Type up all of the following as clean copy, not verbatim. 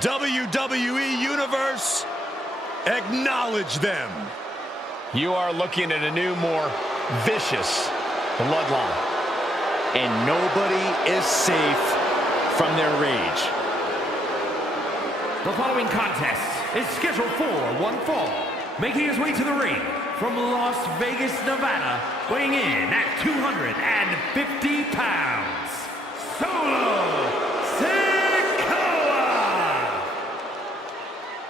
WWE Universe, acknowledge them. You are looking at a new, more vicious bloodline. And nobody is safe from their rage. The following contest is scheduled for one fall. Making his way to the ring from Las Vegas, Nevada, weighing in at 250 pounds, Solo Sikoa!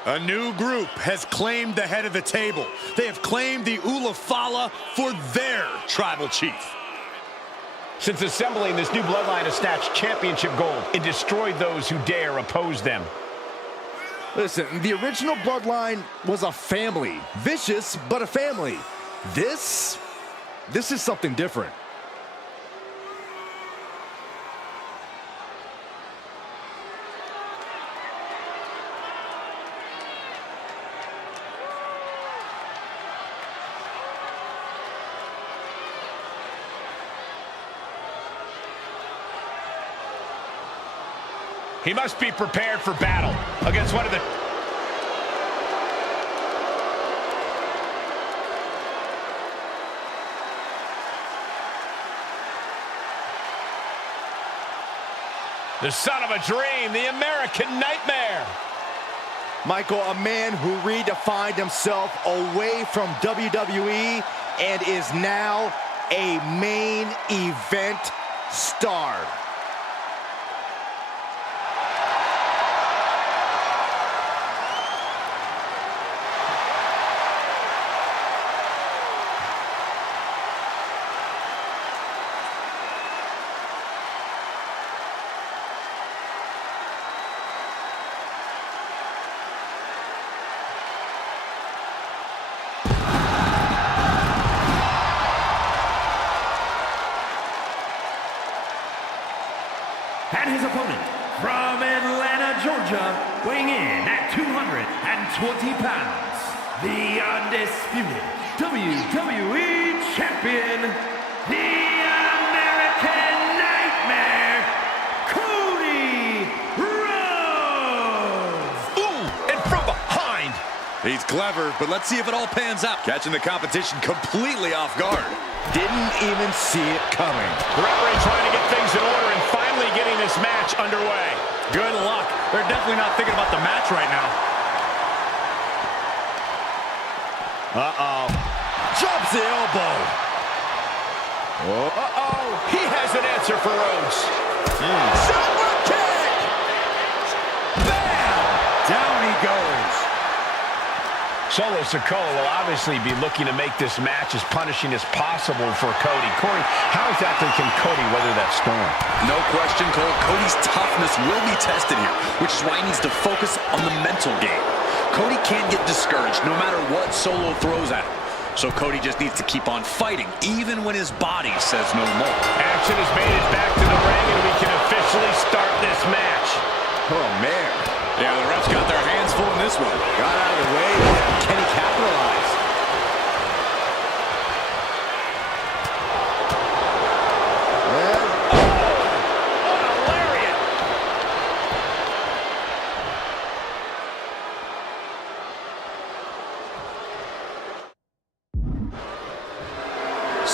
A new group has claimed the head of the table. They have claimed the Ulafala for their tribal chief. Since assembling, this new bloodline has snatched championship gold and destroyed those who dare oppose them. Listen, the original bloodline was a family. Vicious, but a family. This is something different. He must be prepared for battle against one of the... The son of a dream, the American Nightmare. Michael, a man who redefined himself away from WWE and is now a main event star. And his opponent, from Atlanta, Georgia, weighing in at 220 pounds, the undisputed WWE Champion, the American Nightmare, Cody Rhodes! Ooh, and from behind. He's clever, but let's see if it all pans out. Catching the competition completely off guard. Didn't even see it coming. The referee trying to get things in order and finally getting this match underway. Good luck. They're definitely not thinking about the match right now. Uh-oh. Drops the elbow. Uh-oh. He has an answer for Rhodes. Super kick! Bam! Down he goes. Solo Sikoa will obviously be looking to make this match as punishing as possible for Cody. Corey, how exactly can Cody weather that storm? No question, Cole. Cody's toughness will be tested here, which is why he needs to focus on the mental game. Cody can't get discouraged no matter what Solo throws at him. So Cody just needs to keep on fighting, even when his body says no more. Action has made it back to the ring, and we can officially start this match. Oh, man. Yeah, the refs got their hands full in this one. Got out of the way. Can he capitalize?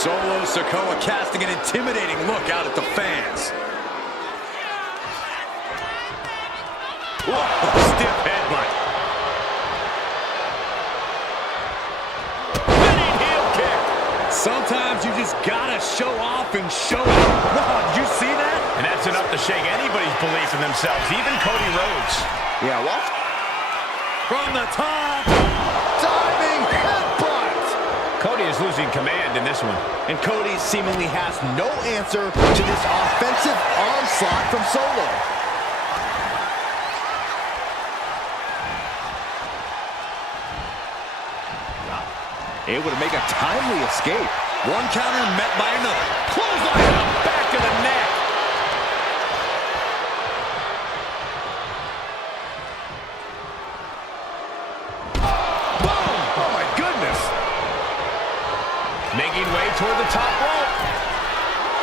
Solo Sikoa casting an intimidating look out at the fans. Whoa, stiff headbutt. Spinning heel kick. Sometimes you just gotta show off and show it. Wow, did you see that? And that's enough to shake anybody's belief in themselves, even Cody Rhodes. Yeah, what? From the top. Diving headbutt. Cody is losing command in this one. And Cody seemingly has no answer to this offensive onslaught from Solo. Able to make a timely escape. One counter met by another. Clothesline to the back of the neck. Boom! Oh my goodness! Making way toward the top rope.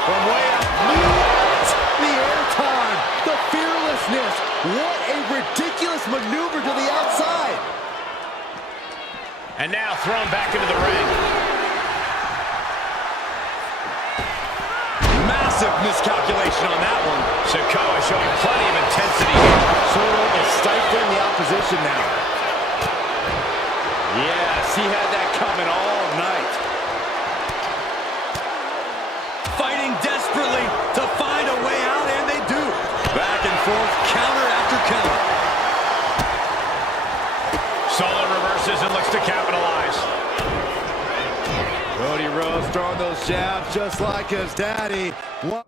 From way up. What? The airtime. The fearlessness. What a ridiculous maneuver to the outside. And now thrown back into the ring. Massive miscalculation on that one. Sikoa showing plenty of intensity here. Solo is stifling the opposition now. Yes, he had that coming all night. Fighting desperately to find a way out, and they do. Back and forth, counter after counter. Solo reverses and looks to capitalize. Cody Rhodes throwing those jabs just like his daddy. What?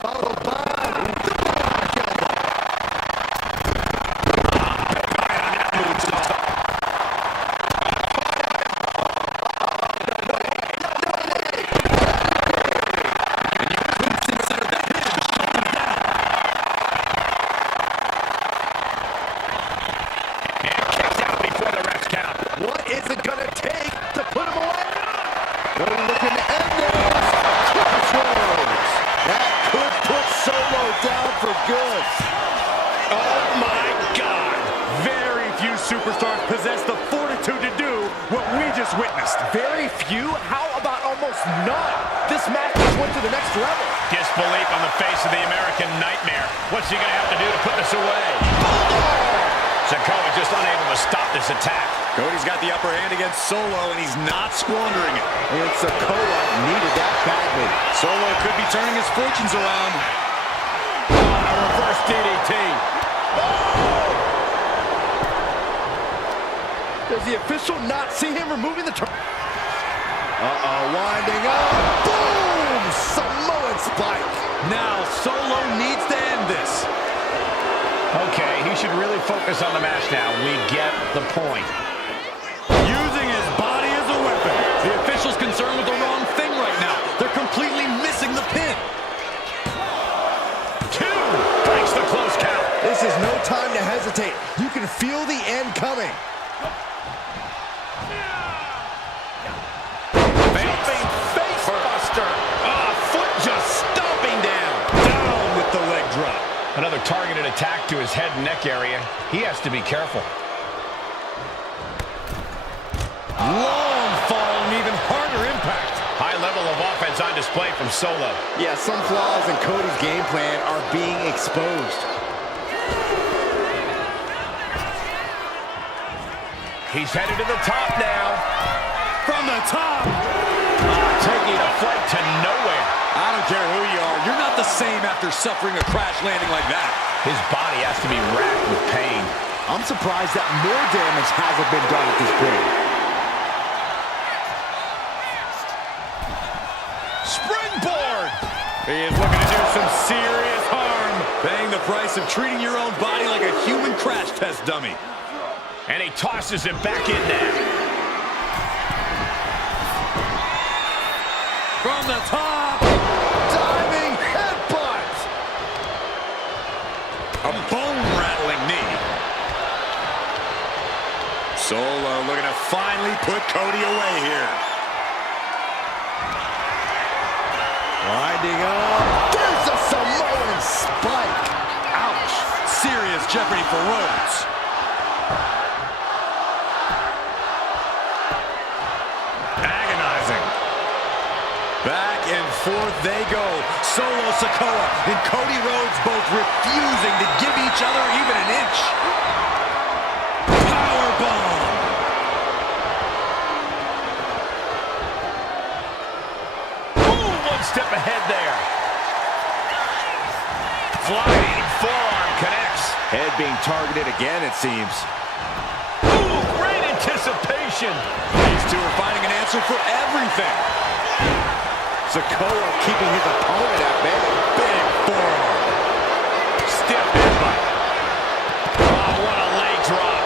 Followed by what is it gonna take to put him away? Cody looking to end this. Crossroads. That could put Solo down for good. Oh my God! Very few superstars possess the fortitude to do what we just witnessed. Very few? How about almost none? This match just went to the next level. Disbelief on the face of the American Nightmare. What's he going to have to do to put this away? Sikoa just unable to stop this attack. Cody's got the upper hand against Solo, and he's not squandering it. And Sikoa needed that badly. Solo could be turning his fortunes around. A reverse DDT. Does the official not see him removing the turn? Winding up. Boom! Samoan spike. Now Solo needs to end this. Okay, he should really focus on the match now. We get the point. Using his body as a weapon. The official's concerned with the wrong thing right now. They're completely missing the pin. Two breaks the close count. This is no time to hesitate. You can feel the end coming. Face buster. Foot just stomping down. Down with the leg drop. Another targeted attack to his head and neck area. He has to be careful. Long fall and even harder impact. High level of offense on display from Solo. Yeah, some flaws in Cody's game plan are being exposed. He's headed to the top now. From the top. Taking a flight to nowhere. I don't care who you are. You're not the same after suffering a crash landing like that. His body has to be racked with pain. I'm surprised that more damage hasn't been done at this point. Springboard. He is looking to do some serious harm. Paying the price of treating your own body like a human crash test dummy. And he tosses him back in there. From the top. Diving headbutt. A bone-rattling knee. Solo looking to finally put Cody away here. Winding up. There's a Samoan spike. Ouch. Serious jeopardy for Rhodes. Agonizing. Back and forth they go. Solo Sikoa and Cody Rhodes both refusing to give each other even an inch. Powerbomb. Step ahead there. Flying forearm connects. Head being targeted again, it seems. Ooh, great anticipation. These two are finding an answer for everything. Sikoa keeping his opponent at bay. Big forearm. Stiff headbutt. Oh, what a leg drop.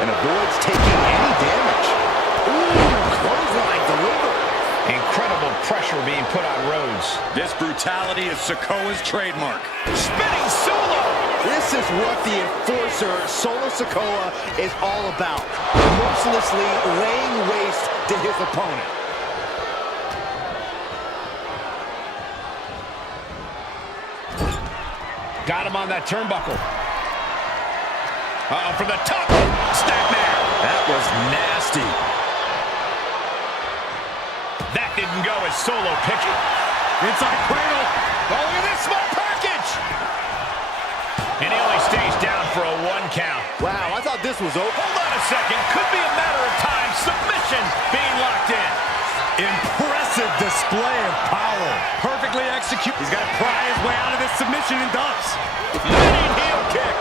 And avoids taking any damage. Ooh, clothesline delivered. Incredible pressure being put on Rhodes. This brutality is Sikoa's trademark. Spinning Solo. This is what the enforcer, Solo Sikoa, is all about. Mercilessly laying waste to his opponent. Got him on that turnbuckle. Uh-oh, from the top. Snapmare. That was nasty. That didn't go as Solo picking. Inside cradle. Oh, look at this small package. And he only stays down for a 1 count. Wow, I thought this was over. Hold on a second. Could be a matter of time. Submission being locked in. Impressive display of power. Perfectly executed. He's got to pry his way out of this submission and does. Running heel kick.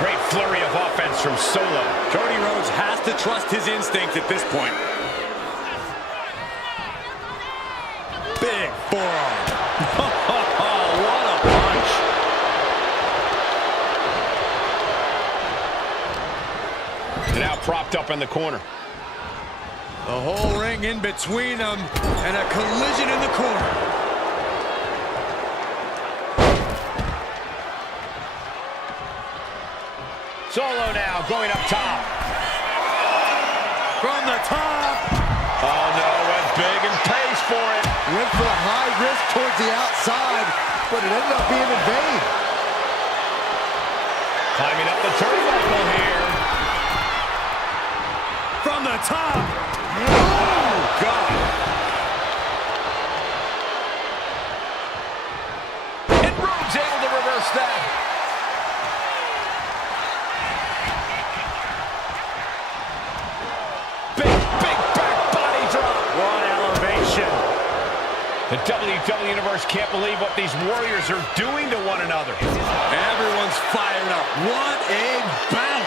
Great flurry of offense from Solo. Cody Rhodes has to trust his instincts at this point. Big forearm. What a punch. Now propped up in the corner. The whole ring in between them and a collision in the corner. Solo now going up top. From the top. Oh no, went big and pays for it. Went for a high risk towards the outside, but it ended up being in vain. Climbing up the turnbuckle here. From the top. Oh, God. And Rhodes able to reverse that. Big back body drop. What elevation. The WWE Universe can't believe what these warriors are doing to one another. Everyone's fired up. What a battle.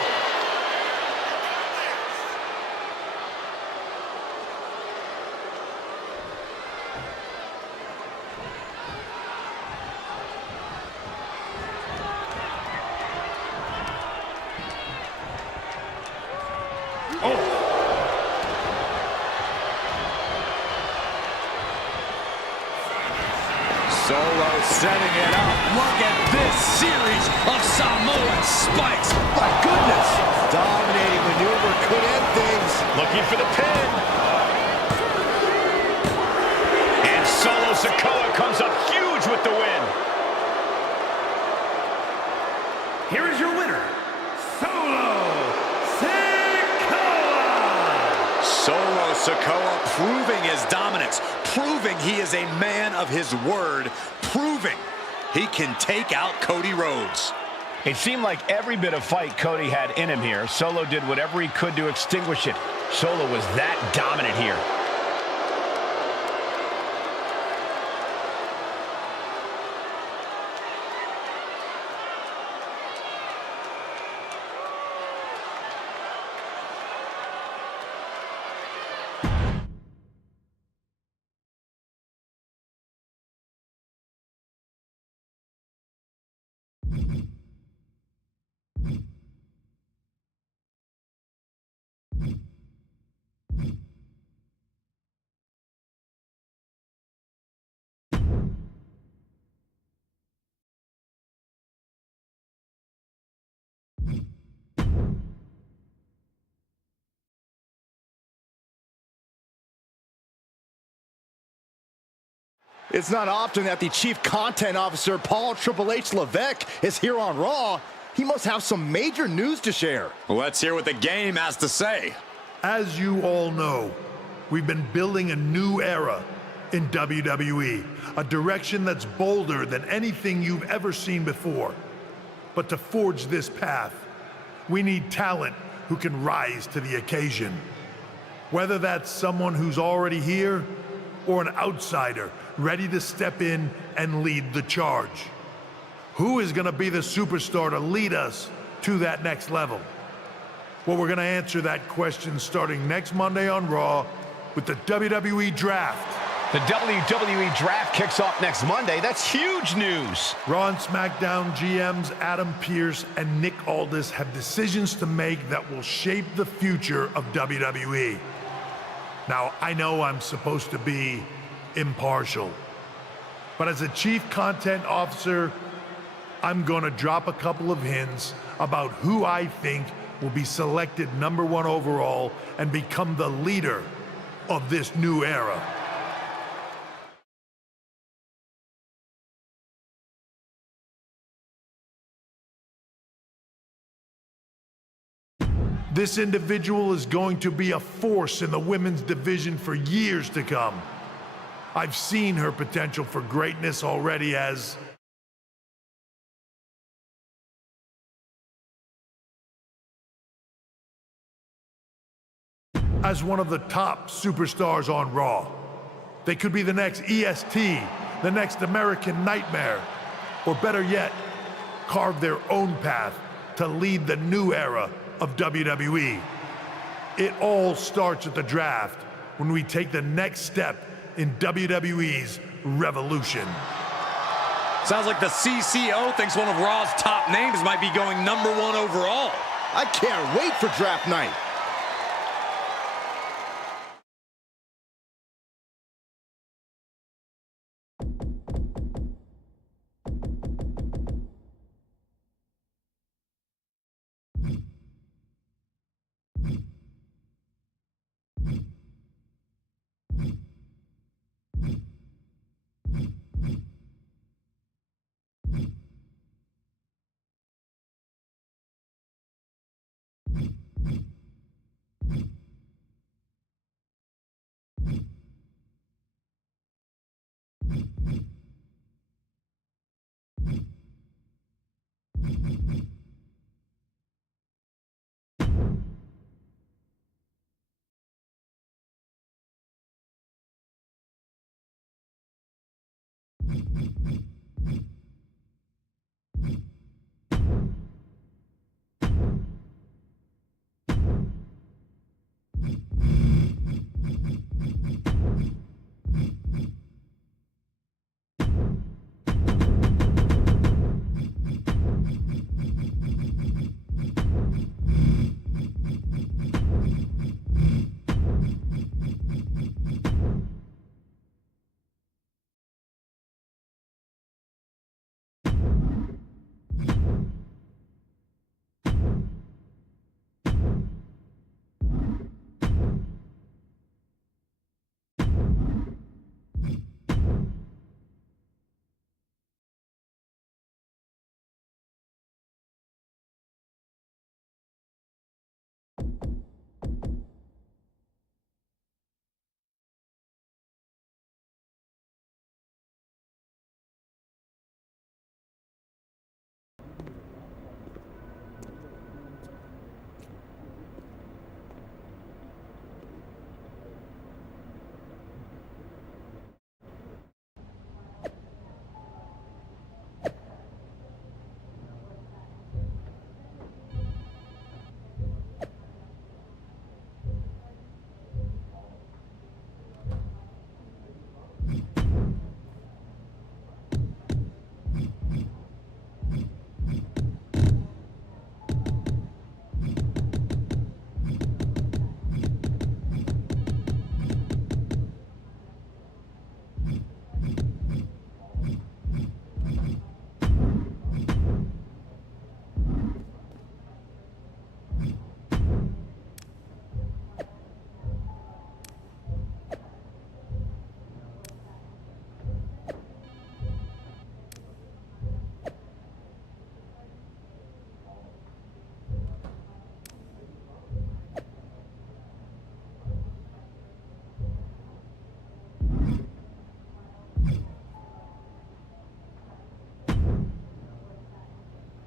Solo setting it up. Look at this series of Samoan spikes. My goodness. Dominating maneuver could end things. Looking for the pin. And Solo Sikoa comes up huge with the win. Here is your winner, Solo Sikoa! Solo Sikoa proving his dominance, proving he is a man of his word, proving he can take out Cody Rhodes. It seemed like every bit of fight Cody had in him here. Solo did whatever he could to extinguish it. Solo was that dominant here. It's not often that the Chief Content Officer, Paul Triple H Levesque, is here on Raw. He must have some major news to share. Let's hear what the game has to say. As you all know, we've been building a new era in WWE, a direction that's bolder than anything you've ever seen before. But to forge this path, we need talent who can rise to the occasion. Whether that's someone who's already here or an outsider ready to step in and lead the charge. Who is going to be the superstar to lead us to that next level? Well, we're going to answer that question starting next Monday on Raw with the WWE Draft. The WWE Draft kicks off next Monday. That's huge news. Raw and SmackDown GMs Adam Pearce and Nick Aldis have decisions to make that will shape the future of WWE. Now, I know I'm supposed to be impartial, but as a Chief Content Officer, I'm going to drop a couple of hints about who I think will be selected #1 overall and become the leader of this new era. This individual is going to be a force in the women's division for years to come. I've seen her potential for greatness already as one of the top superstars on Raw. They could be the next EST, the next American Nightmare, or better yet, carve their own path to lead the new era of WWE. It all starts at the draft when we take the next step in WWE's revolution. Sounds like the CCO thinks one of Raw's top names might be going #1 overall. I can't wait for draft night.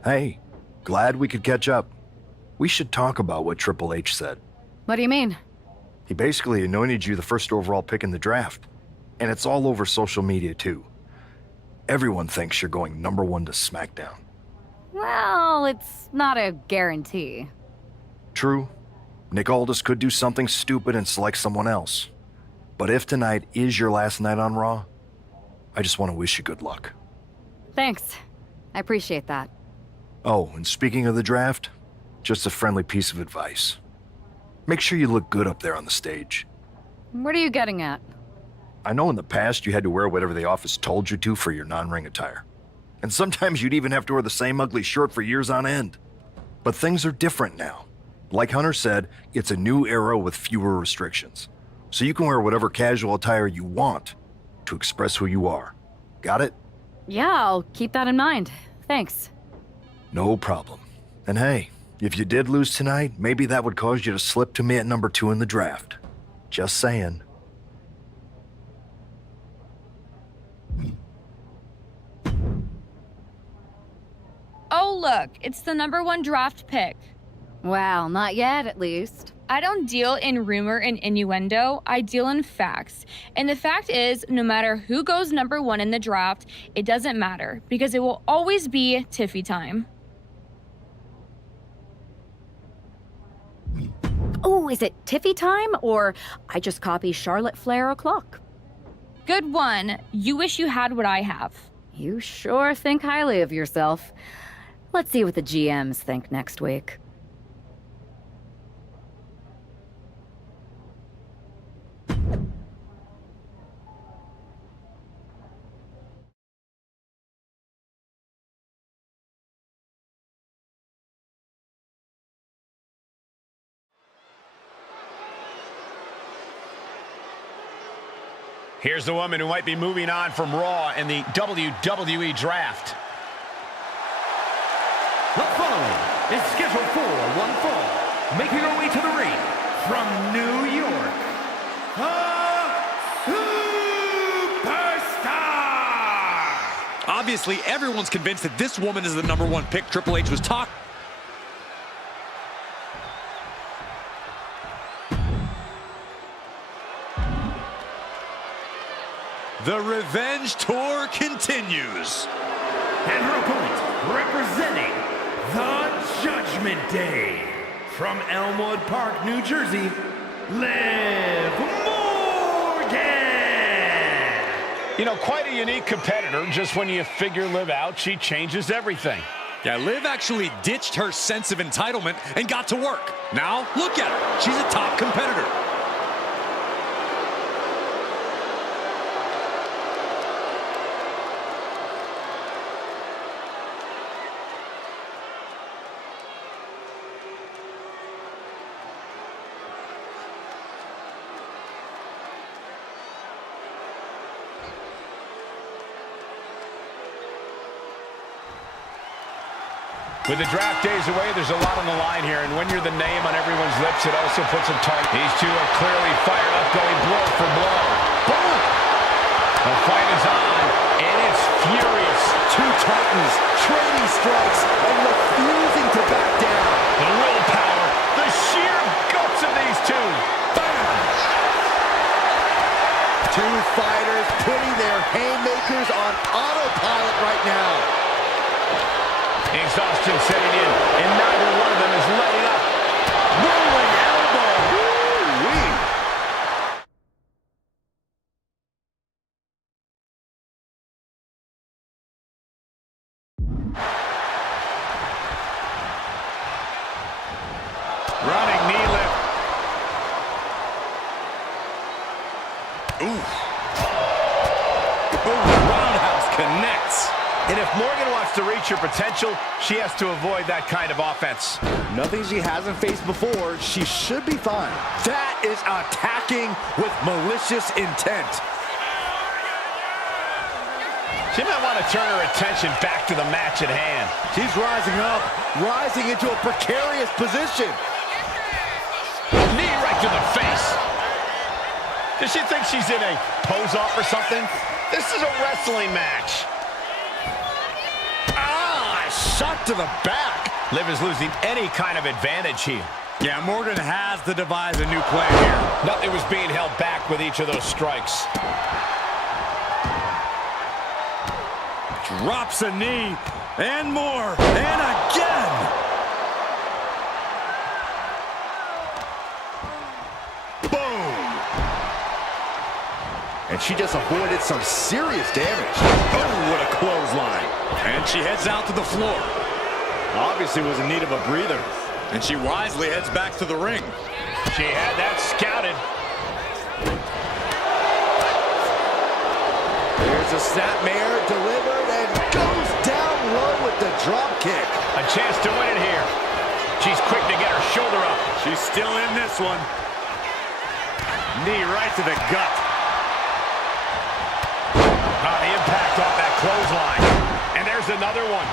Hey, glad we could catch up. We should talk about what Triple H said. What do you mean? He basically anointed you the first overall pick in the draft. And it's all over social media, too. Everyone thinks you're going #1 to SmackDown. Well, it's not a guarantee. True. Nick Aldis could do something stupid and select someone else. But if tonight is your last night on Raw, I just want to wish you good luck. Thanks. I appreciate that. Oh, and speaking of the draft, just a friendly piece of advice. Make sure you look good up there on the stage. What are you getting at? I know in the past you had to wear whatever the office told you to for your non-ring attire. And sometimes you'd even have to wear the same ugly shirt for years on end. But things are different now. Like Hunter said, it's a new era with fewer restrictions. So you can wear whatever casual attire you want to express who you are. Got it? Yeah, I'll keep that in mind. Thanks. No problem. And hey, if you did lose tonight, maybe that would cause you to slip to me at #2 in the draft. Just saying. Oh, look, it's the #1 draft pick. Well, not yet, at least. I don't deal in rumor and innuendo, I deal in facts. And the fact is, no matter who goes #1 in the draft, it doesn't matter, because it will always be Tiffy time. Oh, is it Tiffy time, or I just copy Charlotte Flair o'clock? Good one. You wish you had what I have. You sure think highly of yourself. Let's see what the GMs think next week. Here's the woman who might be moving on from Raw in the WWE Draft. The following is scheduled for one fall, making her way to the ring from New York, the Superstar! Obviously, everyone's convinced that this woman is the #1 pick. Triple H was talking. The Revenge Tour continues. And her opponent, representing the Judgment Day, from Elmwood Park, New Jersey, Liv Morgan! You know, quite a unique competitor. Just when you figure Liv out, she changes everything. Yeah, Liv actually ditched her sense of entitlement and got to work. Now, look at her. She's a top competitor. With the draft days away, there's a lot on the line here, and when you're the name on everyone's lips, it also puts a target. These two are clearly fired up, going blow for blow. Boom! The fight is on, and it's furious. Two titans trading strikes and refusing to back down. The willpower, the sheer guts of these two. Bam! Two fighters putting their haymakers on autopilot right now. Exhaustion setting in, and neither one of them is letting up. Rolling elbow. Woo-wee. Running knee lift. Ooh. Ooh, roundhouse connects. And if Morgan wants to reach her potential, she has to avoid that kind of offense. Nothing she hasn't faced before. She should be fine. That is attacking with malicious intent. She might want to turn her attention back to the match at hand. She's rising up, rising into a precarious position. Knee right to the face. Does she think she's in a pose-off or something? This is a wrestling match. Shot to the back. Liv is losing any kind of advantage here. Yeah, Morgan has to devise a new plan here. Nothing was being held back with each of those strikes. Drops a knee, and more, and again. Boom. And she just avoided some serious damage. Oh, what a clothesline. And she heads out to the floor. Obviously was in need of a breather. And she wisely heads back to the ring. She had that scouted. There's a snapmare delivered and goes down low with the drop kick. A chance to win it here. She's quick to get her shoulder up. She's still in this one. Knee right to the gut. The impact off that clothesline. And there's another one.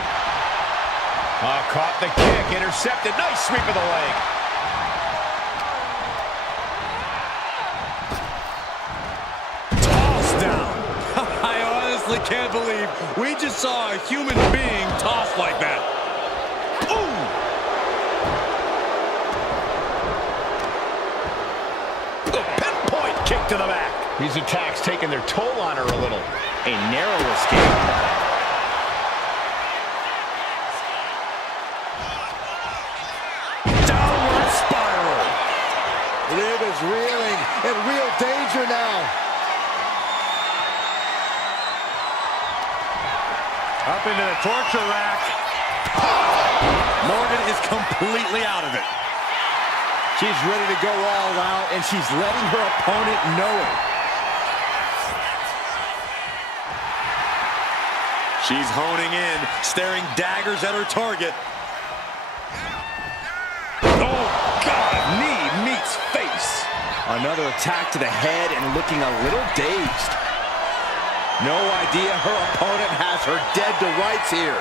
Caught the kick, intercepted. Nice sweep of the leg. Tossed down. I honestly can't believe we just saw a human being tossed like that. Ooh! A pinpoint kick to the back. These attacks taking their toll on her a little. A narrow escape. Liv is reeling, in real danger now. Up into the torture rack. Morgan is completely out of it. She's ready to go all out, and she's letting her opponent know it. She's honing in, staring daggers at her target. Oh, God! Knee meets face. Another attack to the head and looking a little dazed. No idea her opponent has her dead to rights here.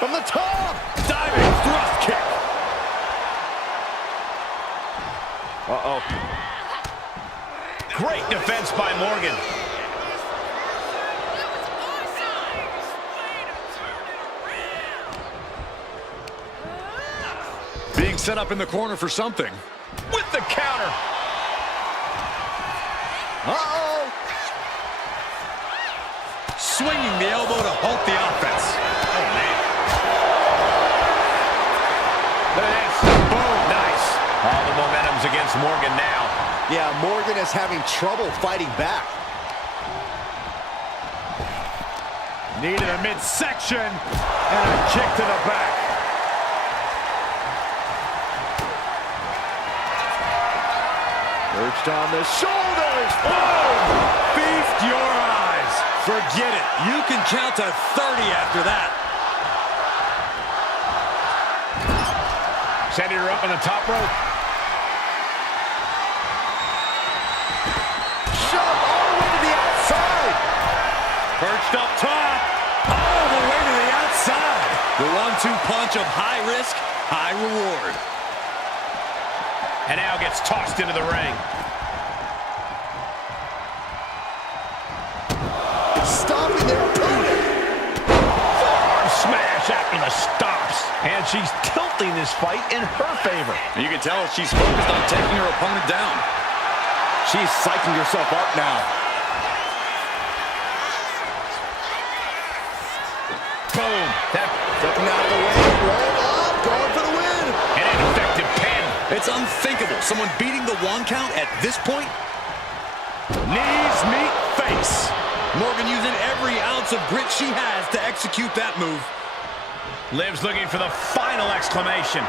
From the top! Diving thrust kick. Uh-oh. Great defense by Morgan. Being set up in the corner for something. With the counter. Uh-oh. Swinging the elbow to halt the offense. Oh, man. Look at this. Boom. Nice. All the momentum's against Morgan now. Yeah, Morgan is having trouble fighting back. Knee to the midsection. And a kick to the back. Perched on the shoulders. Boom! Feast your eyes. Forget it. You can count to 30 after that. Sending her up on the top rope. Shove all the way to the outside. Perched up top. All the way to the outside. The 1-2 punch of high risk, high reward. And now gets tossed into the ring. Stopping their opponent. Forearm smash after the stops. And she's tilting this fight in her favor. You can tell she's focused on taking her opponent down. She's psyching herself up now. Boom. Stepping out of the way. Roll up. Going for the win. An ineffective pin. It's unthinkable. Someone beating the 1 count at this point. Knees meet face. Morgan using every ounce of grit she has to execute that move. Liv's looking for the final exclamation.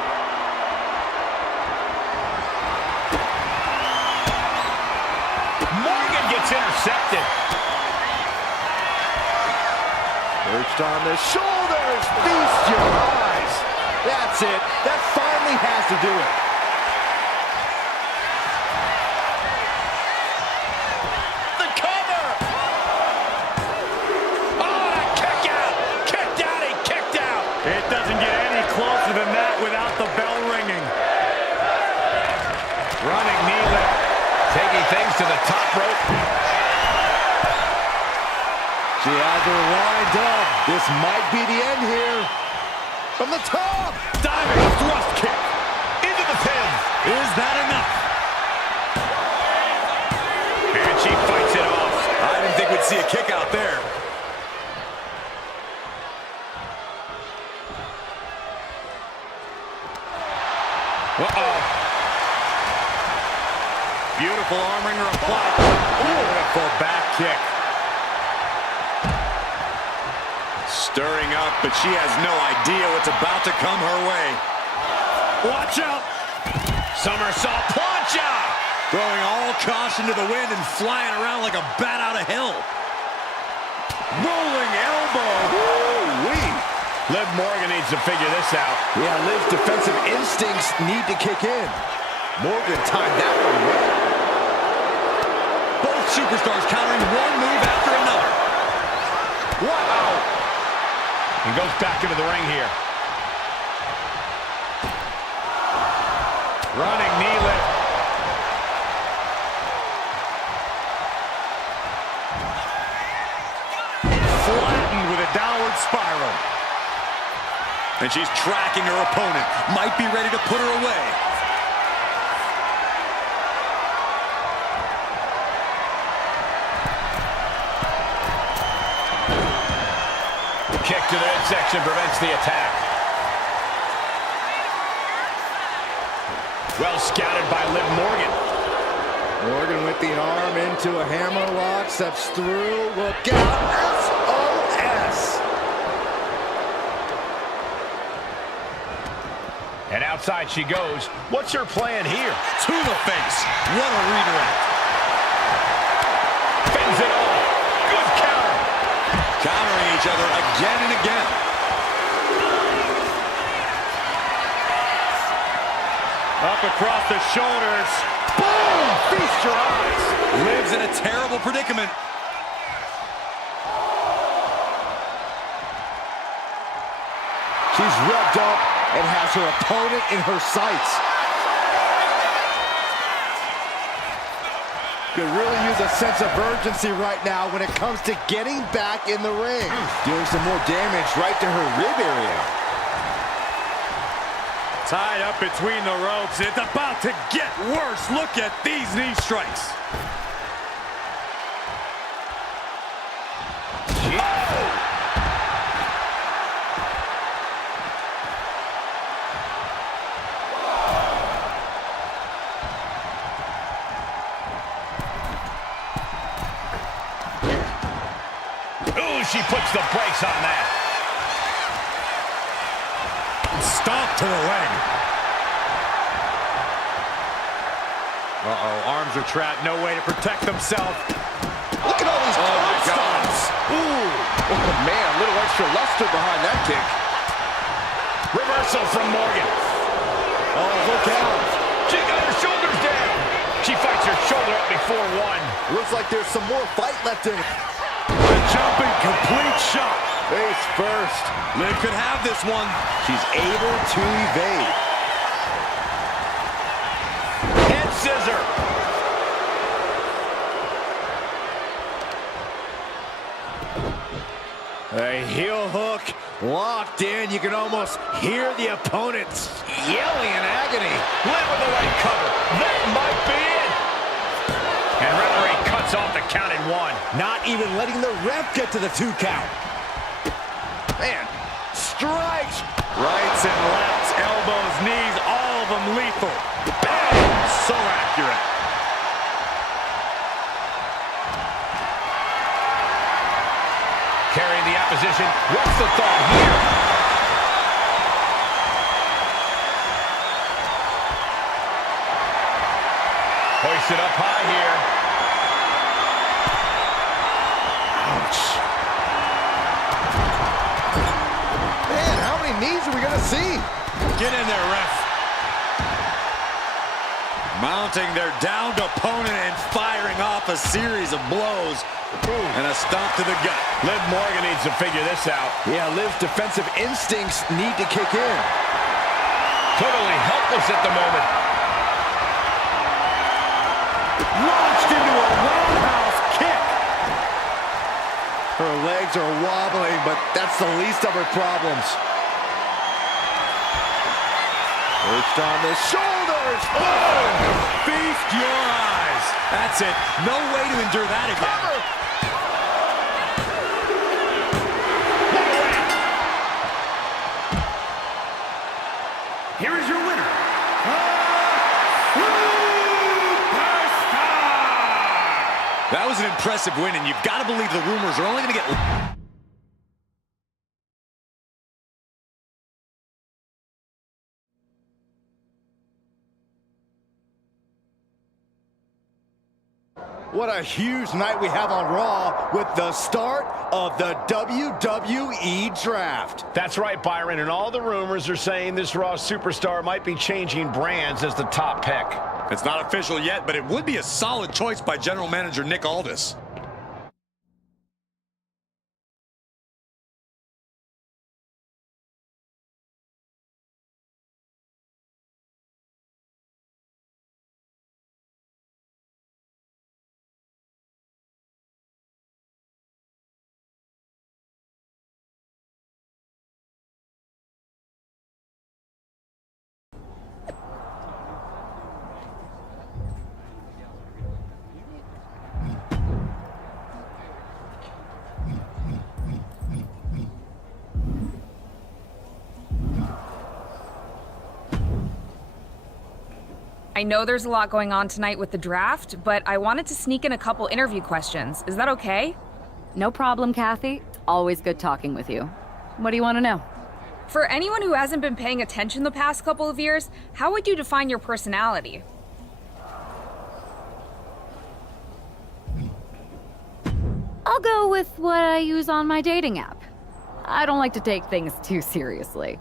Morgan gets intercepted. Perched on the shoulders. Feast your eyes. That's it. That finally has to do it. The cover. Oh, a kick out. Kicked out. He kicked out. It doesn't get any closer than that without the bell ringing. Running knee lift. Taking things to the top rope. She has her lined up. This might be the end here. from the top. Diving thrust kick. Into the pin. Is that enough? And she fights it off. I didn't think we'd see a kick out there. Uh-oh. Beautiful arm wringer applied. Beautiful back kick. Stirring up, but she has no idea what's about to come her way. Watch out. Somersault plancha. Throwing all caution to the wind and flying around like a bat out of hell. Rolling elbow. Woo-wee. Liv Morgan needs to figure this out. Yeah, Liv's defensive instincts need to kick in. Morgan timed that one well. Both superstars countering one move after another. Wow. And goes back into the ring here. Running knee lift. Flattened with a downward spiral. And she's tracking her opponent. Might be ready to put her away. Kick to the midsection prevents the attack. Well scouted by Liv Morgan. Morgan with the arm into a hammerlock, steps through, look out, SOS! And outside she goes. What's her plan here? To the face. What a redirect. Fends it off. Good counter. Countering each other again and again. Up across the shoulders. Boom! Feast your eyes. Liv's in a terrible predicament. She's revved up and has her opponent in her sights. Could really use a sense of urgency right now when it comes to getting back in the ring. Doing some more damage right to her rib area. Tied up between the ropes. It's about to get worse. Look at these knee strikes. Ooh, she puts the brakes on that. Stomp to the leg. Uh-oh, arms are trapped. No way to protect themselves. Look at all these curb stomps. Ooh. Oh, man, a little extra luster behind that kick. Reversal from Morgan. Oh, look out. She got her shoulders down. She fights her shoulder up before one. Looks like there's some more fight left in it. The jumping complete shot. Face first. Liv could have this one. She's able to evade. Head scissor. A heel hook locked in. You can almost hear the opponents yelling in agony. Liv with the right cover. That might be it. And referee cuts off the count at one. Not even letting the ref get to the 2 count. Man, strikes. Rights and lefts, elbows, knees, all of them lethal. Bang! So accurate. Carrying the opposition. What's the thought here? Hoisted up high here. Ouch. Man, how many knees are we going to see? Get in there, ref. Mounting their downed opponent and firing off a series of blows. And a stomp to the gut. Liv Morgan needs to figure this out. Yeah, Liv's defensive instincts need to kick in. Totally helpless at the moment. Launched into a roundhouse kick. Her legs are wobbling, but that's the least of her problems. Perched on the shoulders. Feast your eyes. That's it. No way to endure that again. Here is your winner, That was an impressive win, and you've got to believe the rumors are only going to get... What a huge night we have on Raw with the start of the WWE Draft. That's right, Byron, and all the rumors are saying this Raw superstar might be changing brands as the top pick. It's not official yet, but it would be a solid choice by General Manager Nick Aldis. I know there's a lot going on tonight with the draft, but I wanted to sneak in a couple interview questions. Is that okay? No problem, Kathy. It's always good talking with you. What do you want to know? For anyone who hasn't been paying attention the past couple of years, how would you define your personality? I'll go with what I use on my dating app. I don't like to take things too seriously.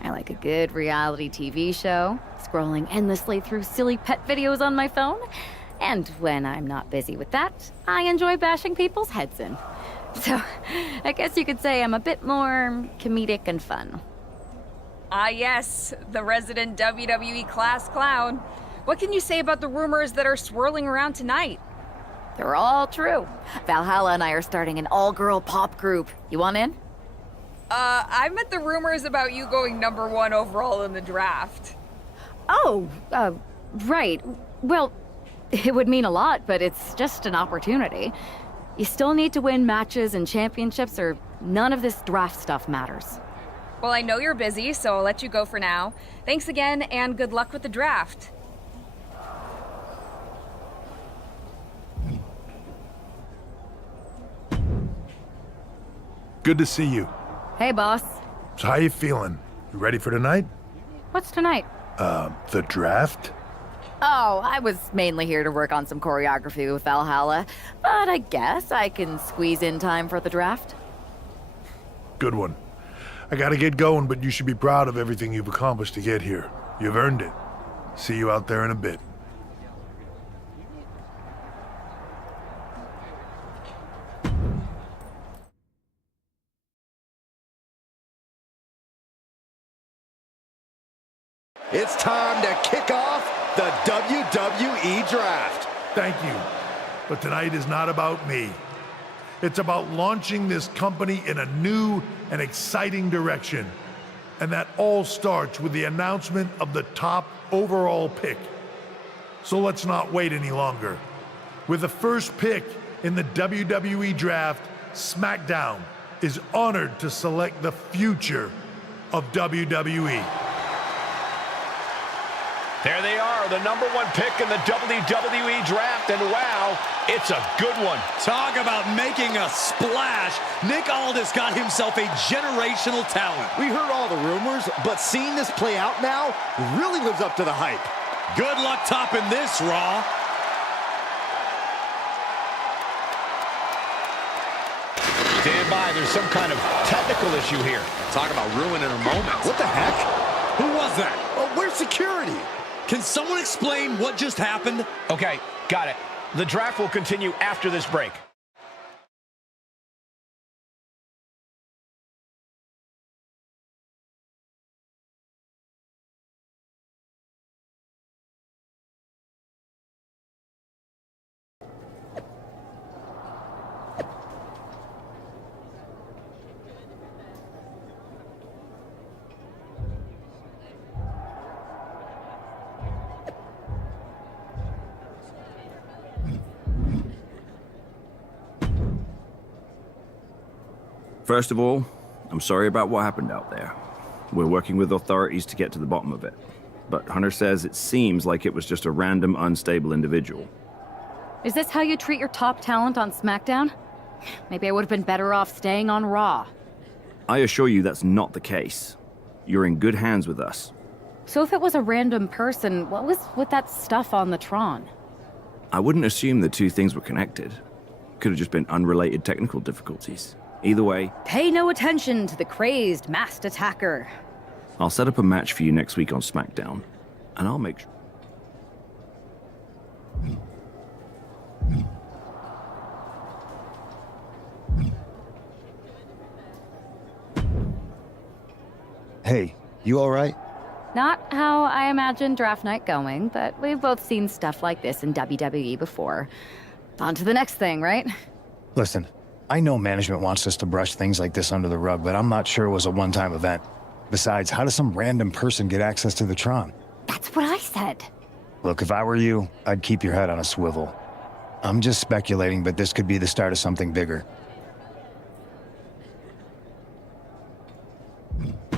I like a good reality TV show, scrolling endlessly through silly pet videos on my phone, and when I'm not busy with that, I enjoy bashing people's heads in. So, I guess you could say I'm a bit more comedic and fun. Ah yes, the resident WWE class clown. What can you say about the rumors that are swirling around tonight? They're all true. Valhalla and I are starting an all-girl pop group. You want in? I meant the rumors about you going #1 overall in the draft. Oh, right. Well, it would mean a lot, but it's just an opportunity. You still need to win matches and championships, or none of this draft stuff matters. Well, I know you're busy, so I'll let you go for now. Thanks again, and good luck with the draft. Good to see you. Hey, boss. So how you feeling? You ready for tonight? What's tonight? The draft? Oh, I was mainly here to work on some choreography with Valhalla, but I guess I can squeeze in time for the draft. Good one. I gotta get going, but you should be proud of everything you've accomplished to get here. You've earned it. See you out there in a bit. It's time to kick off the WWE Draft. Thank you. But tonight is not about me. It's about launching this company in a new and exciting direction. And that all starts with the announcement of the top overall pick. So let's not wait any longer. With the first pick in the WWE Draft, SmackDown is honored to select the future of WWE. There they are, the #1 pick in the WWE Draft, and wow, it's a good one. Talk about making a splash. Nick Aldis got himself a generational talent. We heard all the rumors, but seeing this play out now really lives up to the hype. Good luck topping this, Raw. Stand by, there's some kind of technical issue here. Talk about ruining a moment. What the heck? Who was that? Oh, where's security? Can someone explain what just happened? Okay, got it. The draft will continue after this break. First of all, I'm sorry about what happened out there. We're working with authorities to get to the bottom of it. But Hunter says it seems like it was just a random, unstable individual. Is this how you treat your top talent on SmackDown? Maybe I would have been better off staying on Raw. I assure you that's not the case. You're in good hands with us. So if it was a random person, what was with that stuff on the Tron? I wouldn't assume the two things were connected. Could have just been unrelated technical difficulties. Either way, Pay no attention to the crazed masked attacker. I'll set up a match for you next week on SmackDown, and I'll make sure. Hey, you all right? Not how I imagined draft night going, but we've both seen stuff like this in WWE before. On to the next thing, right? Listen, I know management wants us to brush things like this under the rug, but I'm not sure it was a one-time event. Besides, how does some random person get access to the Tron? That's what I said. Look, if I were you, I'd keep your head on a swivel. I'm just speculating, but this could be the start of something bigger.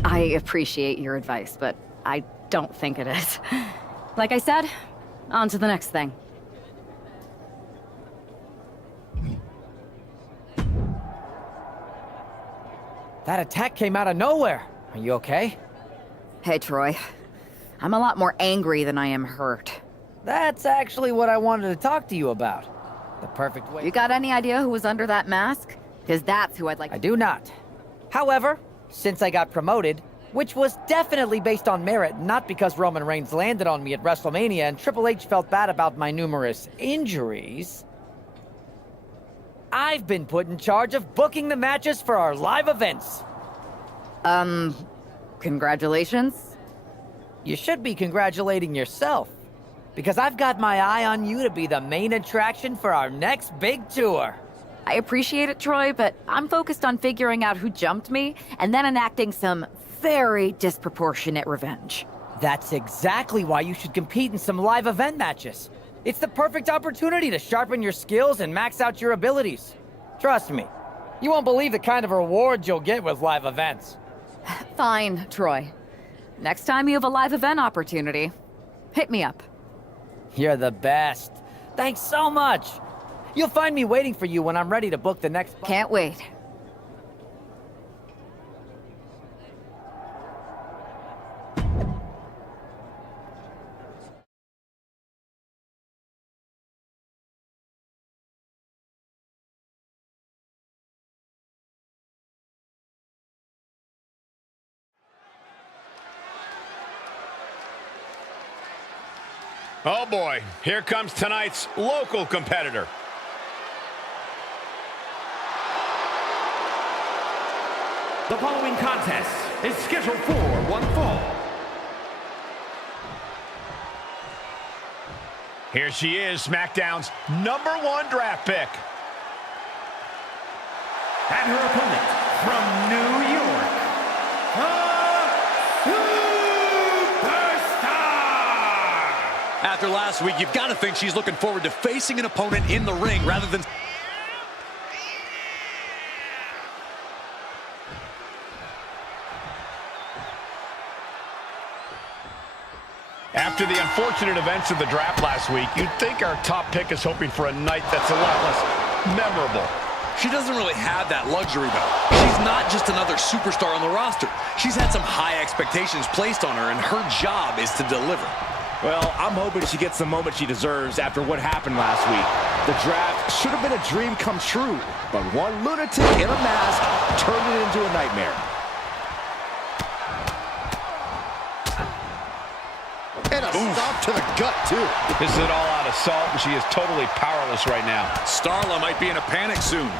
I appreciate your advice, but I don't think it is. Like I said, on to the next thing. That attack came out of nowhere. Are you okay? Hey, Troy. I'm a lot more angry than I am hurt. That's actually what I wanted to talk to you about. The perfect way. You got any idea who was under that mask? Because that's who I'd like. I do not. However, since I got promoted, which was definitely based on merit, not because Roman Reigns landed on me at WrestleMania and Triple H felt bad about my numerous injuries, I've been put in charge of booking the matches for our live events. Congratulations. You should be congratulating yourself, because I've got my eye on you to be the main attraction for our next big tour. I appreciate it, Troy, but I'm focused on figuring out who jumped me and then enacting some very disproportionate revenge. That's exactly why you should compete in some live event matches. It's the perfect opportunity to sharpen your skills and max out your abilities. Trust me, you won't believe the kind of rewards you'll get with live events. Fine, Troy. Next time you have a live event opportunity, hit me up. You're the best. Thanks so much. You'll find me waiting for you when I'm ready to book the next... Can't wait. Oh boy, here comes tonight's local competitor. The following contest is scheduled for one fall. Here she is, SmackDown's #1 draft pick. And her opponent from New York, Superstar! After last week, you've got to think she's looking forward to facing an opponent in the ring rather than... After the unfortunate events of the draft last week, you'd think our top pick is hoping for a night that's a lot less memorable. She doesn't really have that luxury, though. She's not just another superstar on the roster. She's had some high expectations placed on her, and her job is to deliver. Well, I'm hoping she gets the moment she deserves after what happened last week. The draft should have been a dream come true, but one lunatic in a mask turned it into a nightmare. And a stop to the gut, too. This is an all-out assault, and she is totally powerless right now. Starla might be in a panic soon.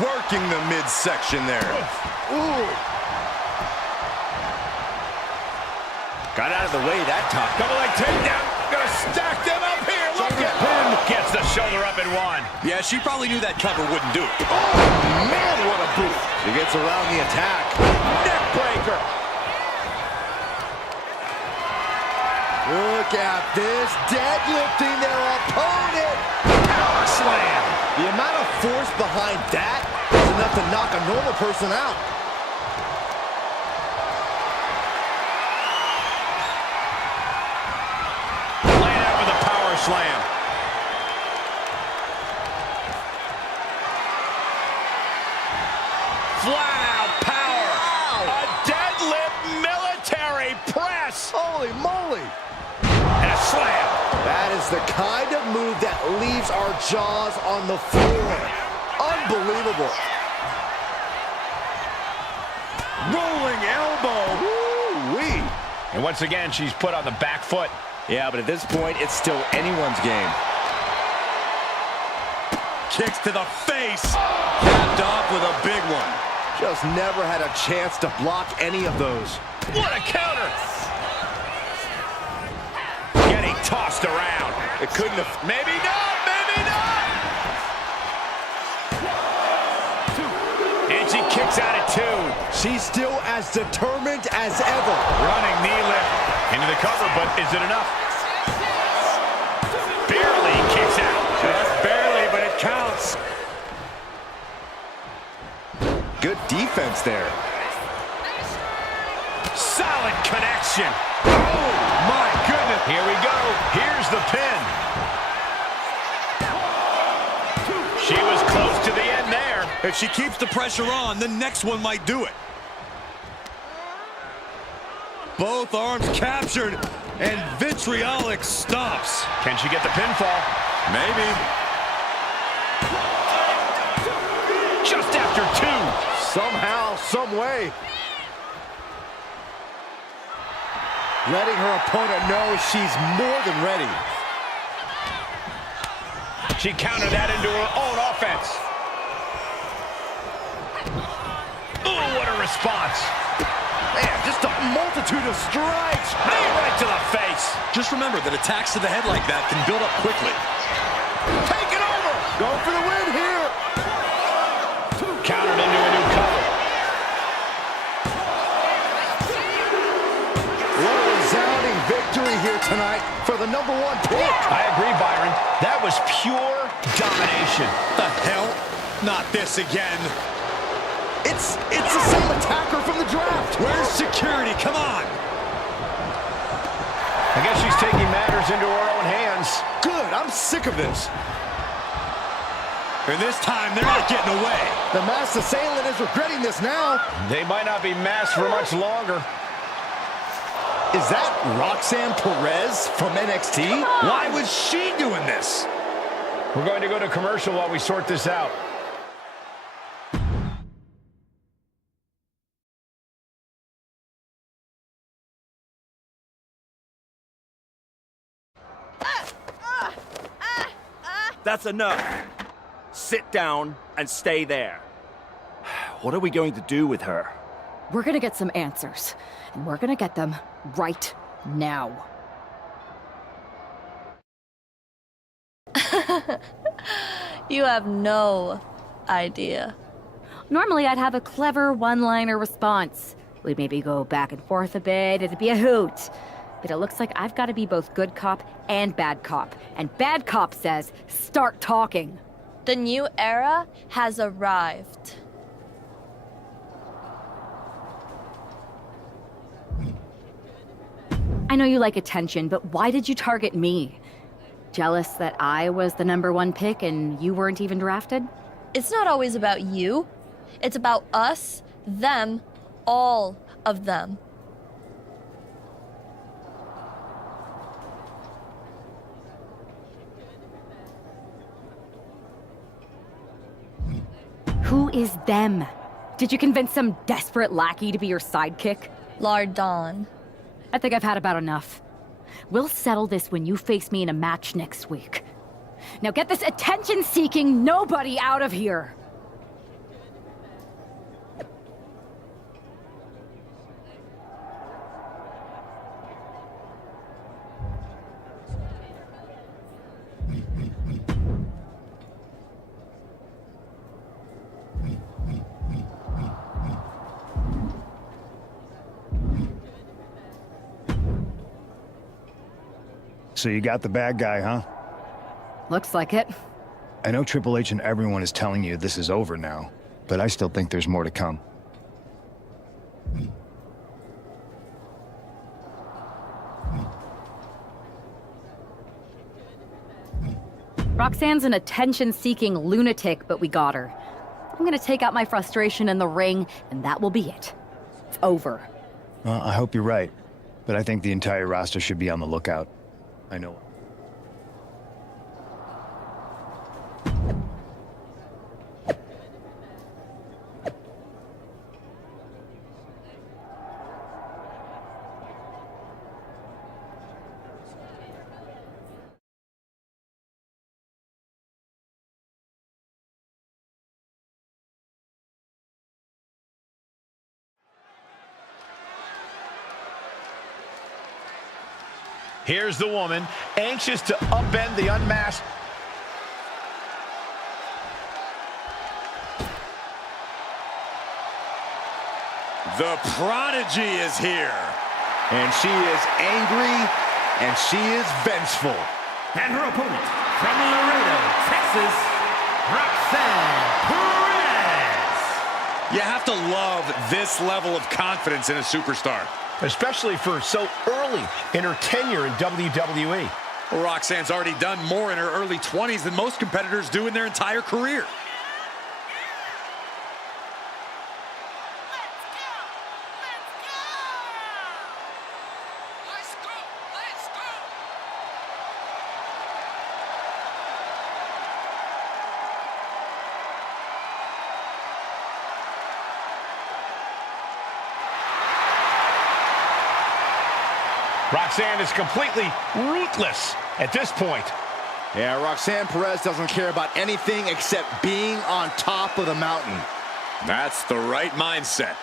Working the midsection there. Ooh. Got out of the way that time. Double leg takedown. Gonna stack them up here. Look at him. Gets the shoulder up and one. Yeah, she probably knew that cover wouldn't do it. Oh, man, what a boot. She gets around the attack. Neck breaker. Look at this, deadlifting their opponent. Power slam. The amount of force behind that It's enough to knock a normal person out. Laying out with a power slam. Flat out power. A deadlift military press. Holy moly. And a slam. That is the kind of move that leaves our jaws on the floor. Unbelievable. Rolling elbow. Woo-wee. And once again, she's put on the back foot. Yeah, but at this point, it's still anyone's game. Kicks to the face. Capped off with a big one. Just never had a chance to block any of those. What a counter. Getting tossed around. It couldn't have... Maybe not, maybe not. And she kicks out at 2. She's still as determined as ever. Running knee lift into the cover, but is it enough? Barely kicks out. Just barely, but it counts. Good defense there. Solid connection. Oh, my goodness. Here we go. Here's the pin. She was close to the end there. If she keeps the pressure on, the next one might do it. Both arms captured, and Vitriolic stops. Can she get the pinfall? Maybe. Just after 2. Somehow, some way. Letting her opponent know she's more than ready. She countered that into her own offense. Ooh, what a response. Man, just a multitude of strikes. Knee right to the face. Just remember that attacks to the head like that can build up quickly. Take it over. Go for the win here. Countered into a new cover. What a resounding victory here tonight for the #1 pick. I agree, Byron. That was pure domination. The hell? Not this again. It's the same attacker from the draft. Where's security? Come on. I guess she's taking matters into her own hands. Good. I'm sick of this. And this time, they're not getting away. The masked assailant is regretting this now. They might not be masked for much longer. Is that Roxanne Perez from NXT? Why was she doing this? We're going to go to commercial while we sort this out. That's enough. Sit down and stay there. What are we going to do with her? We're gonna get some answers, and we're gonna get them right now. You have no idea. Normally, I'd have a clever one-liner response. We'd maybe go back and forth a bit, it'd be a hoot. But it looks like I've got to be both good cop and bad cop. And bad cop says, start talking. The new era has arrived. I know you like attention, but why did you target me? Jealous that I was the #1 pick and you weren't even drafted? It's not always about you. It's about us, them, all of them. Who is them? Did you convince some desperate lackey to be your sidekick? Lardon. I think I've had about enough. We'll settle this when you face me in a match next week. Now get this attention-seeking nobody out of here! So you got the bad guy, huh? Looks like it. I know Triple H and everyone is telling you this is over now. but I still think there's more to come. Roxanne's an attention-seeking lunatic, but we got her. I'm gonna take out my frustration in the ring, and that will be it. It's over. Well, I hope you're right, but I think the entire roster should be on the lookout. I know. Here's the woman, anxious to upend the unmasked. The prodigy is here. And she is angry, and she is vengeful. And her opponent, from Laredo, Texas, Roxanne Perez. You have to love this level of confidence in a superstar. Especially for so early in her tenure in WWE. Well, Roxanne's already done more in her early 20s than most competitors do in their entire career. Roxanne is completely ruthless at this point. Yeah, Roxanne Perez doesn't care about anything except being on top of the mountain. That's the right mindset.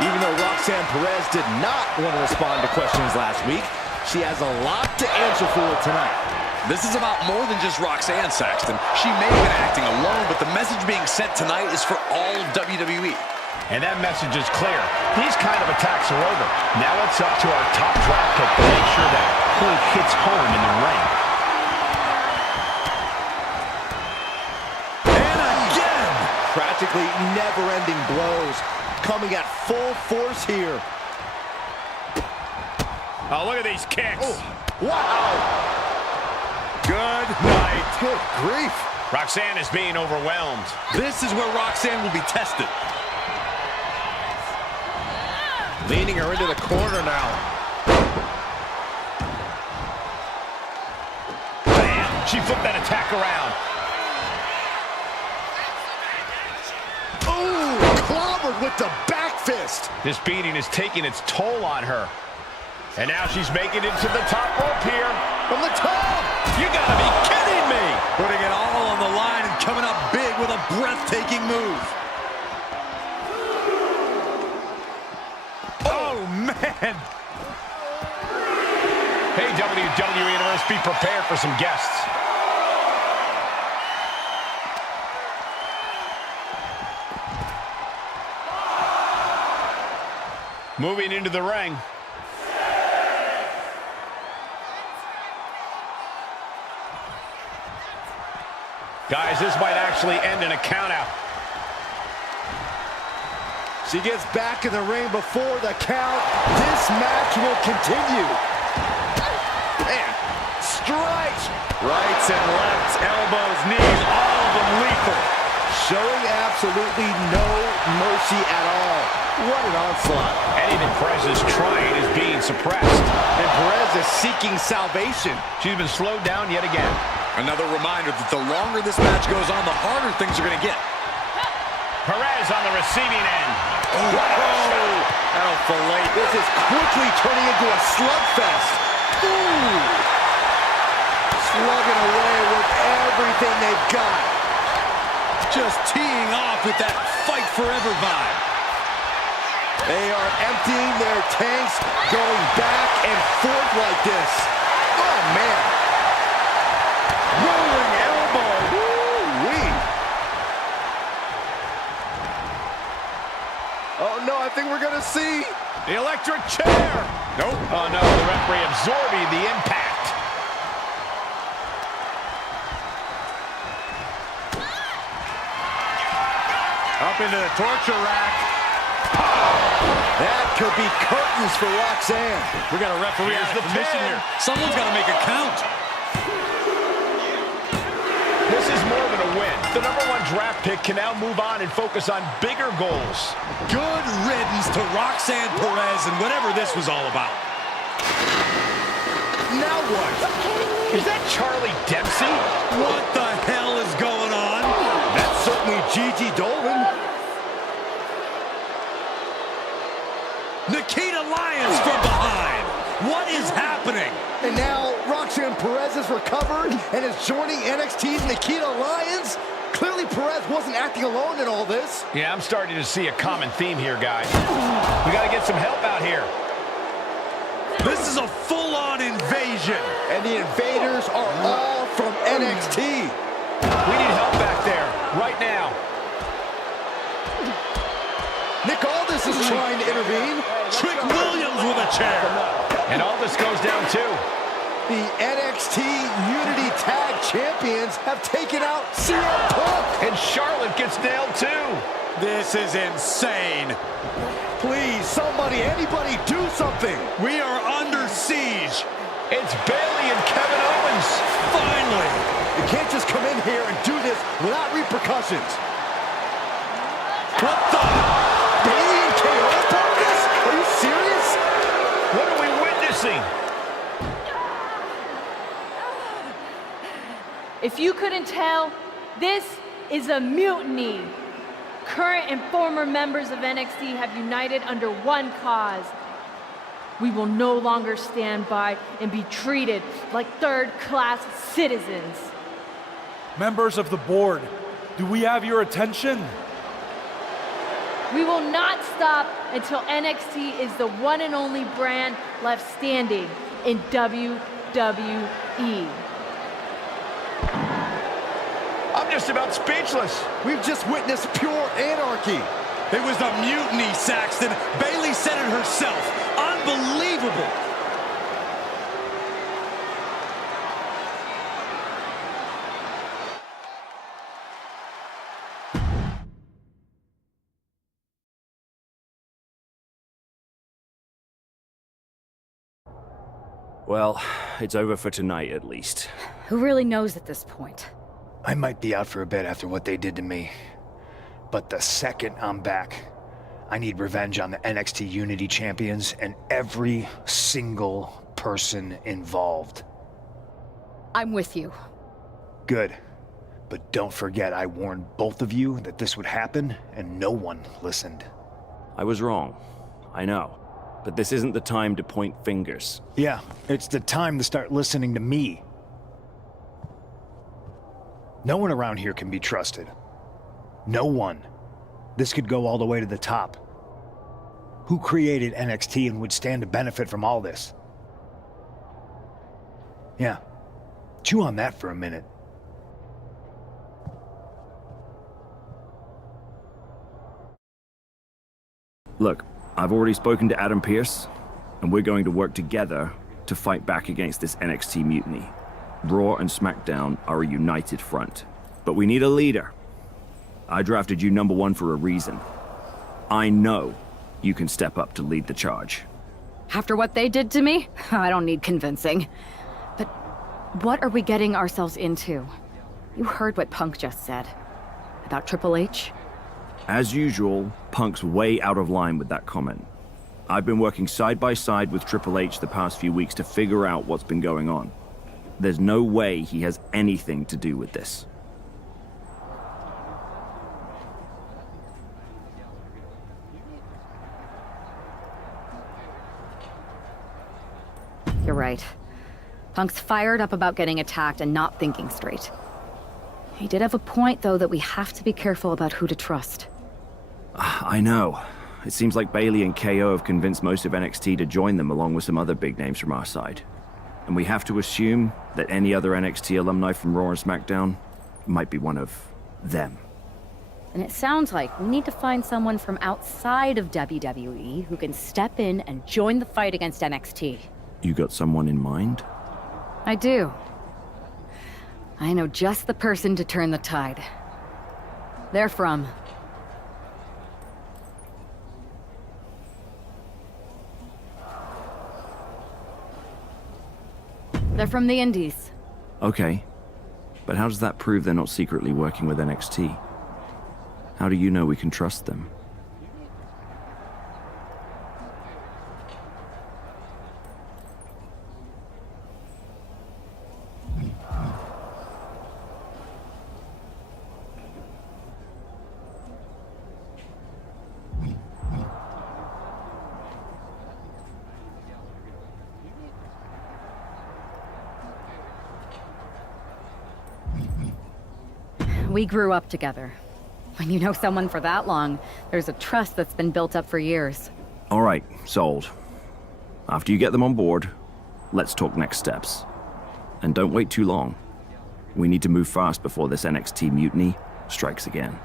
Even though Roxanne Perez did not want to respond to questions last week, she has a lot to answer for tonight. This is about more than just Roxanne Saxton. She may have been acting alone, but the message being sent tonight is for all of WWE. And that message is clear. These kind of attacks are over. Now it's up to our top draft pick to make sure that point hits home in the ring. And again! Practically never-ending blows coming at full force here. Oh, look at these kicks. Oh, wow! Good night. Good grief. Roxanne is being overwhelmed. This is where Roxanne will be tested. Leaning her into the corner now. Bam! She flipped that attack around. Ooh, clobbered with the back fist. This beating is taking its toll on her. And now she's making it to the top rope here. From the top! You gotta be kidding me! Putting it all on the line and coming up big with a breathtaking move. Oh, man! Hey, WWE Universe, be prepared for some guests. Moving into the ring. Guys, this might actually end in a countout. She gets back in the ring before the count. This match will continue. Man, strikes. Rights and lefts, elbows, knees, all of them lethal. Showing absolutely no mercy at all. What an onslaught. Anything Perez is trying is being suppressed. And Perez is seeking salvation. She's been slowed down yet again. Another reminder that the longer this match goes on, the harder things are going to get. Perez on the receiving end. Oh, that'll fillet. This is quickly turning into a slugfest. Ooh. Slugging away with everything they've got. Just teeing off with that fight forever vibe. They are emptying their tanks, going back and forth like this. Oh, man. Rolling elbow. Woo-wee. Oh, no, I think we're going to see the electric chair. Nope. Oh, no, the referee absorbing the impact. Up into the torture rack. That could be curtains for Roxanne. We got a referee out of commission here. Someone's got to make a count. This is more than a win. The #1 draft pick can now move on and focus on bigger goals. Good riddance to Roxanne Perez and whatever this was all about. Now what? Is that Charlie Dempsey? What the hell is going on? That's certainly Gigi Dolan. Nikita Lyons from behind. What is happening? And now Roxanne Perez is recovered and is joining NXT's Nikita Lyons. Clearly Perez wasn't acting alone in all this. Yeah, I'm starting to see a common theme here, guys. We got to get some help out here. This is a full-on invasion. And the invaders are all from NXT. We need help back there, right now. Nick Aldis is trying to intervene. Trick Williams with a chair. And Aldis goes down too. The NXT Unity Tag Champions have taken out CM Punk. And Charlotte gets nailed too. This is insane. Please, somebody, anybody, do something. We are under siege. It's Bayley and Kevin Owens. Finally. You can't just come in here and do this without repercussions. What the? Bayley and KO are part of this? Are you serious? What are we witnessing? If you couldn't tell, this is a mutiny. Current and former members of NXT have united under one cause. We will no longer stand by and be treated like third-class citizens. Members of the board, do we have your attention? We will not stop until NXT is the one and only brand left standing in WWE. I'm just about speechless. We've just witnessed pure anarchy. It was a mutiny, Saxton. Bayley said it herself. Unbelievable. Well, it's over for tonight at least. Who really knows at this point? I might be out for a bit after what they did to me. But the second I'm back, I need revenge on the NXT Unity Champions and every single person involved. I'm with you. Good. But don't forget I warned both of you that this would happen, and no one listened. I was wrong. I know. But this isn't the time to point fingers. Yeah, it's the time to start listening to me. No one around here can be trusted. No one. This could go all the way to the top. Who created NXT and would stand to benefit from all this? Yeah. Chew on that for a minute. Look, I've already spoken to Adam Pearce, and we're going to work together to fight back against this NXT mutiny. Raw and SmackDown are a united front. But we need a leader. I drafted you #1 for a reason. I know you can step up to lead the charge. After what they did to me, I don't need convincing. But what are we getting ourselves into? You heard what Punk just said. About Triple H? As usual, Punk's way out of line with that comment. I've been working side by side with Triple H the past few weeks to figure out what's been going on. There's no way he has anything to do with this. You're right. Punk's fired up about getting attacked and not thinking straight. He did have a point, though, that we have to be careful about who to trust. I know. It seems like Bayley and KO have convinced most of NXT to join them along with some other big names from our side. And we have to assume that any other NXT alumni from Raw and SmackDown might be one of them. And it sounds like we need to find someone from outside of WWE who can step in and join the fight against NXT. You got someone in mind? I do. I know just the person to turn the tide. They're from... They're from the Indies. Okay. But how does that prove they're not secretly working with NXT? How do you know we can trust them? We grew up together. When you know someone for that long, there's a trust that's been built up for years. All right, sold. After you get them on board, let's talk next steps. And don't wait too long. We need to move fast before this NXT mutiny strikes again.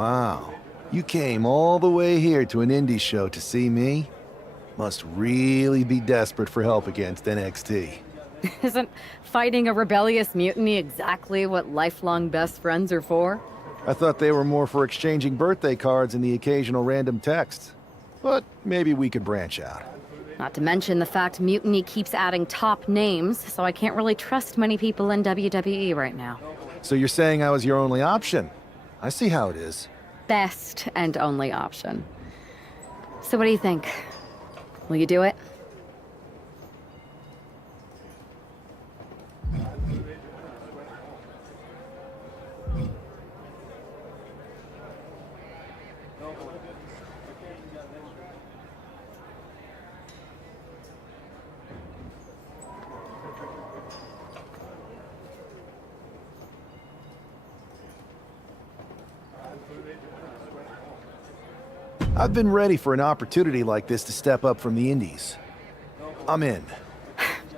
Wow. You came all the way here to an indie show to see me? Must really be desperate for help against NXT. Isn't fighting a rebellious mutiny exactly what lifelong best friends are for? I thought they were more for exchanging birthday cards and the occasional random text. But maybe we could branch out. Not to mention the fact Mutiny keeps adding top names, so I can't really trust many people in WWE right now. So you're saying I was your only option? I see how it is. Best and only option. So what do you think? Will you do it? I've been ready for an opportunity like this to step up from the indies. I'm in.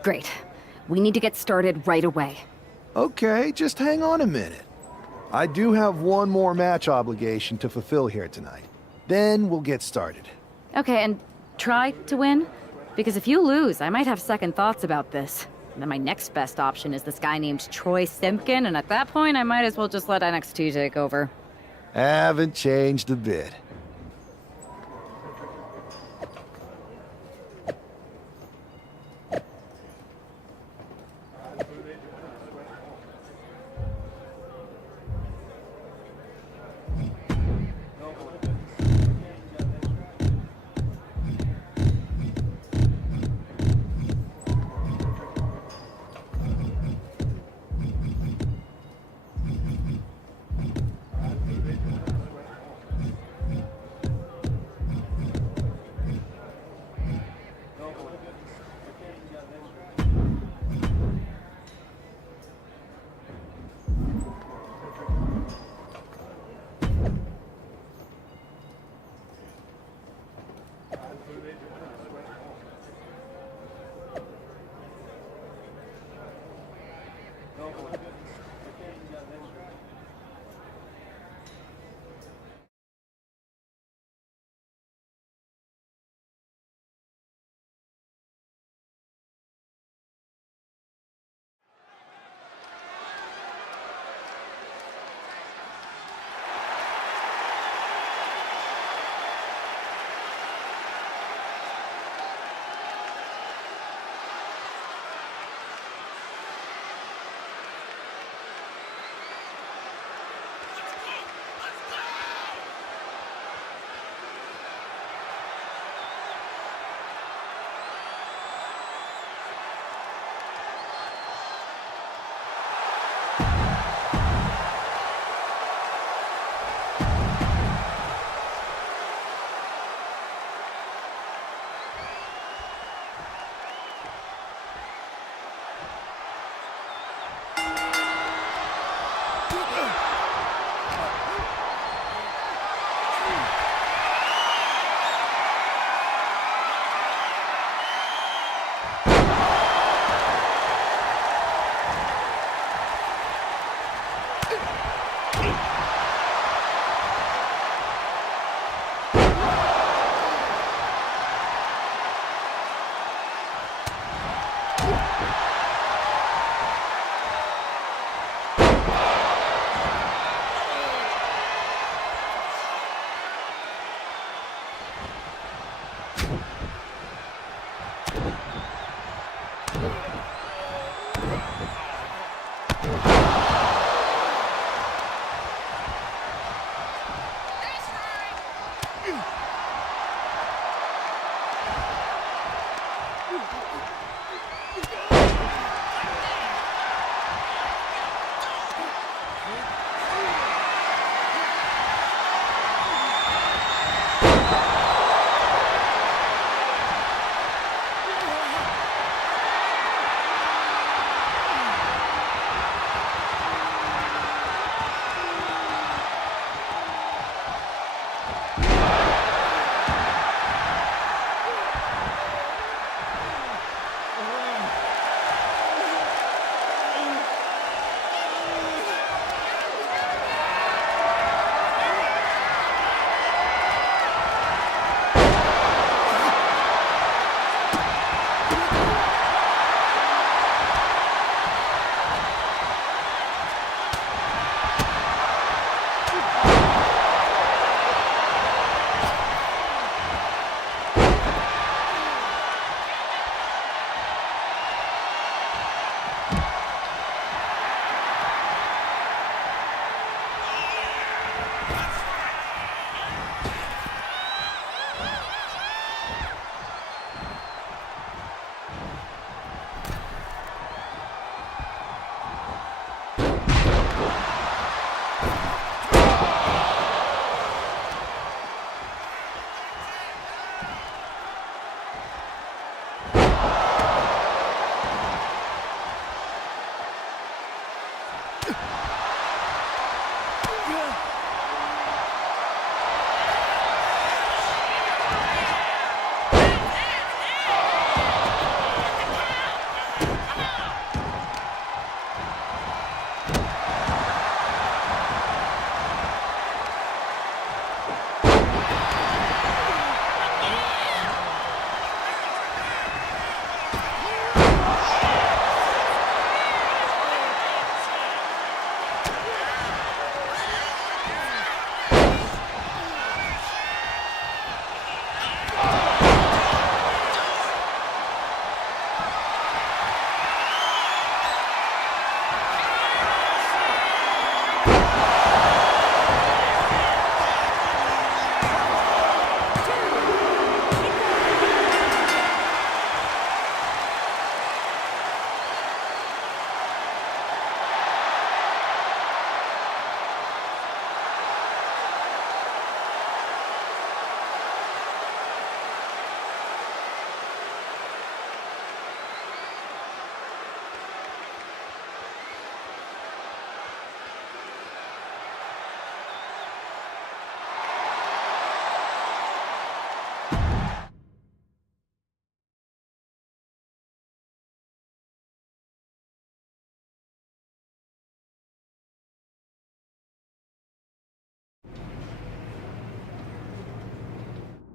Great. We need to get started right away. Okay, just hang on a minute. I do have one more match obligation to fulfill here tonight. Then we'll get started. Okay, and try to win? Because if you lose, I might have second thoughts about this. And then my next best option is this guy named Troy Simpkin, and at that point, I might as well just let NXT take over. Haven't changed a bit.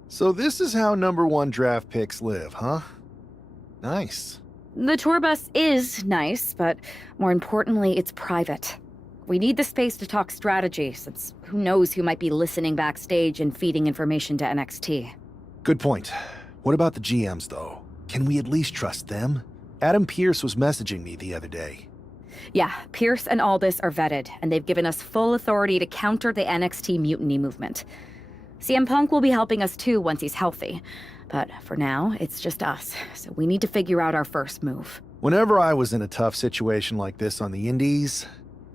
So this is how #1 draft picks live, huh? Nice. The tour bus is nice, but more importantly, it's private. We need the space to talk strategy, since who knows who might be listening backstage and feeding information to NXT. Good point. What about the GMs, though? Can we at least trust them? Adam Pearce was messaging me the other day. Yeah, Pierce and Aldis are vetted, and they've given us full authority to counter the NXT mutiny movement. CM Punk will be helping us too once he's healthy. But for now, it's just us, so we need to figure out our first move. Whenever I was in a tough situation like this on the Indies,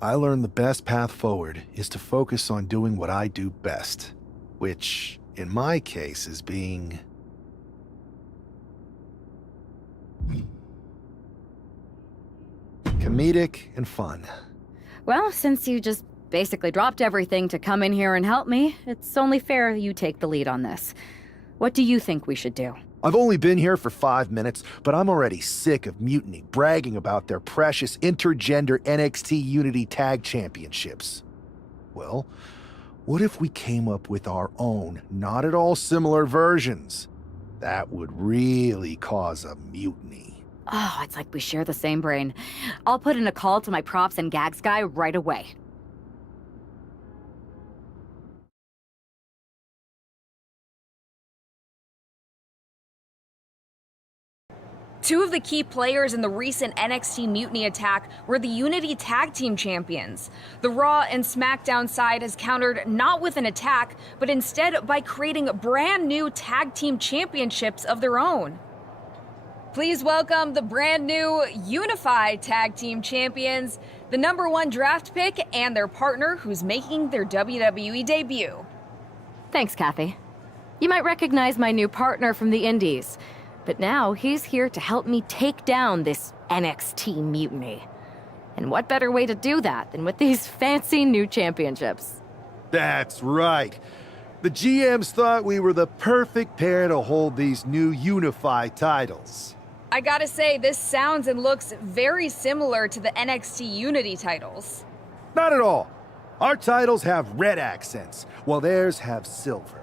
I learned the best path forward is to focus on doing what I do best. Which, in my case, is being... comedic and fun. Well, since you just basically dropped everything to come in here and help me, it's only fair you take the lead on this. What do you think we should do? I've only been here for 5 minutes, but I'm already sick of Mutiny bragging about their precious intergender NXT Unity Tag Championships. Well, what if we came up with our own, not at all similar versions? That would really cause a mutiny. Oh, it's like we share the same brain. I'll put in a call to my props and gags guy right away. Two of the key players in the recent NXT Mutiny attack were the Unity Tag Team Champions. The Raw and SmackDown side has countered not with an attack, but instead by creating brand new Tag Team Championships of their own. Please welcome the brand new Unified Tag Team Champions, the #1 draft pick, and their partner who's making their WWE debut. Thanks, Kathy. You might recognize my new partner from the Indies. But now he's here to help me take down this NXT mutiny. And what better way to do that than with these fancy new championships? That's right. The GMs thought we were the perfect pair to hold these new unified titles. I gotta say, this sounds and looks very similar to the NXT Unity titles. Not at all. Our titles have red accents, while theirs have silver.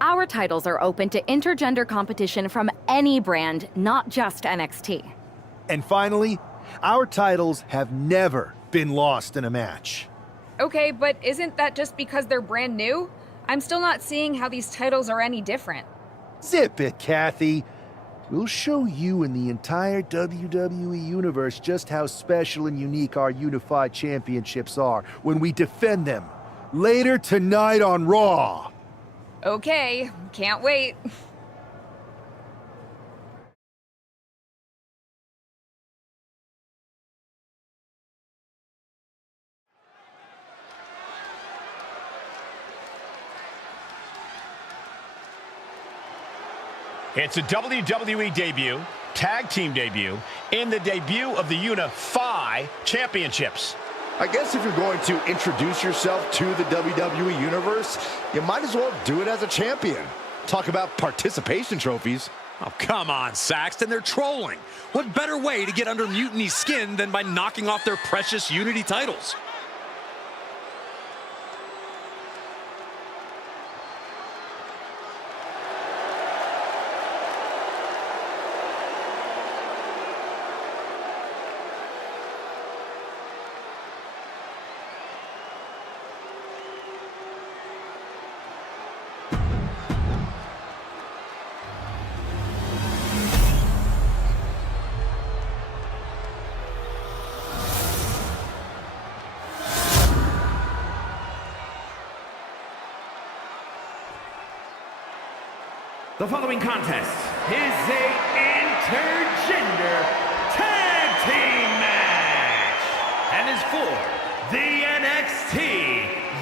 Our titles are open to intergender competition from any brand, not just NXT. And finally, our titles have never been lost in a match. Okay, but isn't that just because they're brand new? I'm still not seeing how these titles are any different. Zip it, Kathy. We'll show you and the entire WWE Universe just how special and unique our unified championships are when we defend them later tonight on Raw. Okay, can't wait. It's a WWE debut, tag team debut, and the debut of the Unify Championships. I guess if you're going to introduce yourself to the WWE Universe, you might as well do it as a champion. Talk about participation trophies. Oh, come on, Saxton, they're trolling. What better way to get under Mutiny's skin than by knocking off their precious Unity titles? The following contest is a intergender tag team match and is for the NXT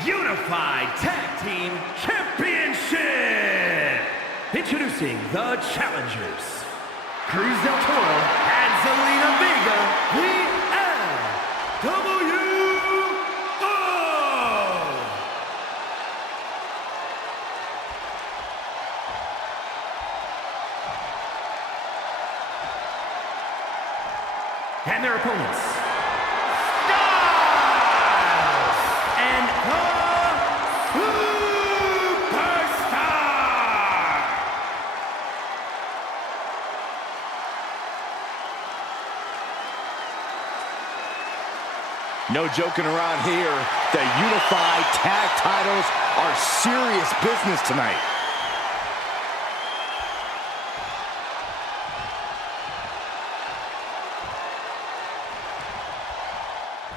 Unified Tag Team Championship. Introducing the challengers, Cruz del Toro and Zelina Vega, the LWO. And their opponents, Styles and the Superstars. No joking around here. The unified tag titles are serious business tonight.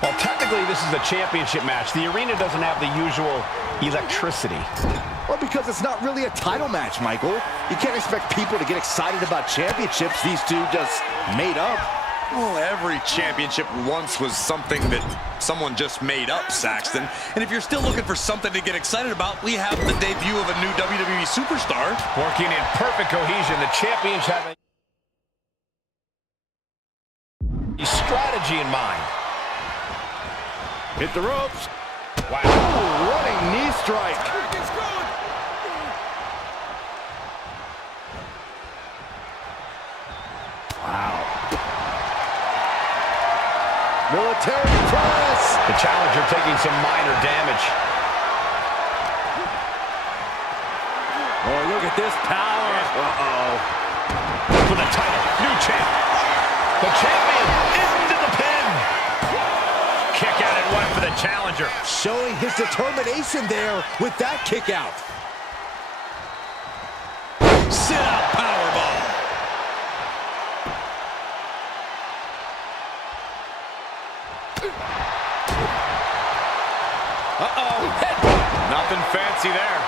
Well, technically, this is a championship match. The arena doesn't have the usual electricity. Well, because it's not really a title match, Michael. You can't expect people to get excited about championships these two just made up. Well, every championship once was something that someone just made up, Saxton. And if you're still looking for something to get excited about, we have the debut of a new WWE superstar. Working in perfect cohesion, the champions have a strategy in mind. Hit the ropes. Wow. Ooh, running knee strike. Wow. Military press. The challenger taking some minor damage. Oh, look at this power. Uh-oh. For the title, new champ. The champion into the pin. Kick out and one for the challenger. Showing his determination there with that kick out. Sit out powerbomb. Uh-oh. Nothing fancy there.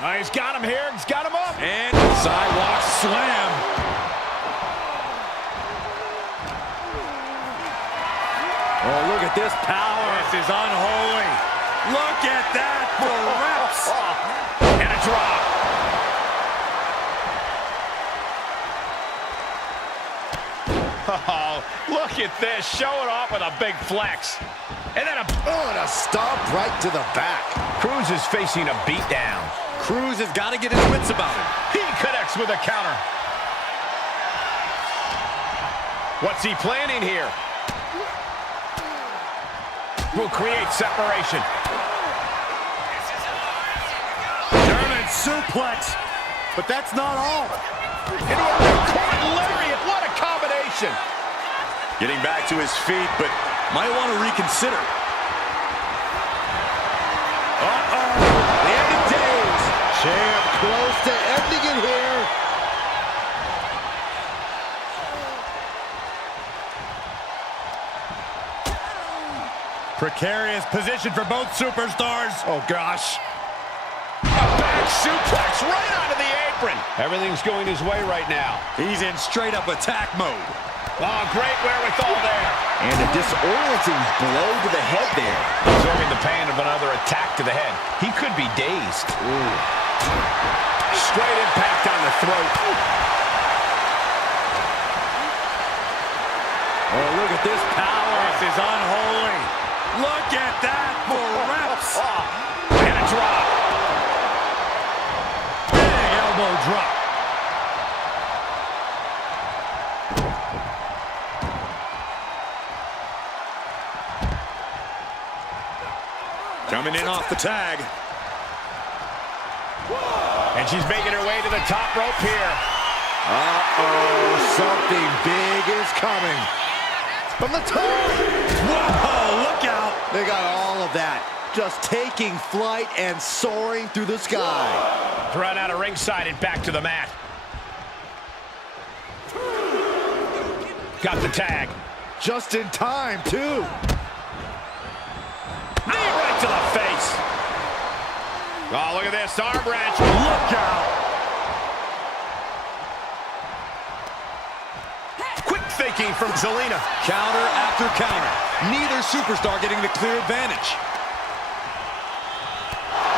Oh, he's got him here. He's got him up. And sidewalk slam. Oh, look at this power. This is unholy. Look at that for reps. And a drop. Oh, look at this. Showing off with a big flex. And then a stomp right to the back. Cruz is facing a beatdown. Cruz has got to get his wits about him. He connects with a counter. What's he planning here? Will create separation. German suplex. But that's not all. And he has a lariat. What a combination. Getting back to his feet, but might want to reconsider. Uh-oh. The end of days. Champ close to ending it here. Precarious position for both superstars. Oh, gosh. A back suplex right onto the apron. Everything's going his way right now. He's in straight-up attack mode. Oh, great wherewithal there. And a disorienting blow to the head there. Absorbing the pain of another attack to the head. He could be dazed. Ooh. Straight impact on the throat. Oh, look at this power. This is unholy. Look at that for reps. And a drop. Big elbow drop. Coming in off the tag. And she's making her way to the top rope here. Uh-oh, something big is coming. From the top. Whoa, look out. They got all of that. Just taking flight and soaring through the sky. Thrown out of ringside and back to the mat. Got the tag. Just in time, too. Knee right to the face. Oh, look at this. Arm wrench. Look out. Quick thinking from Zelina. Counter after counter. Neither superstar getting the clear advantage.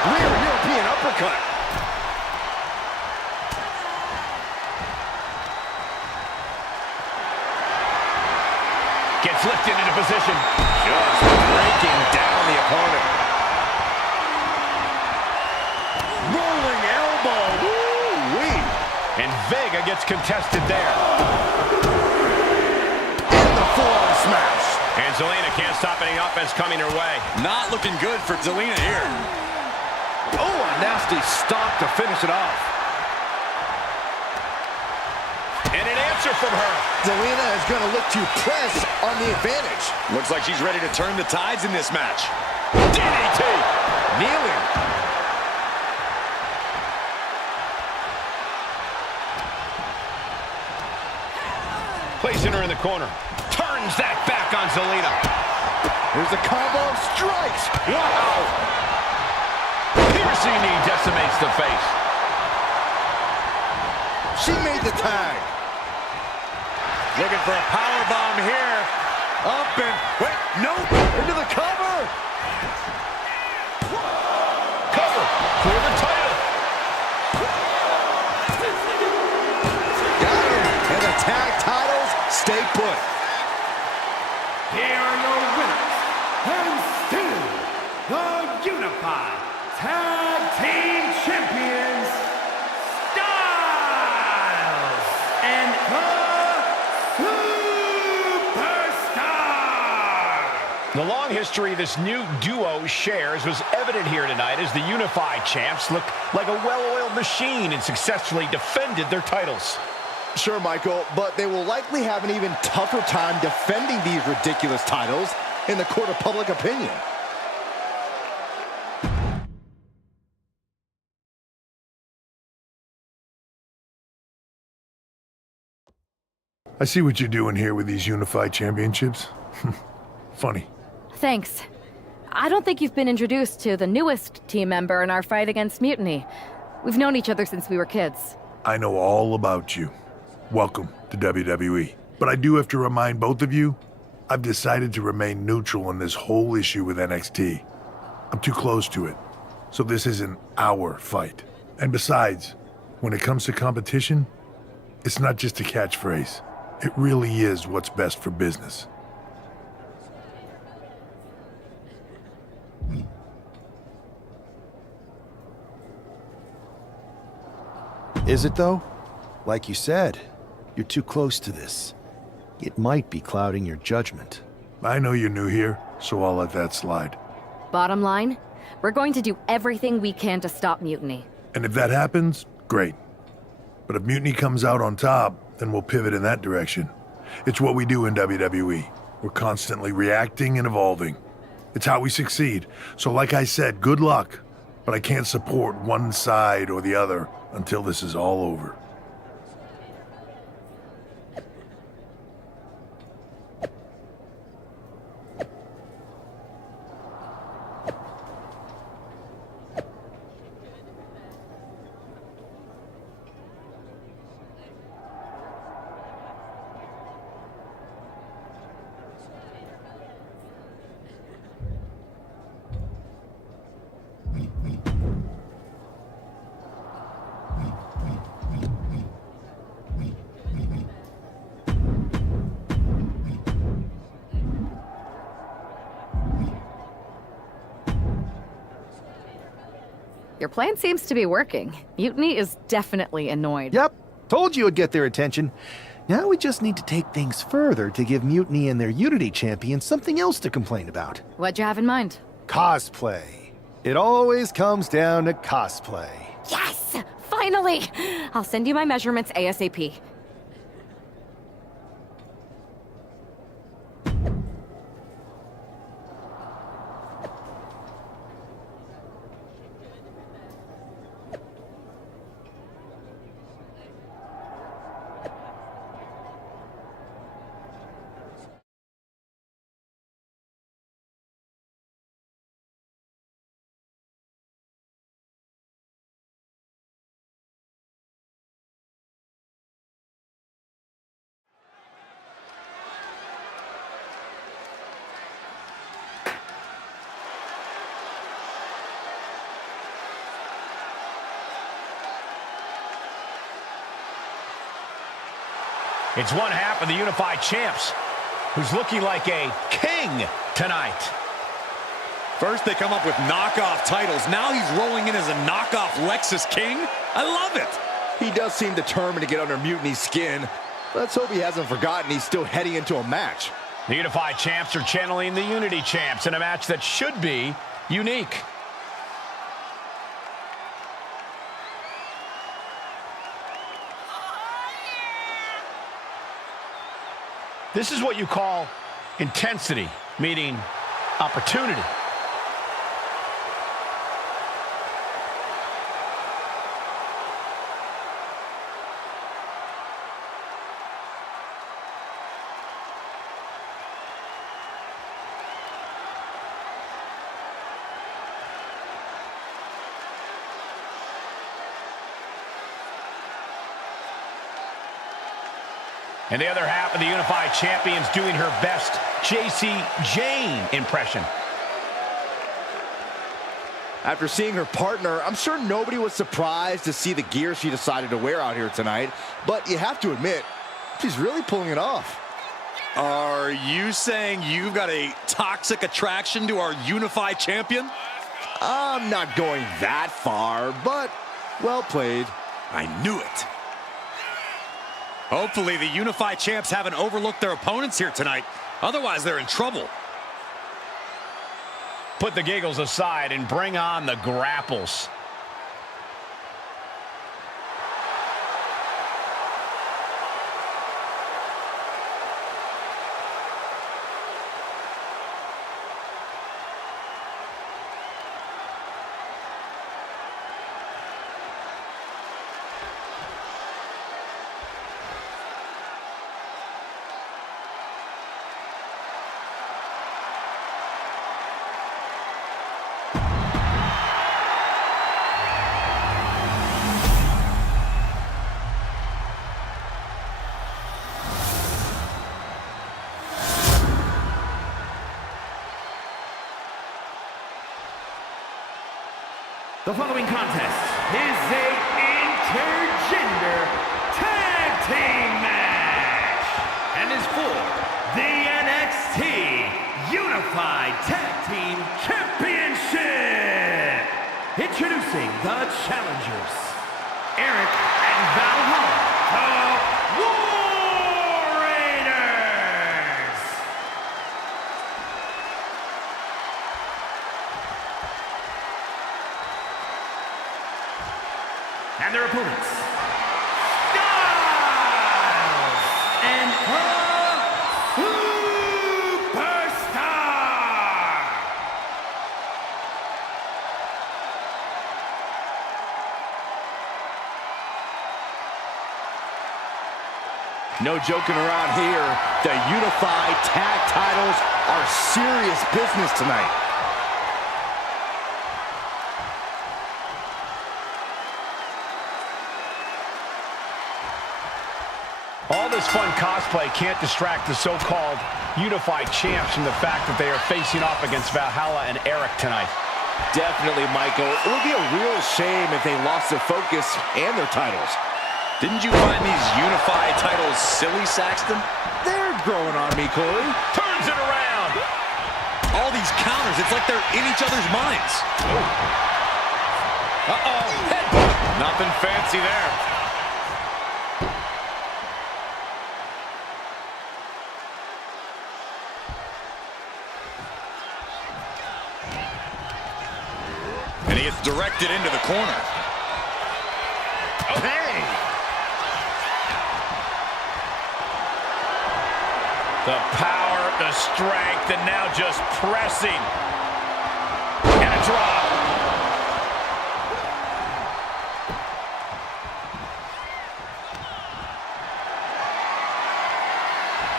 Rear European uppercut. Gets lifted into position. Just breaking down the opponent. Rolling elbow. Woo-wee. And Vega gets contested there. And the forearm smash. And Zelina can't stop any offense coming her way. Not looking good for Zelina here. Oh, a nasty stop to finish it off. And an answer finisher from her. Zelina is going to look to press on the advantage. Looks like she's ready to turn the tides in this match. DDT! Kneeling. Placing her in the corner. Turns that back on Zelina. Here's a combo of strikes. Wow! Piercing knee decimates the face. She made the tag. Looking for a power bomb here. Up and, wait, nope. Into the cover. Cover for the title. Got him. And the tag titles stay put. Here are your winners, and still the Unified Tag Team Champions, Styles and the Superstar. The long history this new duo shares was evident here tonight as the Unified Champs look like a well-oiled machine and successfully defended their titles. Sure, Michael, but they will likely have an even tougher time defending these ridiculous titles in the court of public opinion. I see what you're doing here with these unified championships. Funny. Thanks. I don't think you've been introduced to the newest team member in our fight against Mutiny. We've known each other since we were kids. I know all about you. Welcome to WWE. But I do have to remind both of you, I've decided to remain neutral in this whole issue with NXT. I'm too close to it, so this isn't our fight. And besides, when it comes to competition, it's not just a catchphrase. It really is what's best for business. Is it, though? Like you said, you're too close to this. It might be clouding your judgment. I know you're new here, so I'll let that slide. Bottom line, we're going to do everything we can to stop Mutiny. And if that happens, great. But if Mutiny comes out on top, then we'll pivot in that direction. It's what we do in WWE. We're constantly reacting and evolving. It's how we succeed. So like I said, good luck. But I can't support one side or the other until this is all over. Your plan seems to be working. Mutiny is definitely annoyed. Yep, told you it'd get their attention. Now we just need to take things further to give Mutiny and their Unity champion something else to complain about. What'd you have in mind? Cosplay. It always comes down to cosplay. Yes! Finally! I'll send you my measurements ASAP. It's one half of the Unified Champs, who's looking like a king tonight. First, they come up with knockoff titles. Now he's rolling in as a knockoff Lexus King. I love it. He does seem determined to get under Mutiny's skin. Let's hope he hasn't forgotten he's still heading into a match. The Unified Champs are channeling the Unity Champs in a match that should be unique. This is what you call intensity, meaning opportunity. And the other half of the Unified Champions doing her best JC Jane impression. After seeing her partner, I'm sure nobody was surprised to see the gear she decided to wear out here tonight. But you have to admit, she's really pulling it off. Are you saying you've got a toxic attraction to our Unified Champion? I'm not going that far, but well played. I knew it. Hopefully the Unified Champs haven't overlooked their opponents here tonight. Otherwise, they're in trouble. Put the giggles aside and bring on the grapples. The following contest is a intergender tag team match and is for the NXT Unified Tag Team Championship. Introducing the challengers, Eric and Valhalla, the War Raiders. And their opponents, Styles and her Superstar. No joking around here. The Unified Tag titles are serious business tonight. All this fun cosplay can't distract the so-called Unified Champs from the fact that they are facing off against Valhalla and Eric tonight. Definitely, Michael. It would be a real shame if they lost their focus and their titles. Didn't you find these Unified titles silly, Saxton? They're growing on me, Corey. Turns it around. All these counters, it's like they're in each other's minds. Uh-oh. Headbutt. Nothing fancy there. And he gets directed into the corner. Oh, hey! The power, the strength, and now just pressing. And a drop.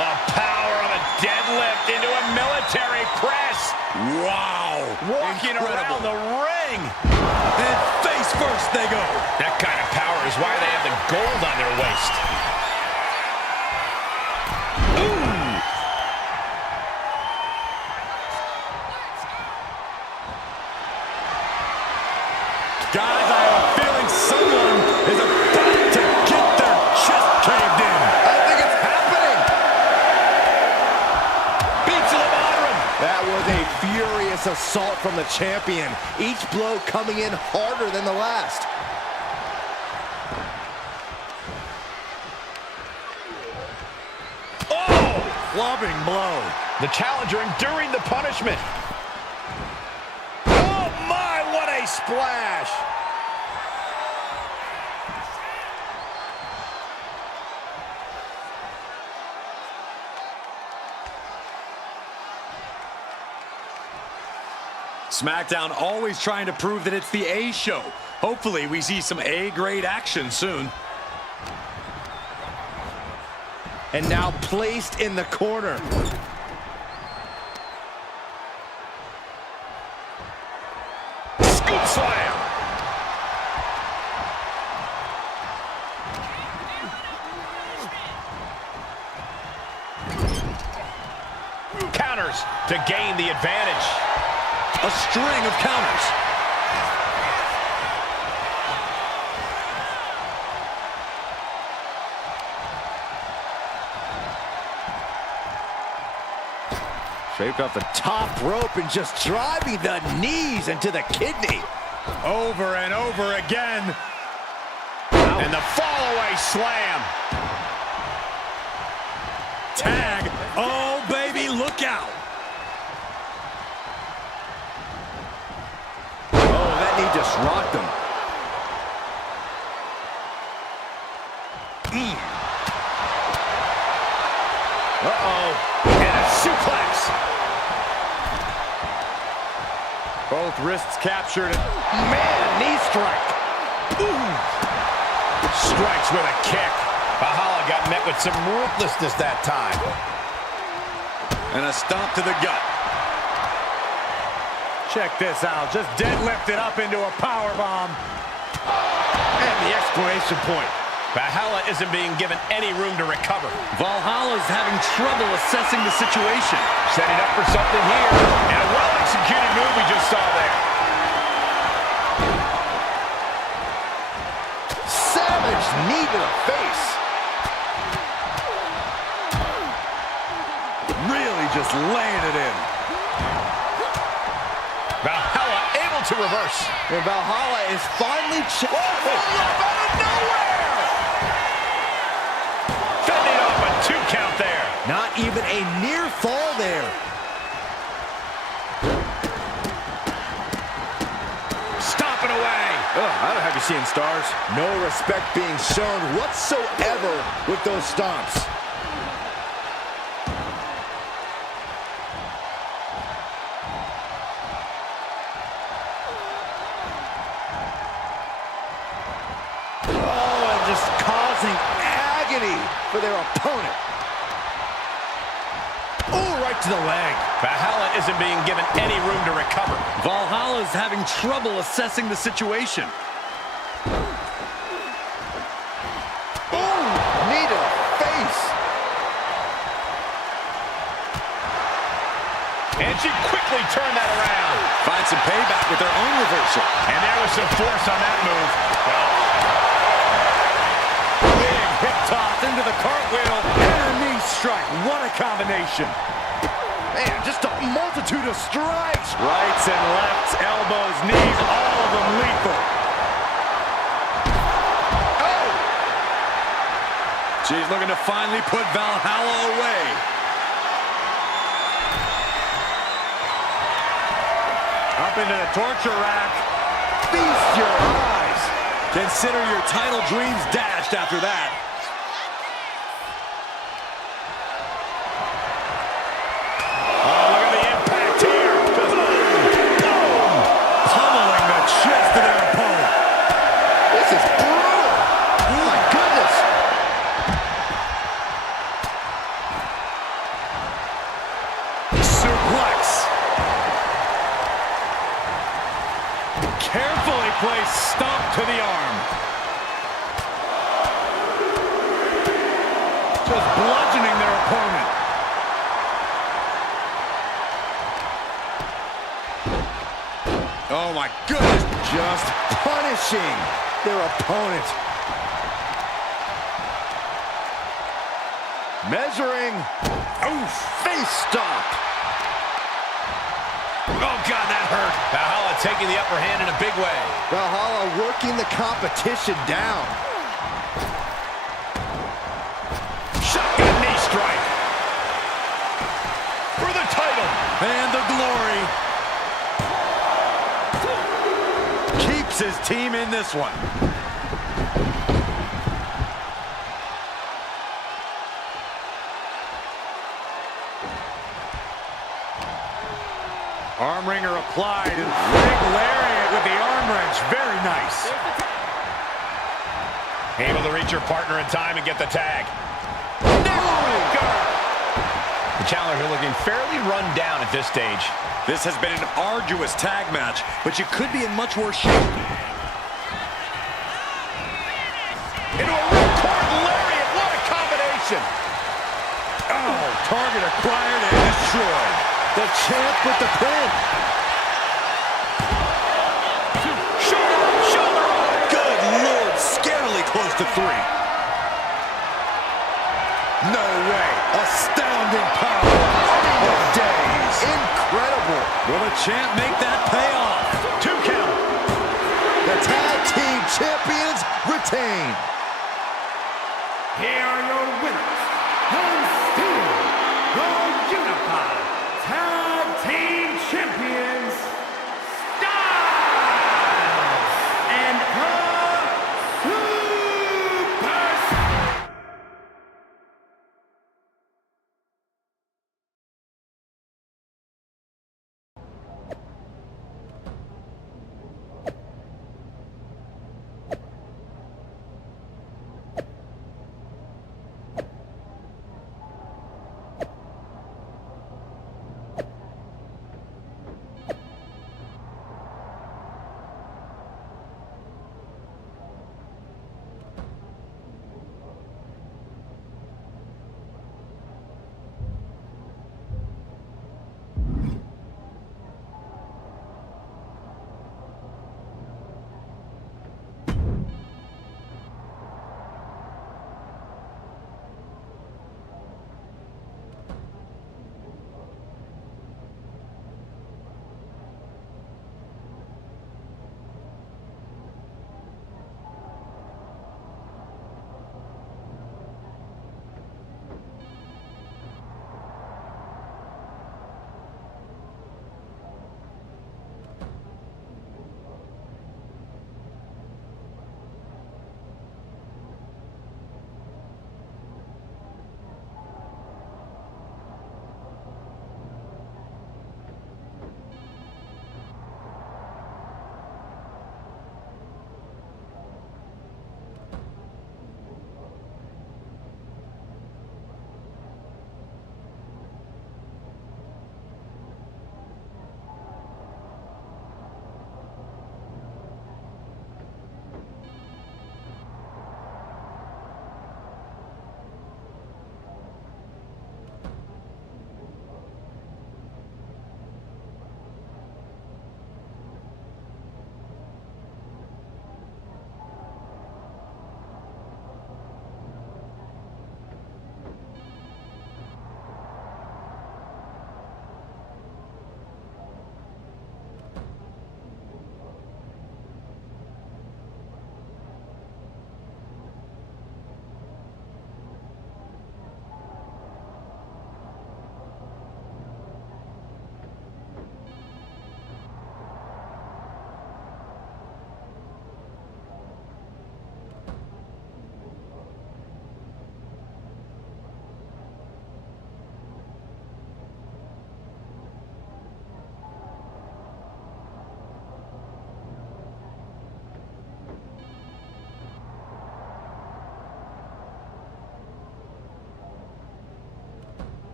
The power of a deadlift into a military press. Wow. Walking around the ring. And face first they go. That kind of power is why they have the gold on their waist. Ooh. Guys, I have a feeling someone is about to get their chest caved in. I think it's happening. Beats the bottom. That was a furious assault from the champion. Each blow coming in harder than the last. Oh! Clubbing blow. The challenger enduring the punishment. Oh my, what a splash! SmackDown always trying to prove that it's the A show. Hopefully we see some A-grade action soon. And now placed in the corner. Scoop slam. Counters to gain the advantage. A string of counters. Shaped off the top rope and just driving the knees into the kidney. Over and over again. And the fall-away slam. Tag. Oh, baby, look out. Oh, that knee just rocked him. Uh-oh. And a suplex. Both wrists captured. Man, knee strike. Ooh. Strikes with a kick. Valhalla got met with some ruthlessness that time. And a stomp to the gut. Check this out. Just deadlifted up into a powerbomb. And the exclamation point. Valhalla isn't being given any room to recover. Valhalla's having trouble assessing the situation. Setting up for something here. And a well-executed move we just saw there. Savage knee to the face. Really just laying it in. Valhalla able to reverse. And Valhalla is finally... out of nowhere! Fending off a 2 count there. Not even a near fall there. Stomping away. I don't have you seeing stars. No respect being shown whatsoever with those stomps. Oh, and just causing agony for their opponent. Oh, right to the leg. Valhalla isn't being given any room to recover. Valhalla's having trouble assessing the situation. Oh, knee to the face. And she quickly turned that around. Find some payback with their own reversal. And there was some force on that move. Big hip toss into the cartwheel. And a knee strike. What a combination. Man, just a multitude of strikes. Rights and lefts, elbows, knees, all of them lethal. Oh! She's looking to finally put Valhalla away. Up into the torture rack. Feast your eyes. Consider your title dreams dashed after that. Carefully placed stomp to the arm. Just bludgeoning their opponent. Oh my goodness. Just punishing their opponent. Measuring. Oh, face stomp. Oh, God, that hurt. Valhalla taking the upper hand in a big way. Valhalla working the competition down. Shotgun knee strike. For the title. And the glory. Keeps his team in this one. Arm wringer applied. Big lariat with the arm wrench. Very nice. Able to reach your partner in time and get the tag. The challenger looking fairly run down at this stage. This has been an arduous tag match, but you could be in much worse shape. Into a ripcord lariat. What a combination. Oh, target acquired and destroyed. The champ with the pin. Shoulder. Good Lord, scarily close to 3. No way. Astounding power. Oh, days. Incredible. Will the champ make that pay off? 2 count. The tag team champions retain. Here are your winners, and still the Unified Tag Team Champions, Styles and the Super.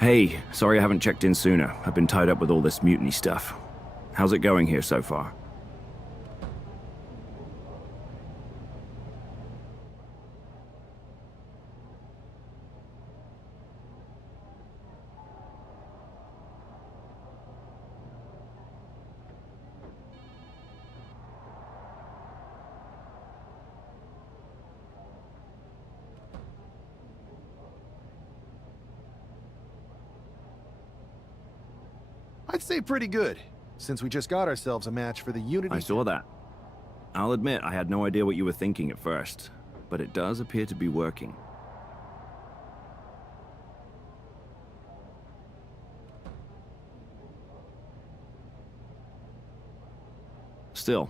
Hey, sorry I haven't checked in sooner. I've been tied up with all this mutiny stuff. How's it going here so far? I'd say pretty good, since we just got ourselves a match for the Unity. I saw that. I'll admit I had no idea what you were thinking at first, but it does appear to be working. Still,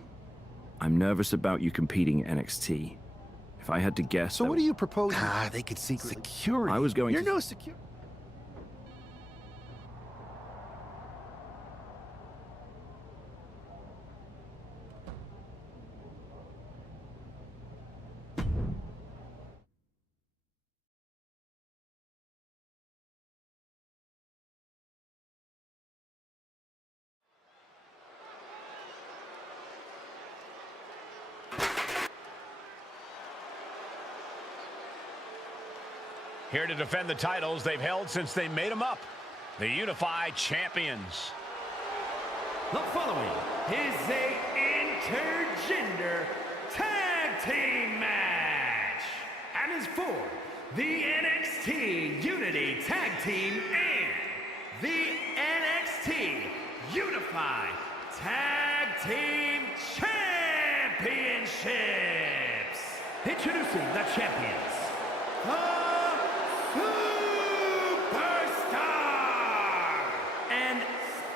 I'm nervous about you competing in NXT. If I had to guess... So what do you propose? They could secretly... Security? I was going You're to... no secure... Here to defend the titles they've held since they made them up. The Unified Champions. The following is a intergender tag team match and is for the NXT Unity Tag Team and the NXT Unified Tag Team Championships. Introducing the champions, the Superstar and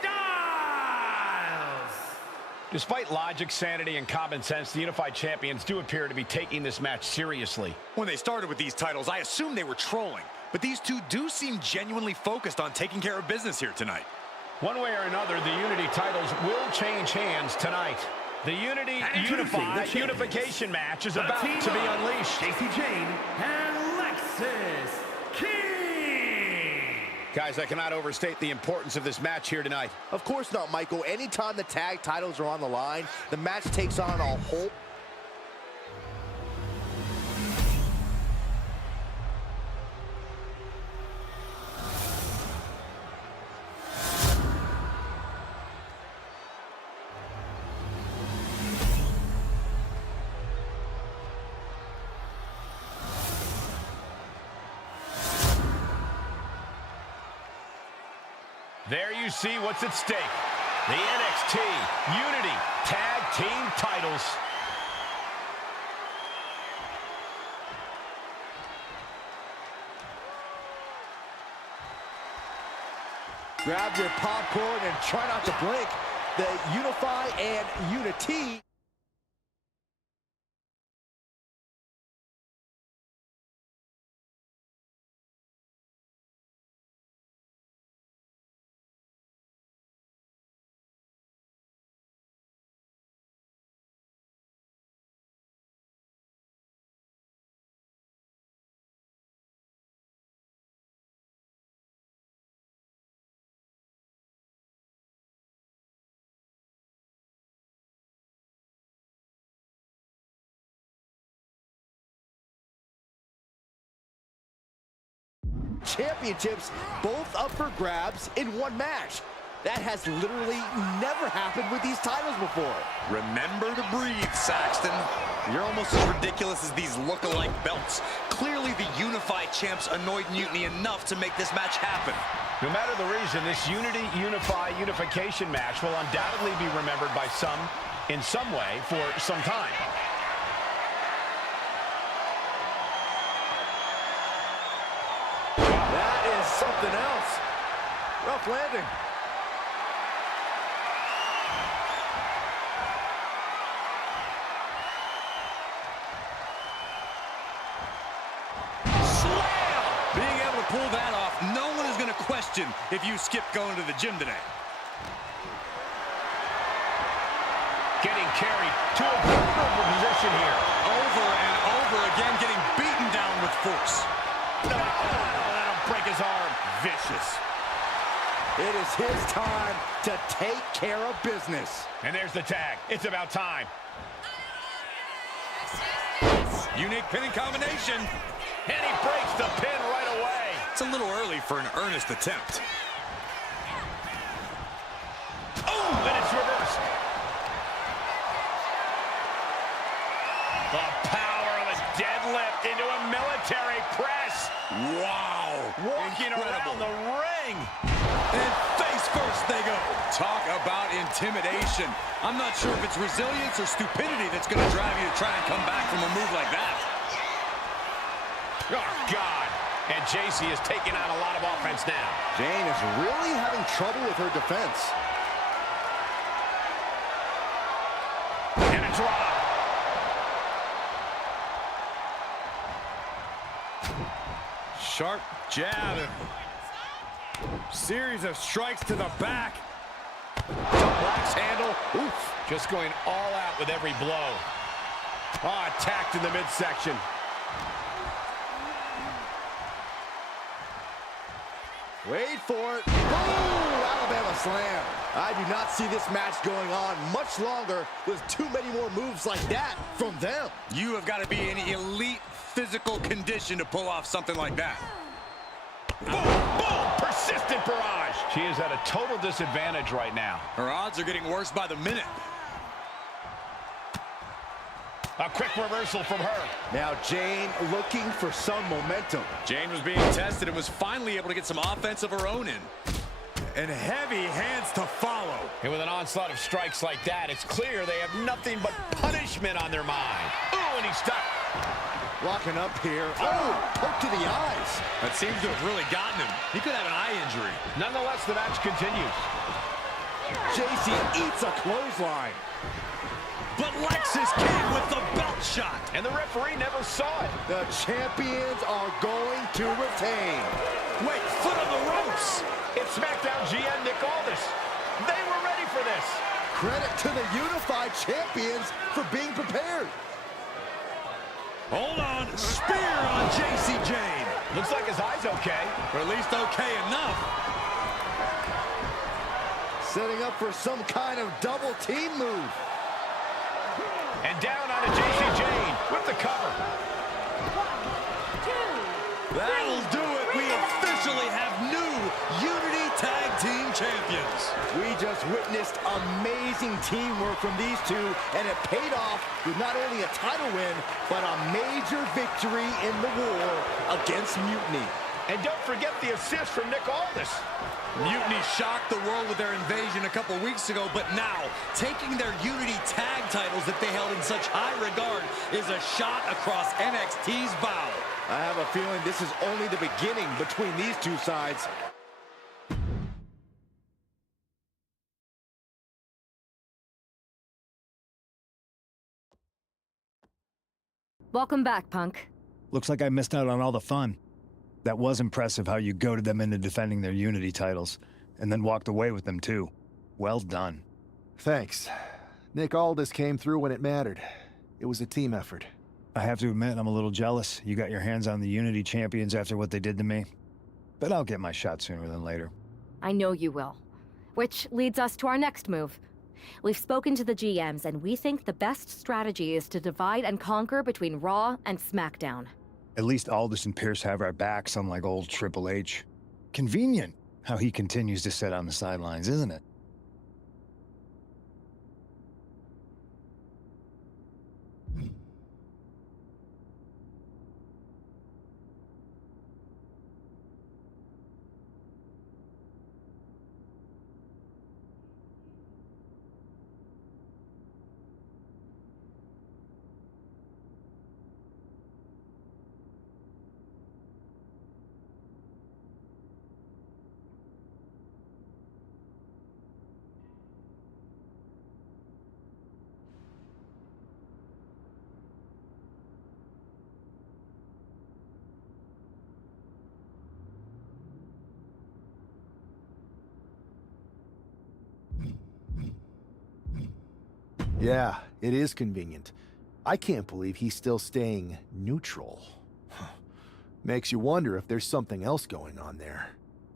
Styles. Despite logic, sanity, and common sense, the Unified Champions do appear to be taking this match seriously. When they started with these titles, I assumed they were trolling. But these two do seem genuinely focused on taking care of business here tonight. One way or another, the Unity titles will change hands tonight. The Unity Unified Unification match is about to be unleashed. Casey Jane and Lexis King. Guys, I cannot overstate the importance of this match here tonight. Of course not, Michael. Anytime the tag titles are on the line, the match takes on a whole... There you see what's at stake. The NXT Unity Tag Team titles. Grab your popcorn and try not to blink. The Unify and Unity. Championships both up for grabs in one match. That has literally never happened with these titles before. Remember to breathe, Saxton. You're almost as ridiculous as these look-alike belts. Clearly the Unified Champs annoyed Mutiny enough to make this match happen. No matter the reason, this Unity Unify Unification match will undoubtedly be remembered by some in some way for some time. Something else. Rough landing. Slam! Being able to pull that off, no one is going to question if you skipped going to the gym today. Getting carried to a vulnerable position here. Over and over again, getting beaten down with force. No, that'll break his arm. Vicious. It is his time to take care of business. And there's the tag. It's about time. Unique pinning combination. And he breaks the pin right away. It's a little early for an earnest attempt. Oh, and it's reversed. The power of a deadlift into a military press. Wow. Walking Incredible. around the ring. And face first they go. Talk about intimidation. I'm not sure if it's resilience or stupidity that's going to drive you to try and come back from a move like that. Oh, God. And JC is taking on a lot of offense now. Jane is really having trouble with her defense. And a drop. Sharp jab. Series of strikes to the back. Axe handle. Oof. Just going all out with every blow. Oh, attacked in the midsection. Wait for it. Boom! Alabama slam. I do not see this match going on much longer with too many more moves like that from them. You have got to be in elite physical condition to pull off something like that. Boom! Boom! Persistent barrage. She is at a total disadvantage right now. Her odds are getting worse by the minute. A quick reversal from her. Now Jane looking for some momentum. Jane was being tested and was finally able to get some offense of her own in. And heavy hands to follow. And with an onslaught of strikes like that, it's clear they have nothing but punishment on their mind. Ooh, and he's stuck. Locking up here. Oh, poke to the eyes. That seems to have really gotten him. He could have an eye injury. Nonetheless, the match continues. JC eats a clothesline. But Lexis came with the belt shot. And the referee never saw it. The champions are going to retain. Wait, foot on the ropes. It's SmackDown GM Nick Aldis. They were ready for this. Credit to the unified champions for being prepared. Hold on. Spear on JC Jane. Looks like his eye's okay. Or at least okay enough. Setting up for some kind of double team move. And down onto JC Jane with the cover. 1, 2, That'll do it. We officially have new Unity Tag Team Champions. We just witnessed amazing teamwork from these two, and it paid off with not only a title win, but a major victory in the war against Mutiny. And don't forget the assist from Nick Aldis. Mutiny shocked the world with their invasion a couple weeks ago, but now, taking their Unity tag titles that they held in such high regard is a shot across NXT's bow. I have a feeling this is only the beginning between these two sides. Welcome back, Punk. Looks like I missed out on all the fun. That was impressive how you goaded them into defending their Unity titles, and then walked away with them too. Well done. Thanks. Nick Aldis came through when it mattered. It was a team effort. I have to admit, I'm a little jealous. You got your hands on the Unity champions after what they did to me. But I'll get my shot sooner than later. I know you will. Which leads us to our next move. We've spoken to the GMs, and we think the best strategy is to divide and conquer between Raw and SmackDown. At least Aldis and Pierce have our backs, unlike old Triple H. Convenient how he continues to sit on the sidelines, isn't it? Yeah, it is convenient. I can't believe he's still staying neutral. Makes you wonder if there's something else going on there.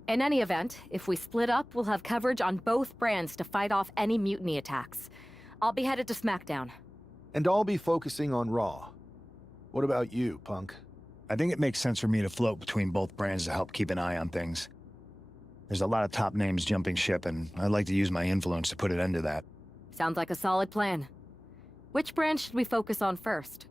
In any event, if we split up, we'll have coverage on both brands to fight off any mutiny attacks. I'll be headed to SmackDown. And I'll be focusing on Raw. What about you, Punk? I think it makes sense for me to float between both brands to help keep an eye on things. There's a lot of top names jumping ship, and I'd like to use my influence to put an end to that. Sounds like a solid plan. Which brand should we focus on first?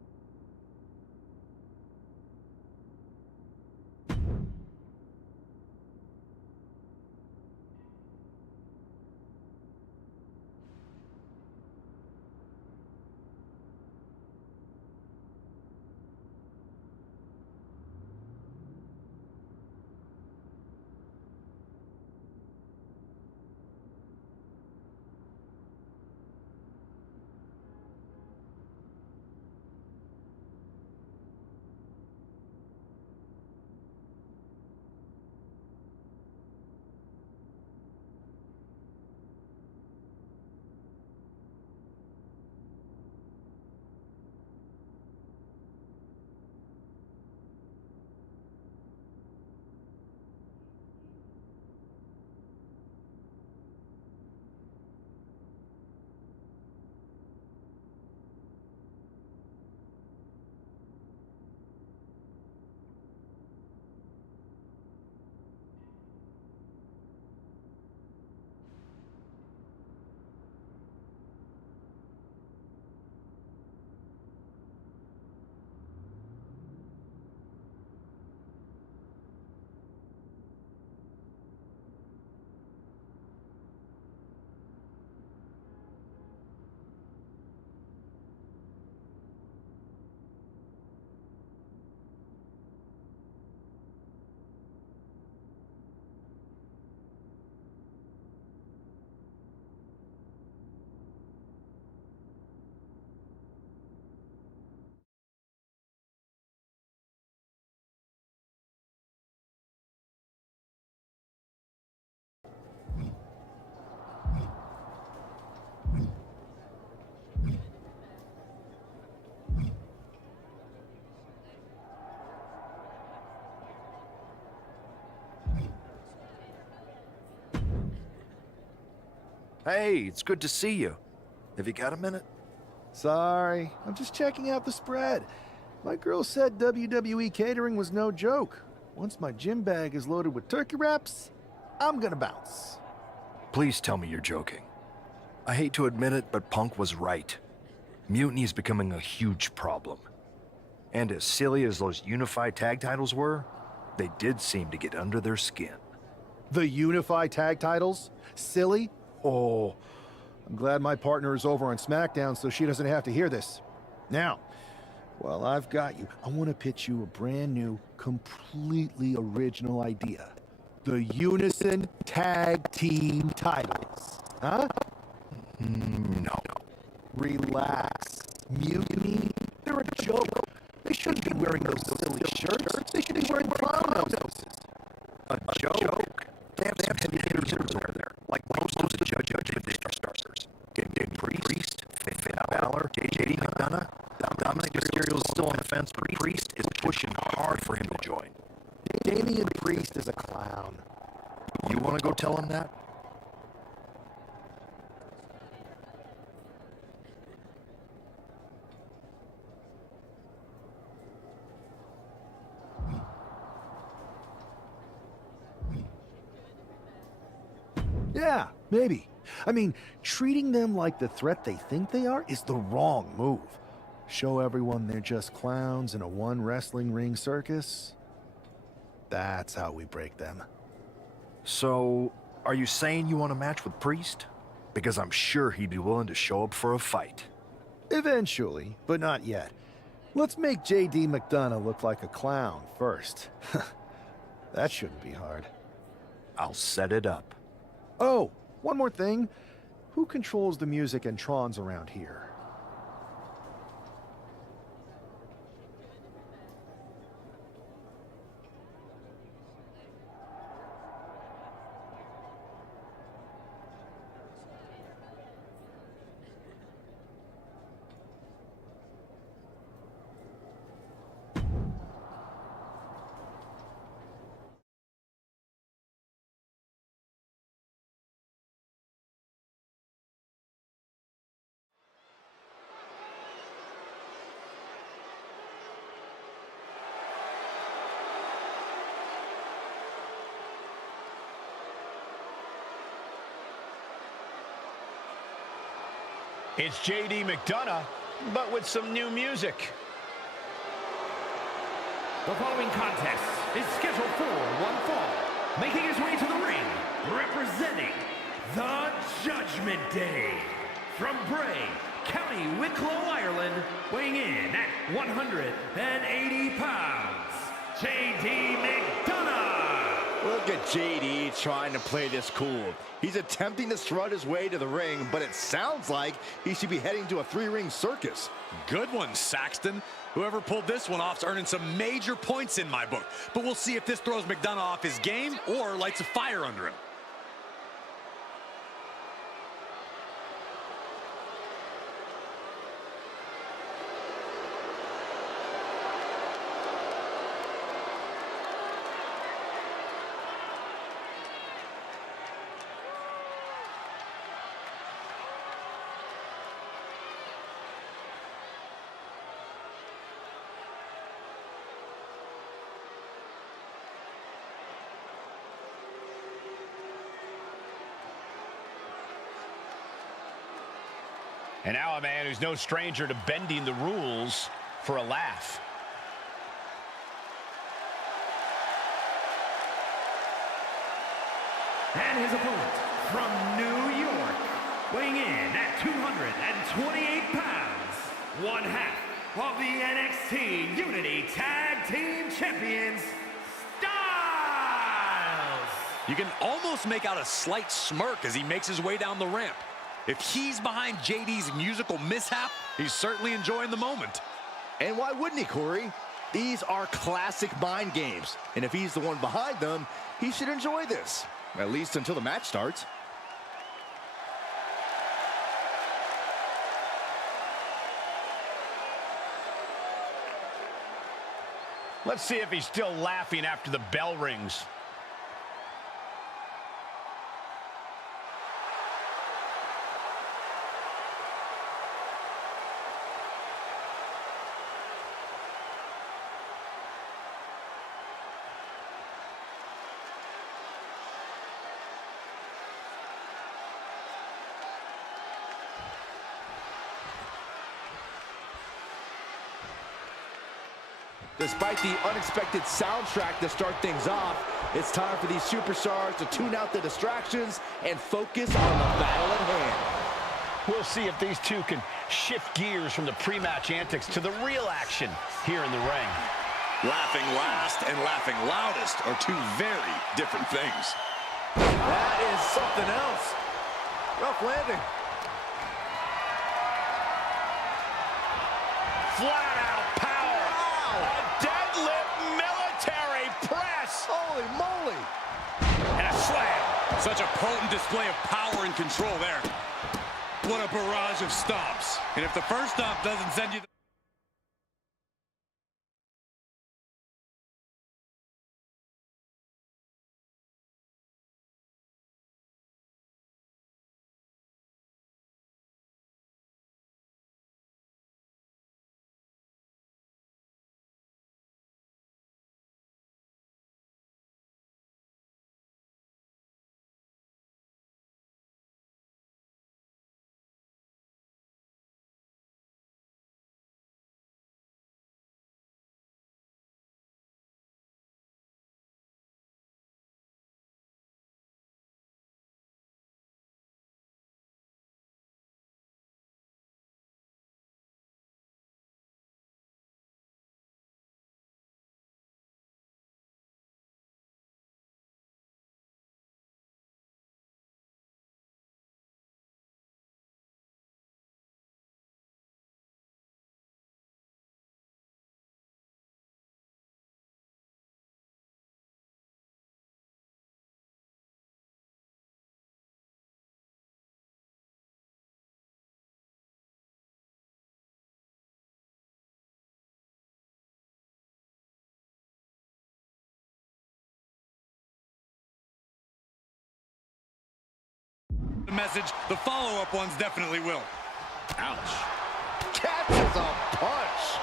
Hey, it's good to see you. Have you got a minute? Sorry, I'm just checking out the spread. My girl said WWE catering was no joke. Once my gym bag is loaded with turkey wraps, I'm gonna bounce. Please tell me you're joking. I hate to admit it, but Punk was right. Mutiny is becoming a huge problem. And as silly as those unified tag titles were, they did seem to get under their skin. The unified tag titles? Silly? Oh, I'm glad my partner is over on SmackDown so she doesn't have to hear this. Now, while I've got you, I want to pitch you a brand new, completely original idea. The Unison Tag Team titles. Huh? No. Relax. Mutiny? They're a joke. They shouldn't be wearing those silly shirts. They should be wearing clown noses. A joke? They have heavy hitters over there, like most of the Judge stars. Dave Priest, Finn Balor, JD McDonough. Dominic Mysterio is still on the fence, but Priest is pushing hard for him to join. Damian Priest is a clown. You want to go tell him that? Yeah, maybe. I mean, treating them like the threat they think they are is the wrong move. Show everyone they're just clowns in a one wrestling ring circus. That's how we break them. So, are you saying you want a match with Priest? Because I'm sure he'd be willing to show up for a fight. Eventually, but not yet. Let's make JD McDonough look like a clown first. That shouldn't be hard. I'll set it up. Oh, one more thing. Who controls the music and Trons around here? It's JD McDonough, but with some new music. The following contest is scheduled for one fall. Making his way to the ring, representing the Judgment Day. From Bray, County Wicklow, Ireland, weighing in at 180 pounds, JD McDonough. Look at JD trying to play this cool. He's attempting to strut his way to the ring, but it sounds like he should be heading to a three-ring circus. Good one, Saxton. Whoever pulled this one off's earning some major points in my book. But we'll see if this throws McDonough off his game or lights a fire under him. And now a man who's no stranger to bending the rules for a laugh. And his opponent from New York, weighing in at 228 pounds, one half of the NXT Unity Tag Team Champions, Styles! You can almost make out a slight smirk as he makes his way down the ramp. If he's behind JD's musical mishap, he's certainly enjoying the moment. And why wouldn't he, Corey? These are classic mind games. And if he's the one behind them, he should enjoy this. At least until the match starts. Let's see if he's still laughing after the bell rings. Despite the unexpected soundtrack to start things off, it's time for these superstars to tune out the distractions and focus on the battle at hand. We'll see if these two can shift gears from the pre-match antics to the real action here in the ring. Laughing last and laughing loudest are two very different things. That is something else. Rough landing. Flat out power. Wow. A deadlift military press. Holy moly. And a slam. Such a potent display of power and control there. What a barrage of stomps. And if the first stomp doesn't send you... The message, the follow-up ones definitely will. Ouch. Catches a punch.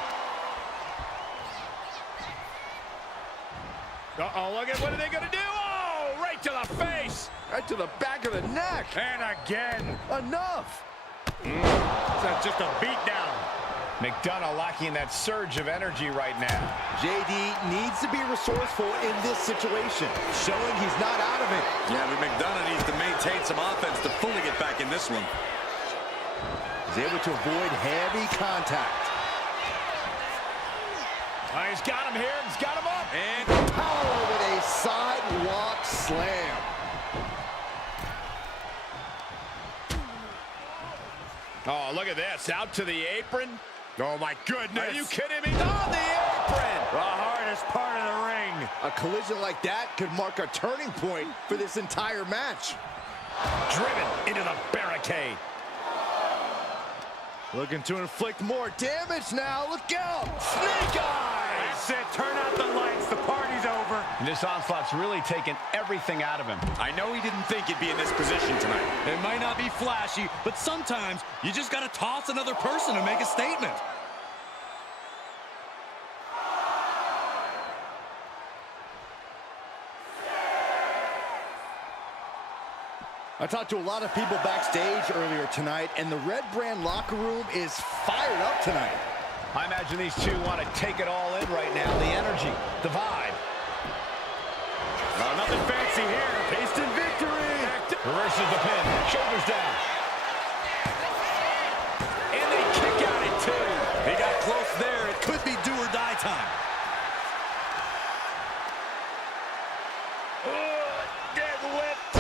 Uh-oh, look at what are they going to do? Oh, right to the face. Right to the back of the neck. And again. Enough. That's just a beat down. McDonough lacking that surge of energy right now. JD needs to be resourceful in this situation, showing he's not out of it. Yeah, but McDonough needs to maintain some offense to fully get back in this one. He's able to avoid heavy contact. He's got him here. He's got him up. And power with a sidewalk slam. Oh, look at this. Out to the apron. Oh, my goodness. Are you kidding me? On the apron. The hardest part of the ring. A collision like that could mark a turning point for this entire match. Driven into the barricade. Looking to inflict more damage now. Look out. Snake eyes. That's it. Turn out the lights. The party's over. And this onslaught's really taken everything out of him. I know he didn't think he'd be in this position tonight. It might not be flashy, but sometimes you just got to toss another person to make a statement. I talked to a lot of people backstage earlier tonight, and the Red Brand locker room is fired up tonight. I imagine these two want to take it all in right now. The energy, the vibe. Nothing fancy here. Tasting victory. Reverses the pin. Shoulders down. And they kick out at two. He got close there. It could be do or die time. Deadlift.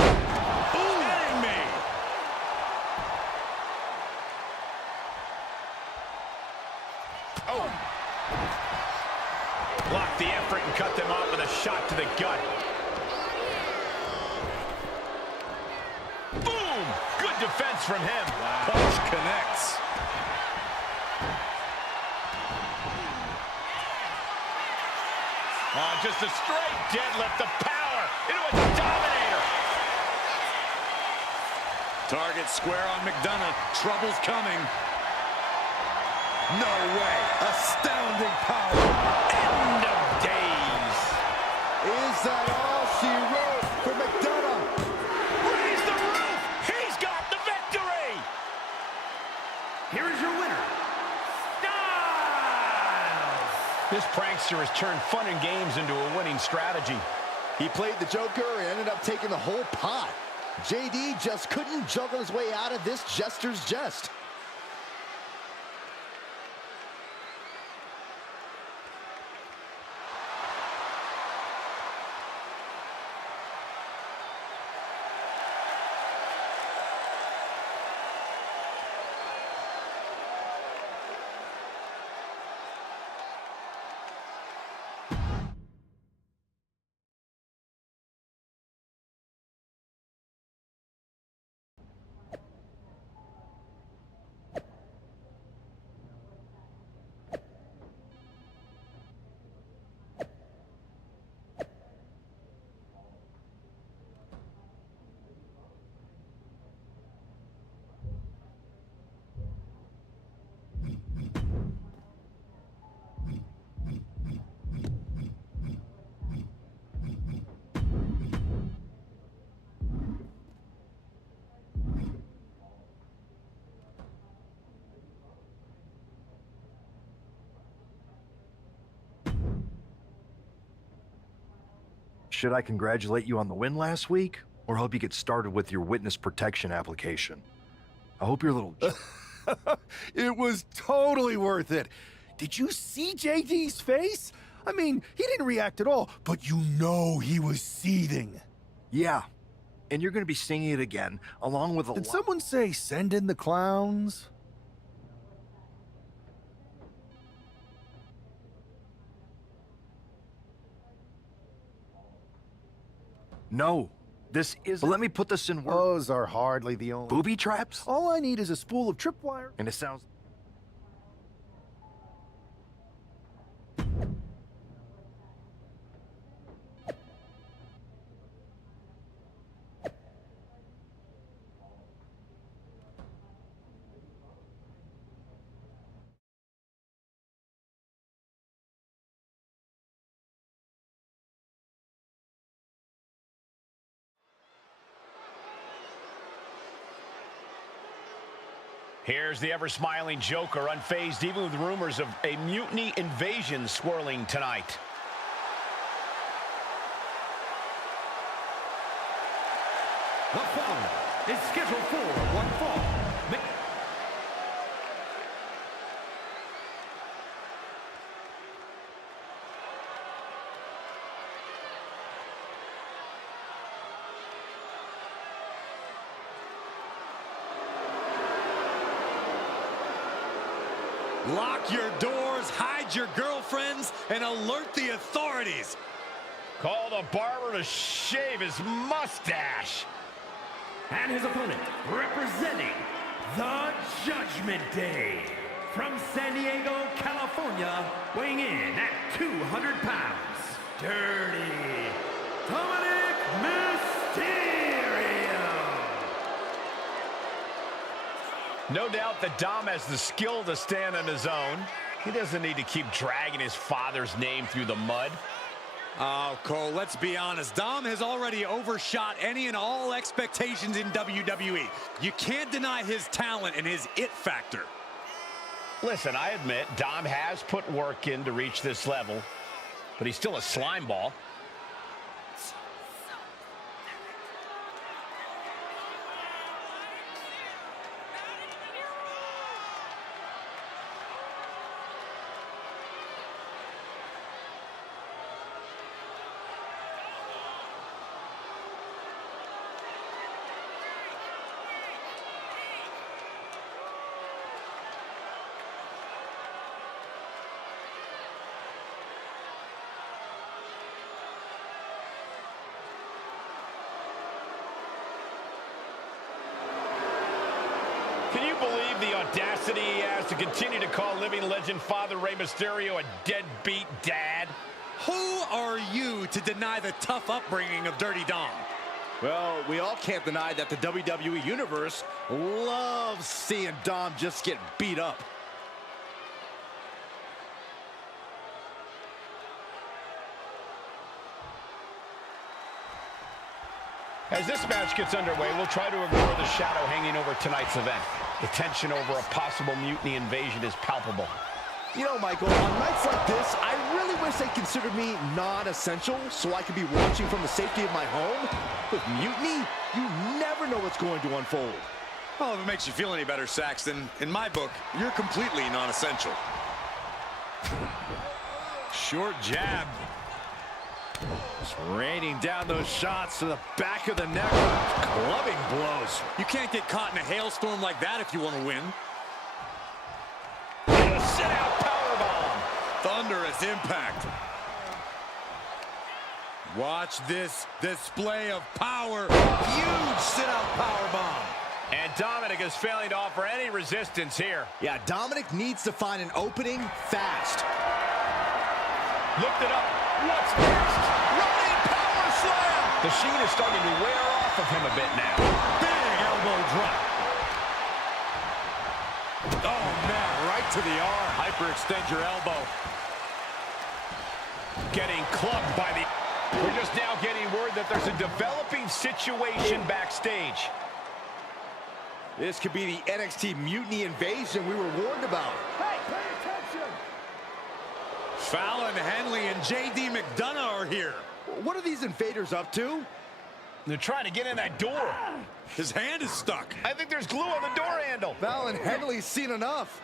Kidding me. Oh. Blocked the effort and cut them off with a shot to the gut. Boom! Good defense from him. Punch connects. Oh, just a straight deadlift. The power into a dominator. Target square on McDonough. Trouble's coming. No way. Astounding power. End of days. Is that all she wrote for McDonough? Raise the roof. He's got the victory. Here is your winner, Styles! This prankster has turned fun and games into a winning strategy. He played the Joker and ended up taking the whole pot. JD just couldn't juggle his way out of this jester's jest. Should I congratulate you on the win last week, or help you get started with your witness protection application? I hope you're a little... It was totally worth it. Did you see JD's face? I mean, he didn't react at all, but you know he was seething. Yeah, and you're going to be singing it again, along with a Did someone say send in the clowns? No, this is... But let me put this in words. Those are hardly the only... Booby traps? All I need is a spool of tripwire. And it sounds... Here's the ever-smiling Joker, unfazed even with rumors of a mutiny invasion swirling tonight. The following is scheduled for one fall. Lock your doors, hide your girlfriends, and alert the authorities. Call the barber to shave his mustache. And his opponent, representing the Judgment Day, from San Diego, California, weighing in at 200 pounds, Dirty Dominic Mysterio. No doubt that Dom has the skill to stand on his own. He doesn't need to keep dragging his father's name through the mud. Oh, Cole, let's be honest. Dom has already overshot any and all expectations in WWE. You can't deny his talent and his it factor. Listen, I admit Dom has put work in to reach this level, but he's still a slime ball. Can you believe the audacity he has to continue to call living legend Father Rey Mysterio a deadbeat dad? Who are you to deny the tough upbringing of Dirty Dom? Well, we all can't deny that the WWE Universe loves seeing Dom just get beat up. As this match gets underway, we'll try to ignore the shadow hanging over tonight's event. The tension over a possible mutiny invasion is palpable. You know, Michael, on nights like this, I really wish they considered me non-essential so I could be watching from the safety of my home. With mutiny, you never know what's going to unfold. Well, if it makes you feel any better, Saxton, in my book, you're completely non-essential. Short jab. Just raining down those shots to the back of the neck with clubbing blows. You can't get caught in a hailstorm like that if you want to win. Sit-out powerbomb. Thunderous impact. Watch this display of power. Huge sit-out powerbomb. And Dominic is failing to offer any resistance here. Yeah, Dominic needs to find an opening fast. Looked it up. What's next? Running power slam. The sheen is starting to wear off of him a bit now. Big elbow drop. Oh, man, right to the arm. Hyperextend your elbow. Getting clubbed by the... We're just now getting word that there's a developing situation backstage. This could be the NXT Mutiny Invasion we were warned about. Hey, pay attention! Fallon Henley and JD McDonough are here. What are these invaders up to? They're trying to get in that door. His hand is stuck. I think there's glue on the door handle. Fallon Henley's seen enough.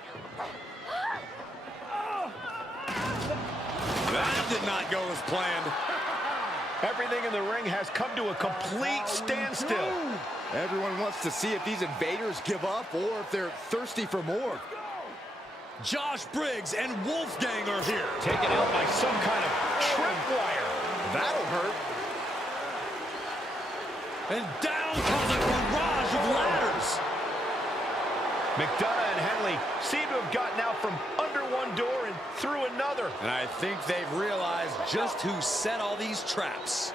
That did not go as planned. Everything in the ring has come to a complete standstill. Everyone wants to see if these invaders give up or if they're thirsty for more. Josh Briggs and Wolfgang are here. Taken out by some kind of tripwire. That'll hurt. And down comes a barrage of ladders. McDonough and Henley seem to have gotten out from under one door and through another. And I think they've realized just who set all these traps.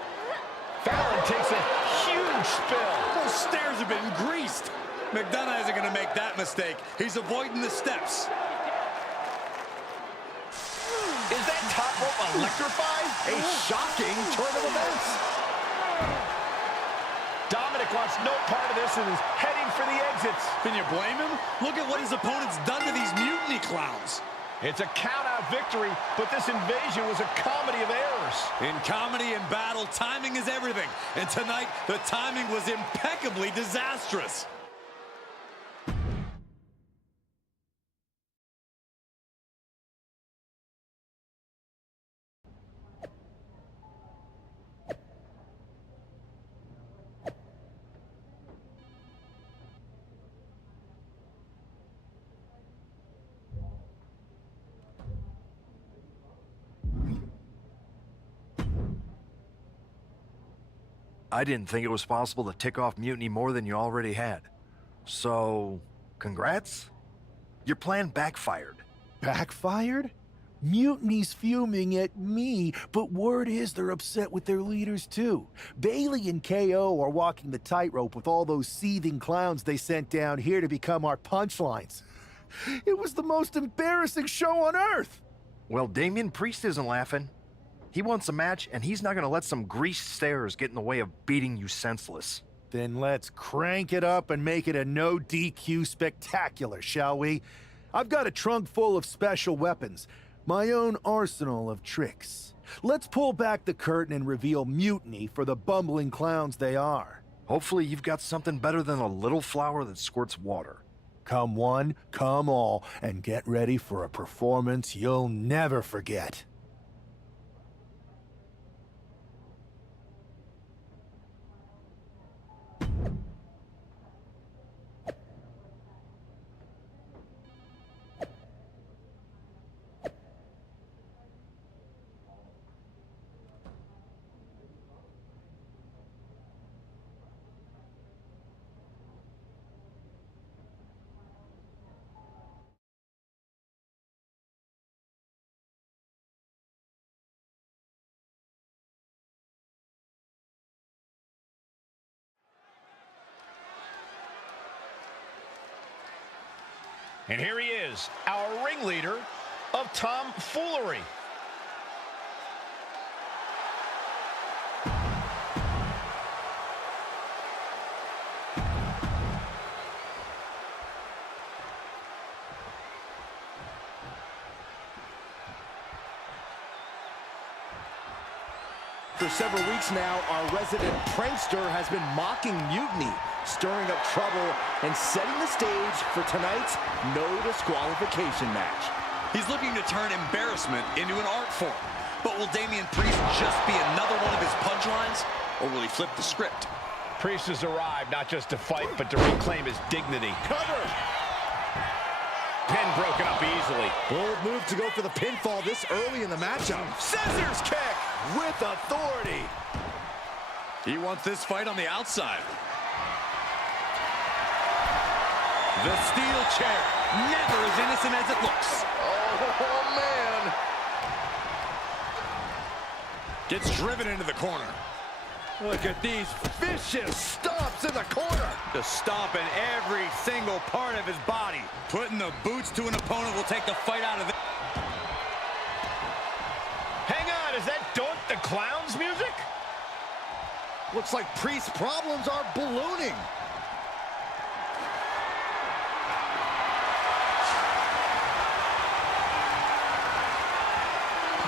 Fallon takes a huge spill. Those stairs have been greased. McDonough isn't going to make that mistake. He's avoiding the steps. Is that top rope electrified? A shocking turn of events. Dominic wants no part of this and is heading heading for the exits. Can you blame him? Look at what his opponent's done to these mutiny clowns. It's a count-out victory, but this invasion was a comedy of errors. In comedy and battle, timing is everything. And tonight, the timing was impeccably disastrous. I didn't think it was possible to tick off Mutiny more than you already had. So, congrats? Your plan backfired. Backfired? Mutiny's fuming at me, but word is they're upset with their leaders too. Bailey and KO are walking the tightrope with all those seething clowns they sent down here to become our punchlines. It was the most embarrassing show on earth! Well, Damian Priest isn't laughing. He wants a match, and he's not gonna let some greased stairs get in the way of beating you senseless. Then let's crank it up and make it a no DQ spectacular, shall we? I've got a trunk full of special weapons, my own arsenal of tricks. Let's pull back the curtain and reveal Mutiny for the bumbling clowns they are. Hopefully you've got something better than a little flower that squirts water. Come one, come all, and get ready for a performance you'll never forget. And here he is, our ringleader of tomfoolery. For several weeks now, our resident prankster has been mocking Mutiny, stirring up trouble and setting the stage for tonight's no disqualification match. He's looking to turn embarrassment into an art form. But will Damian Priest just be another one of his punchlines, or will he flip the script? Priest has arrived not just to fight, but to reclaim his dignity. Cover! Pin broken up easily. Bold move to go for the pinfall this early in the matchup. Scissors kick with authority. He wants this fight on the outside. The steel chair, never as innocent as it looks. Oh, man. Gets driven into the corner. Look at these vicious stomps in the corner. Just stomping every single part of his body. Putting the boots to an opponent will take the fight out of it. Hang on, is that Don't the Clowns music? Looks like Priest's problems are ballooning.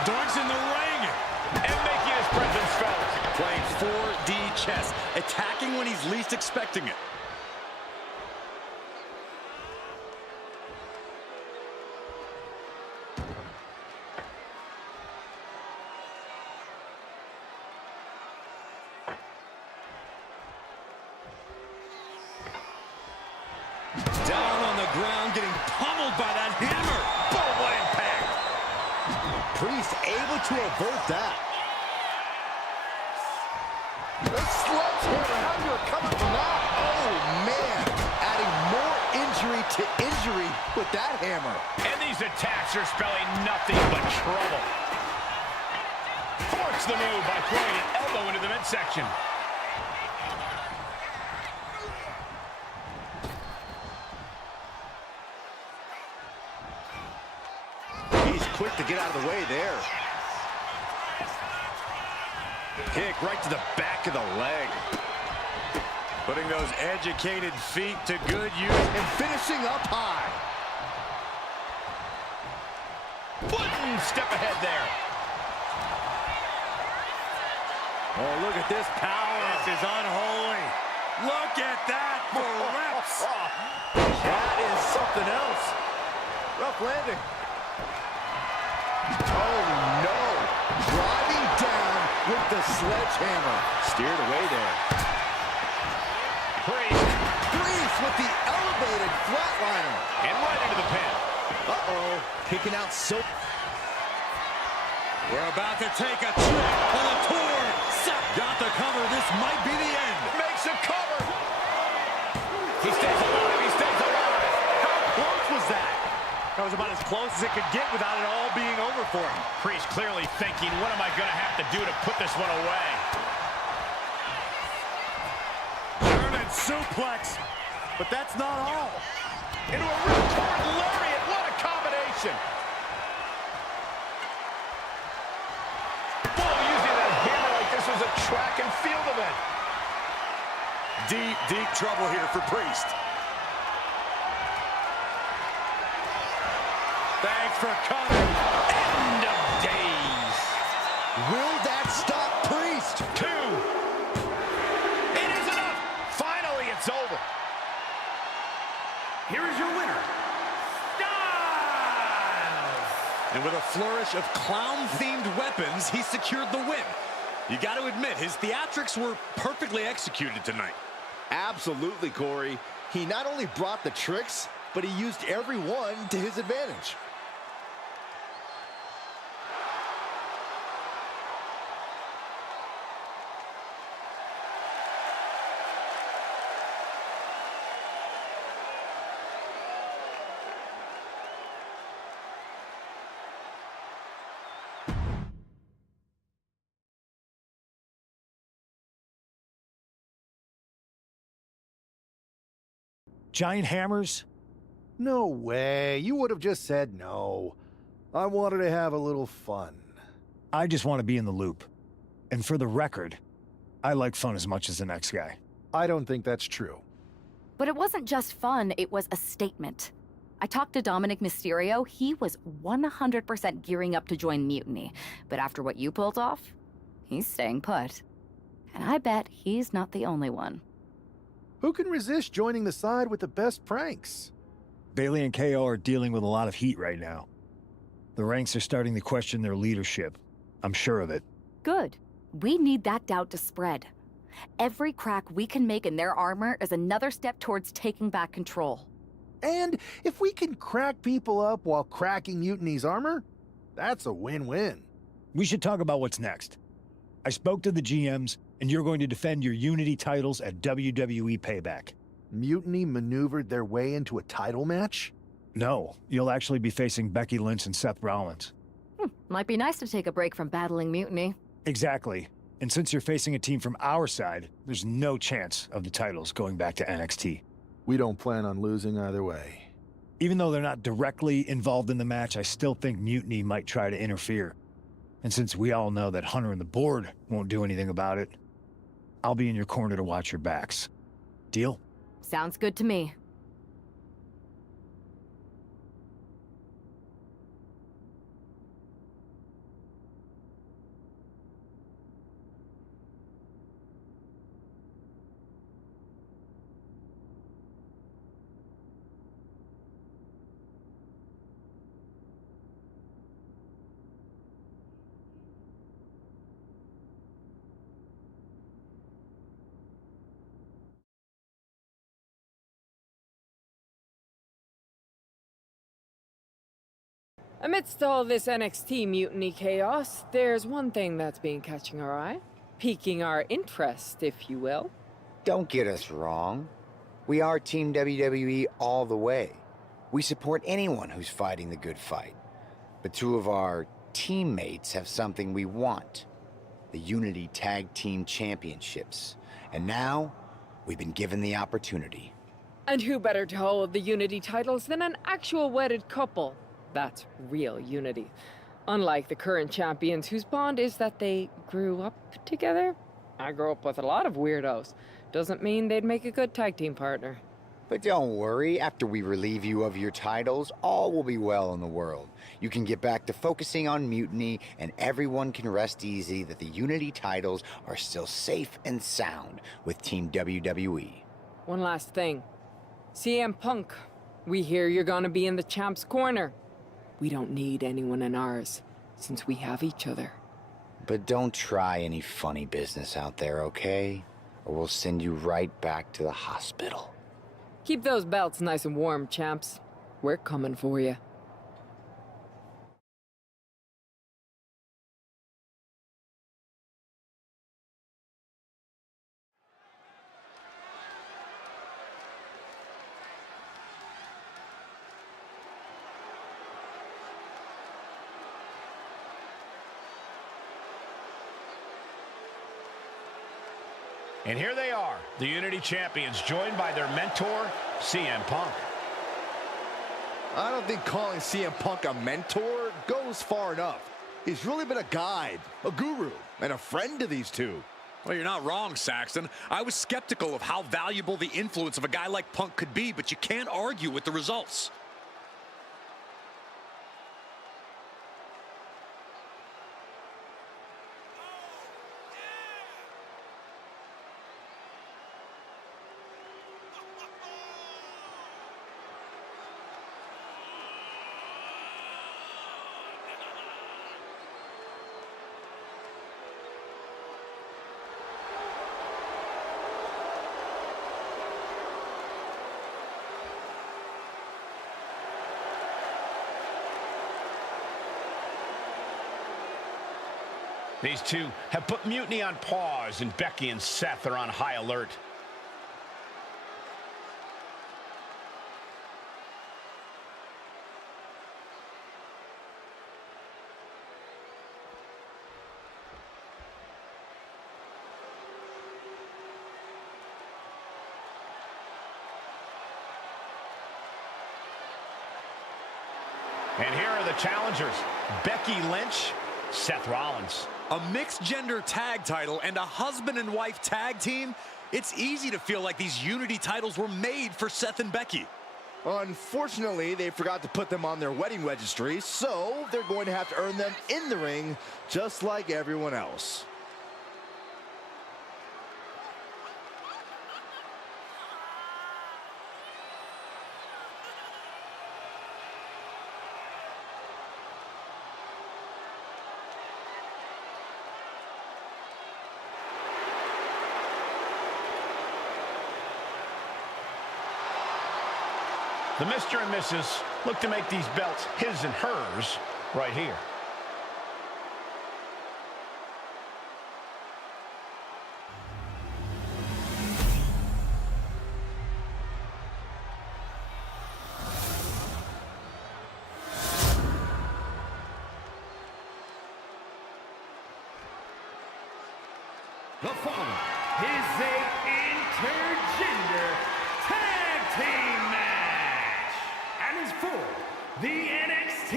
Doink's in the ring. And making his presence felt. Playing 4D chess, attacking when he's least expecting it. Down on the ground, getting pummeled by that hammer. Boom, what impact. Priest able to avert that. The sledgehammer, how you're coming from that? Oh, man. Adding more injury to injury with that hammer. And these attacks are spelling nothing but trouble. Forks the move by throwing an elbow into the midsection. He's quick to get out of the way there. Kick right to the back of the leg. Putting those educated feet to good use. And finishing up high. One step ahead there. Oh, look at this power. This is unholy. Look at that for reps. That is something else. Rough landing. Oh, no. Driving down with the sledgehammer. Steered away there. Priest with the elevated flatliner. And right into the pin. Uh-oh. Kicking out so... We're about to take a trip on a tour. Seth got the cover. This might be the end. Makes a cover. He stays alive. He stays alive. How close was that? That was about as close as it could get without it all being over for him. Priest clearly thinking, what am I going to have to do to put this one away? German suplex. But that's not all. Into a ripcord lariat. What a combination. Bull using that hammer like this was a track and field event. Deep, deep trouble here for Priest. Thanks for coming. End of days. Will that stop Priest? 2. It is enough. Finally, it's over. Here is your winner, Styles! And with a flourish of clown-themed weapons, he secured the win. You got to admit, his theatrics were perfectly executed tonight. Absolutely, Corey. He not only brought the tricks, but he used every one to his advantage. Giant hammers? No way. You would have just said no. I wanted to have a little fun. I just want to be in the loop. And for the record, I like fun as much as the next guy. I don't think that's true. But it wasn't just fun, it was a statement. I talked to Dominic Mysterio. He was 100% gearing up to join Mutiny. But after what you pulled off, he's staying put. And I bet he's not the only one. Who can resist joining the side with the best pranks? Bailey and KO are dealing with a lot of heat right now. The ranks are starting to question their leadership. I'm sure of it. Good. We need that doubt to spread. Every crack we can make in their armor is another step towards taking back control. And if we can crack people up while cracking Mutiny's armor, that's a win-win. We should talk about what's next. I spoke to the GMs, and you're going to defend your Unity titles at WWE Payback. Mutiny maneuvered their way into a title match? No, you'll actually be facing Becky Lynch and Seth Rollins. Might be nice to take a break from battling Mutiny. Exactly. And since you're facing a team from our side, there's no chance of the titles going back to NXT. We don't plan on losing either way. Even though they're not directly involved in the match, I still think Mutiny might try to interfere. And since we all know that Hunter and the board won't do anything about it, I'll be in your corner to watch your backs. Deal? Sounds good to me. Amidst all this NXT mutiny chaos, there's one thing that's been catching our eye. Piquing our interest, if you will. Don't get us wrong. We are Team WWE all the way. We support anyone who's fighting the good fight. But two of our teammates have something we want. The Unity Tag Team Championships. And now, we've been given the opportunity. And who better to hold the Unity titles than an actual wedded couple? That's real unity. Unlike the current champions whose bond is that they grew up together. I grew up with a lot of weirdos. Doesn't mean they'd make a good tag team partner. But don't worry, after we relieve you of your titles, all will be well in the world. You can get back to focusing on Mutiny, and everyone can rest easy that the Unity titles are still safe and sound with Team WWE. One last thing. CM Punk, we hear you're gonna be in the champ's corner. We don't need anyone in ours, since we have each other. But don't try any funny business out there, okay? Or we'll send you right back to the hospital. Keep those belts nice and warm, champs. We're coming for you. And here they are, the Unity Champions, joined by their mentor, CM Punk. I don't think calling CM Punk a mentor goes far enough. He's really been a guide, a guru, and a friend to these two. Well, you're not wrong, Saxton. I was skeptical of how valuable the influence of a guy like Punk could be, but you can't argue with the results. These two have put Mutiny on pause, and Becky and Seth are on high alert. And here are the challengers, Becky Lynch, Seth Rollins. A mixed-gender tag title and a husband and wife tag team? It's easy to feel like these Unity titles were made for Seth and Becky. Unfortunately, they forgot to put them on their wedding registry, so they're going to have to earn them in the ring, just like everyone else. The Mr. and Mrs. look to make these belts his and hers right here. The following is a intergender tag team match and is for the NXT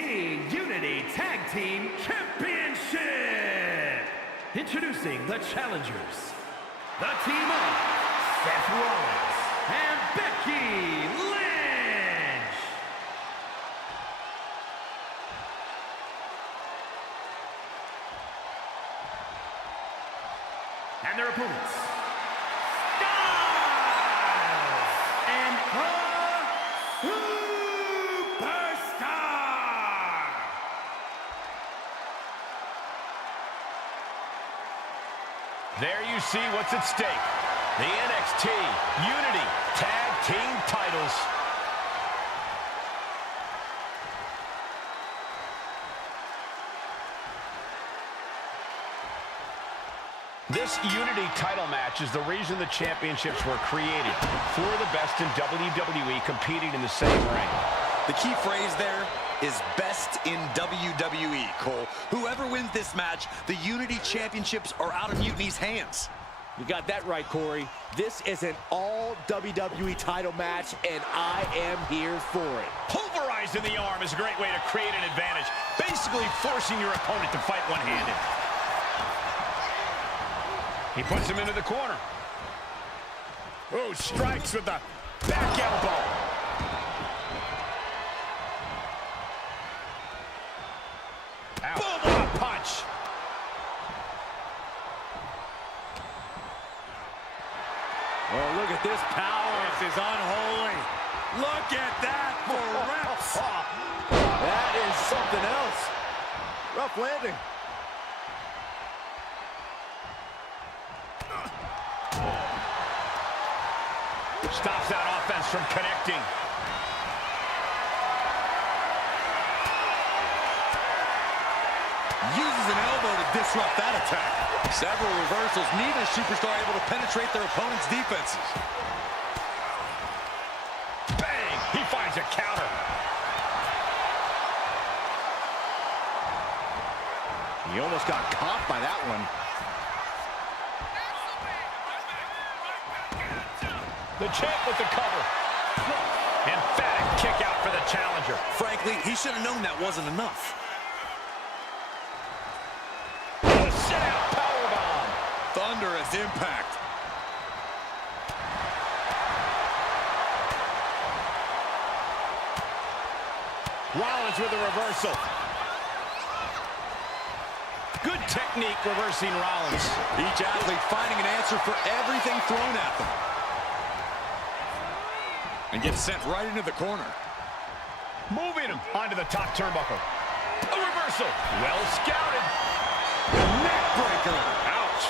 Unity Tag Team Championship. Introducing the challengers, the team of Seth Rollins and Becky Lynch. And their opponents, Styles and Superstar. There you see what's at stake. The NXT Unity Tag Team titles. This Unity title match is the reason the championships were created. Four of the best in WWE competing in the same ring. The key phrase there is best in WWE, Cole. Whoever wins this match, the Unity Championships are out of Mutiny's hands. You got that right, Corey. This is an all WWE title match, and I am here for it. Pulverizing the arm is a great way to create an advantage, basically forcing your opponent to fight one-handed. He puts him into the corner. Oh, strikes with the back elbow. Ow. Boom, what a punch. Oh, look at this power. This is unholy. Look at that for reps. That is something else. Rough landing. Stops that offense from connecting. Uses an elbow to disrupt that attack. Several reversals. Neither superstar able to penetrate their opponent's defenses. Bang! He finds a counter. He almost got caught by that one. The champ with the cover. Emphatic kick out for the challenger. Frankly, he should have known that wasn't enough. The sit-out powerbomb. Thunderous impact. Rollins with a reversal. Good technique reversing Rollins. Each athlete finding an answer for everything thrown at them. And gets sent right into the corner. Moving him onto the top turnbuckle. A reversal. Well scouted. Neck breaker. Ouch.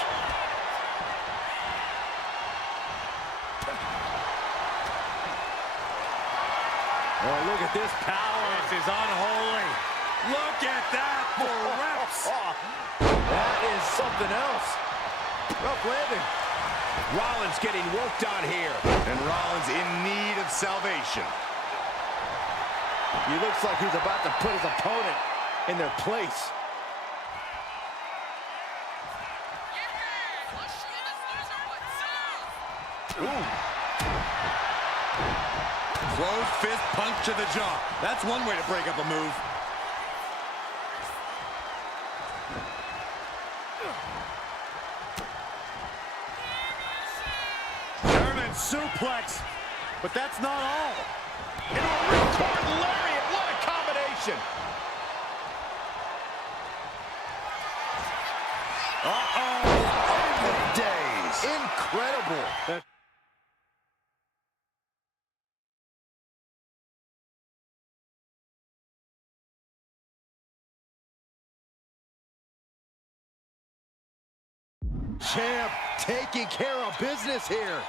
Oh, look at this power. This is unholy. Look at that for reps. That is something else. Rough landing. Rollins getting worked on here. And Rollins in need of salvation. He looks like he's about to put his opponent in their place. Ooh. Closed fist punch to the jaw. That's one way to break up a move. German suplex. But that's not all. Into a ripcord lariat. What a combination. Uh-oh. Early days. Incredible. Champ taking care of business here.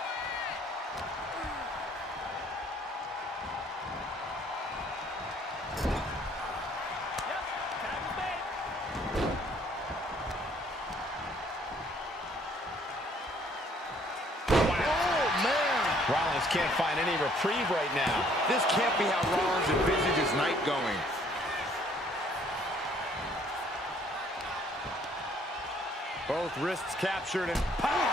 Rollins can't find any reprieve right now. This can't be how Rollins envisages night going. Both wrists captured and pow!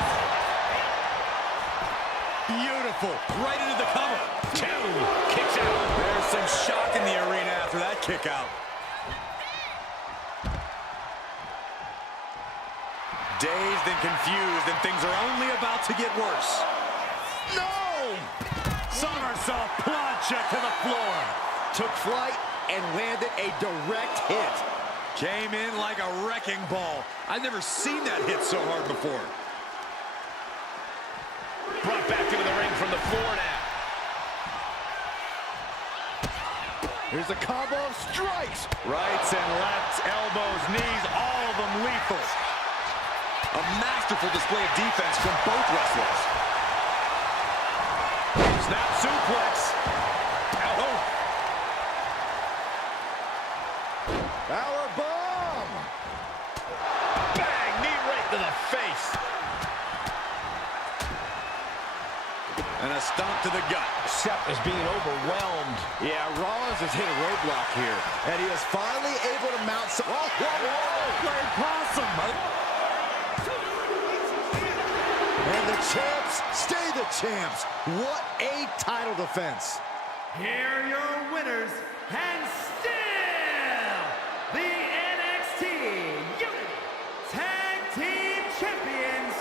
Beautiful. Right into the cover. Two. Kicks out. There's some shock in the arena after that kick out. Dazed and confused, and things are only about to get worse. No! Somersault plancha to the floor. Took flight and landed a direct hit. Came in like a wrecking ball. I've never seen that hit so hard before. Brought back into the ring from the floor now. Here's a combo of strikes. Rights and lefts, elbows, knees, all of them lethal. A masterful display of defense from both wrestlers. Snap suplex. Oh. Power bomb. Bang! Knee right to the face. And a stomp to the gut. Seth is being overwhelmed. Yeah, Rollins has hit a roadblock here. And he is finally able to mount some... Oh, whoa! Playing possum. And the champs stay the champs. What a title defense. Here are your winners, and still the NXT Unity Tag Team Champions,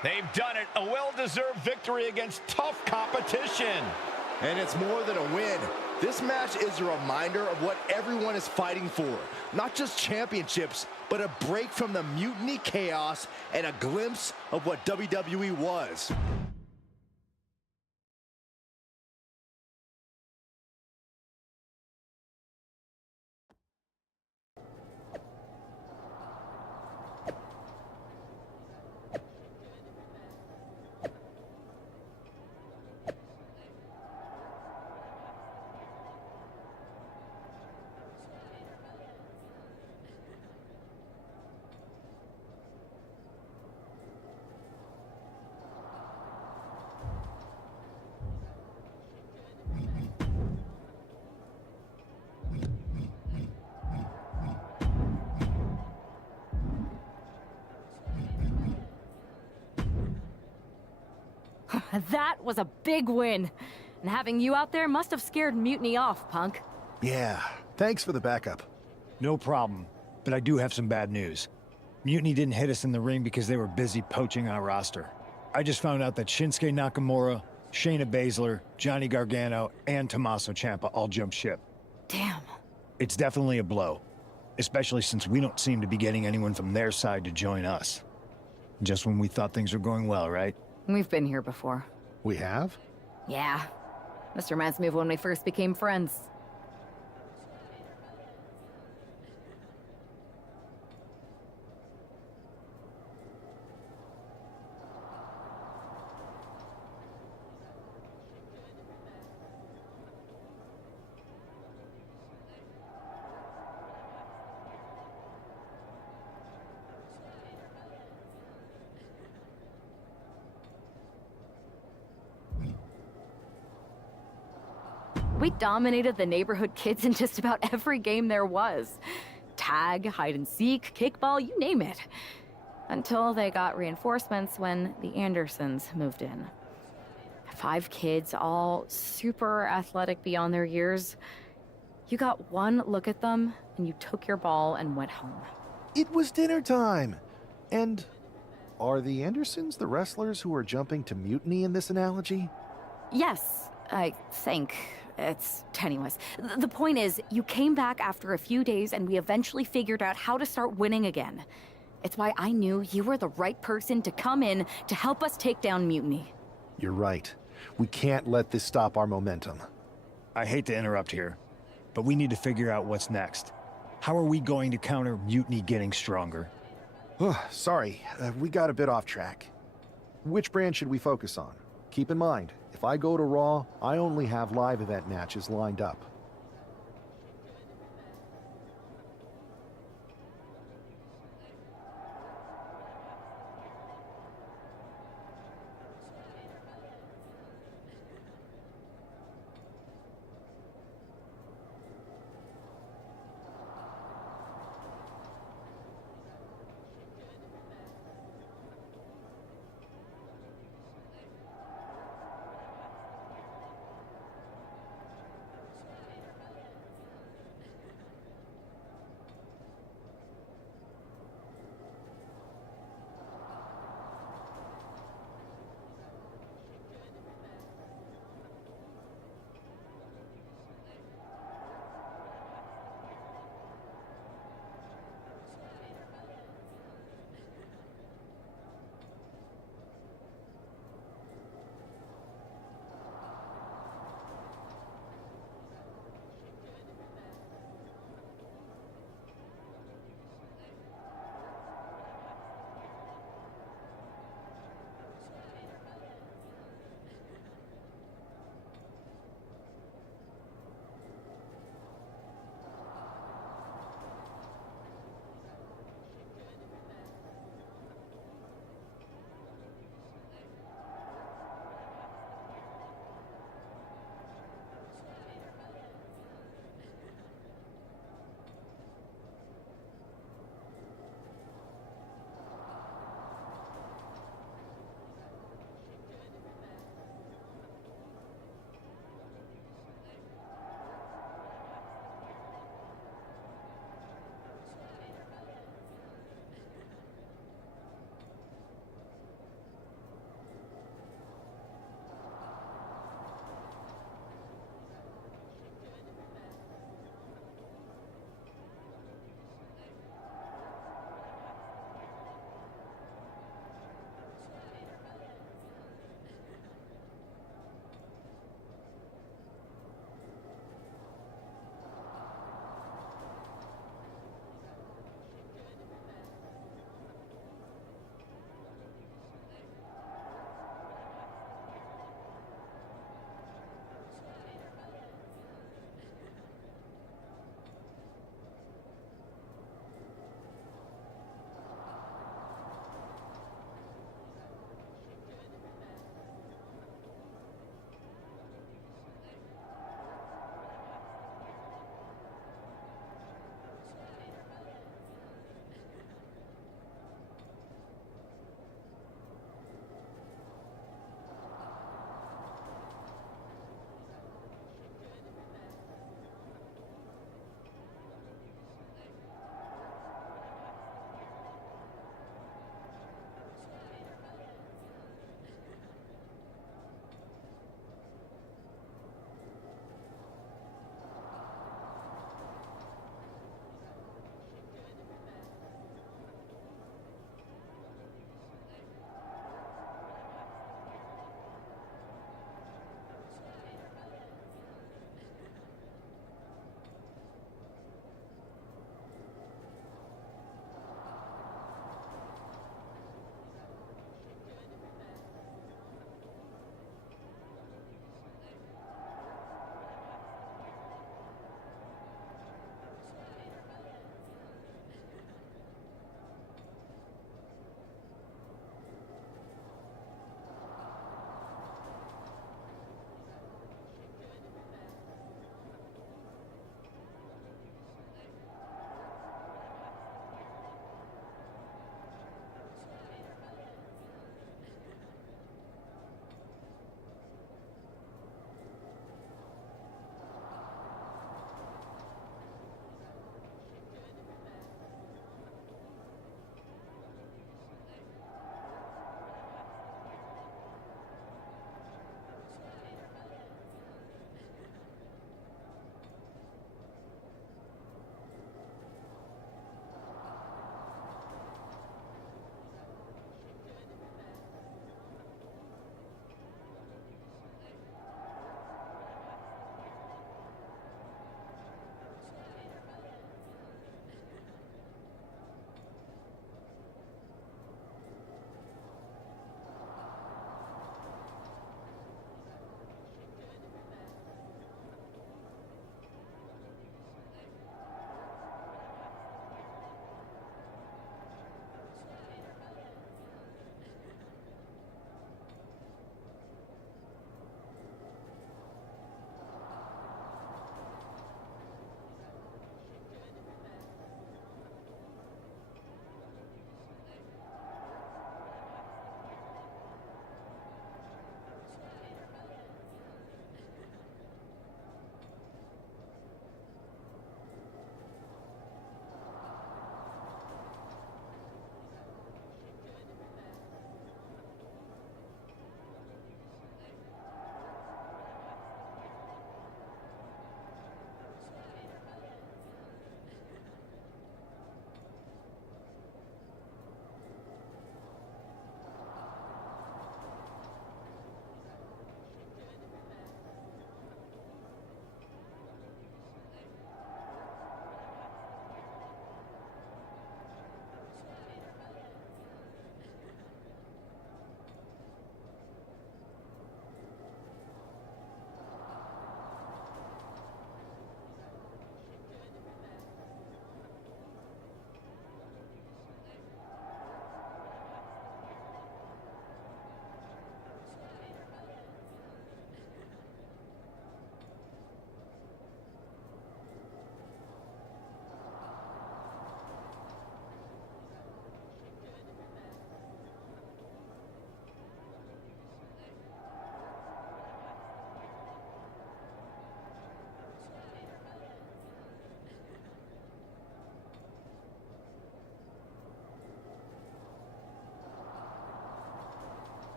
They've done it. A well-deserved victory against tough competition. And it's more than a win. This match is a reminder of what everyone is fighting for. Not just championships, but a break from the mutiny chaos and a glimpse of what WWE was. That was a big win. And having you out there must have scared Mutiny off, Punk. Yeah, thanks for the backup. No problem, but I do have some bad news. Mutiny didn't hit us in the ring because they were busy poaching our roster. I just found out that Shinsuke Nakamura, Shayna Baszler, Johnny Gargano, and Tommaso Ciampa all jumped ship. Damn. It's definitely a blow, especially since we don't seem to be getting anyone from their side to join us. Just when we thought things were going well, right? We've been here before. We have? Yeah. Mr. reminds me of when we first became friends. We dominated the neighborhood kids in just about every game there was. Tag, hide and seek, kickball, you name it. Until they got reinforcements when the Andersons moved in. 5 kids, all super athletic beyond their years. You got one look at them, and you took your ball and went home. It was dinner time. And are the Andersons the wrestlers who are jumping to Mutiny in this analogy? Yes, I think. It's tenuous. The point is, you came back after a few days and we eventually figured out how to start winning again. It's why I knew you were the right person to come in to help us take down Mutiny. You're right. We can't let this stop our momentum. I hate to interrupt here, but we need to figure out what's next. How are we going to counter Mutiny getting stronger? Sorry, we got a bit off track. Which brand should we focus on? Keep in mind, if I go to Raw, I only have live event matches lined up.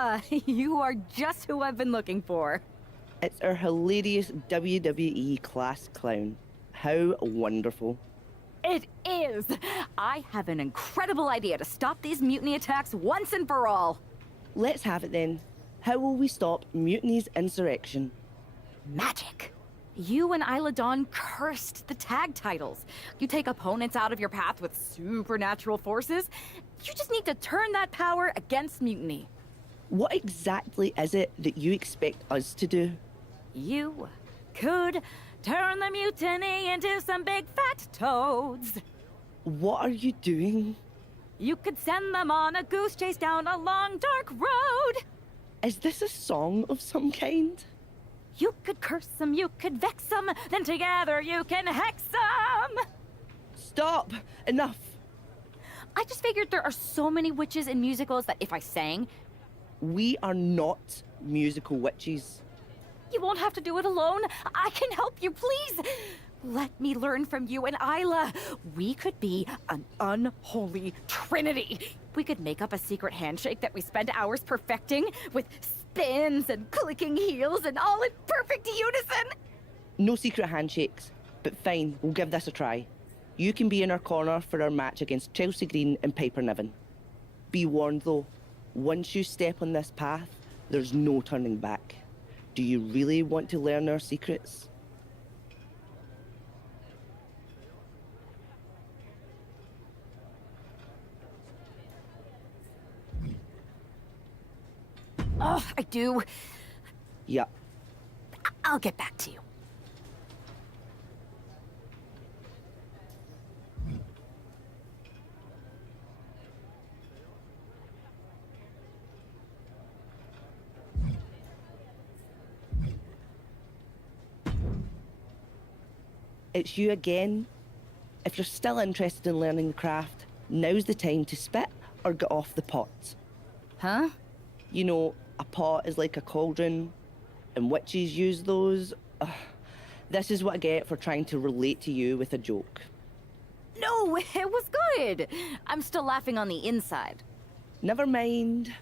Isla! You are just who I've been looking for. It's our hilarious WWE class clown. How wonderful. It is! I have an incredible idea to stop these mutiny attacks once and for all. Let's have it then. How will we stop Mutiny's insurrection? Magic. You and Isla Dawn cursed the tag titles. You take opponents out of your path with supernatural forces. You just need to turn that power against Mutiny. What exactly is it that you expect us to do? You could turn the Mutiny into some big fat toads. What are you doing? You could send them on a goose chase down a long, dark road. Is this a song of some kind? You could curse them, you could vex them, then together you can hex them! Stop! Enough! I just figured there are so many witches in musicals that if I sang... We are not musical witches. You won't have to do it alone. I can help you, please! Let me learn from you and Isla. We could be an unholy trinity. We could make up a secret handshake that we spend hours perfecting with spins and clicking heels and all in perfect unison. No secret handshakes, but fine, we'll give this a try. You can be in our corner for our match against Chelsea Green and Piper Niven. Be warned though, once you step on this path, there's no turning back. Do you really want to learn our secrets? Oh, I do. Yeah. I'll get back to you. It's you again. If you're still interested in learning the craft, now's the time to spit or get off the pot. Huh? You know, a pot is like a cauldron, and witches use those. This is what I get for trying to relate to you with a joke. No, it was good. I'm still laughing on the inside. Never mind.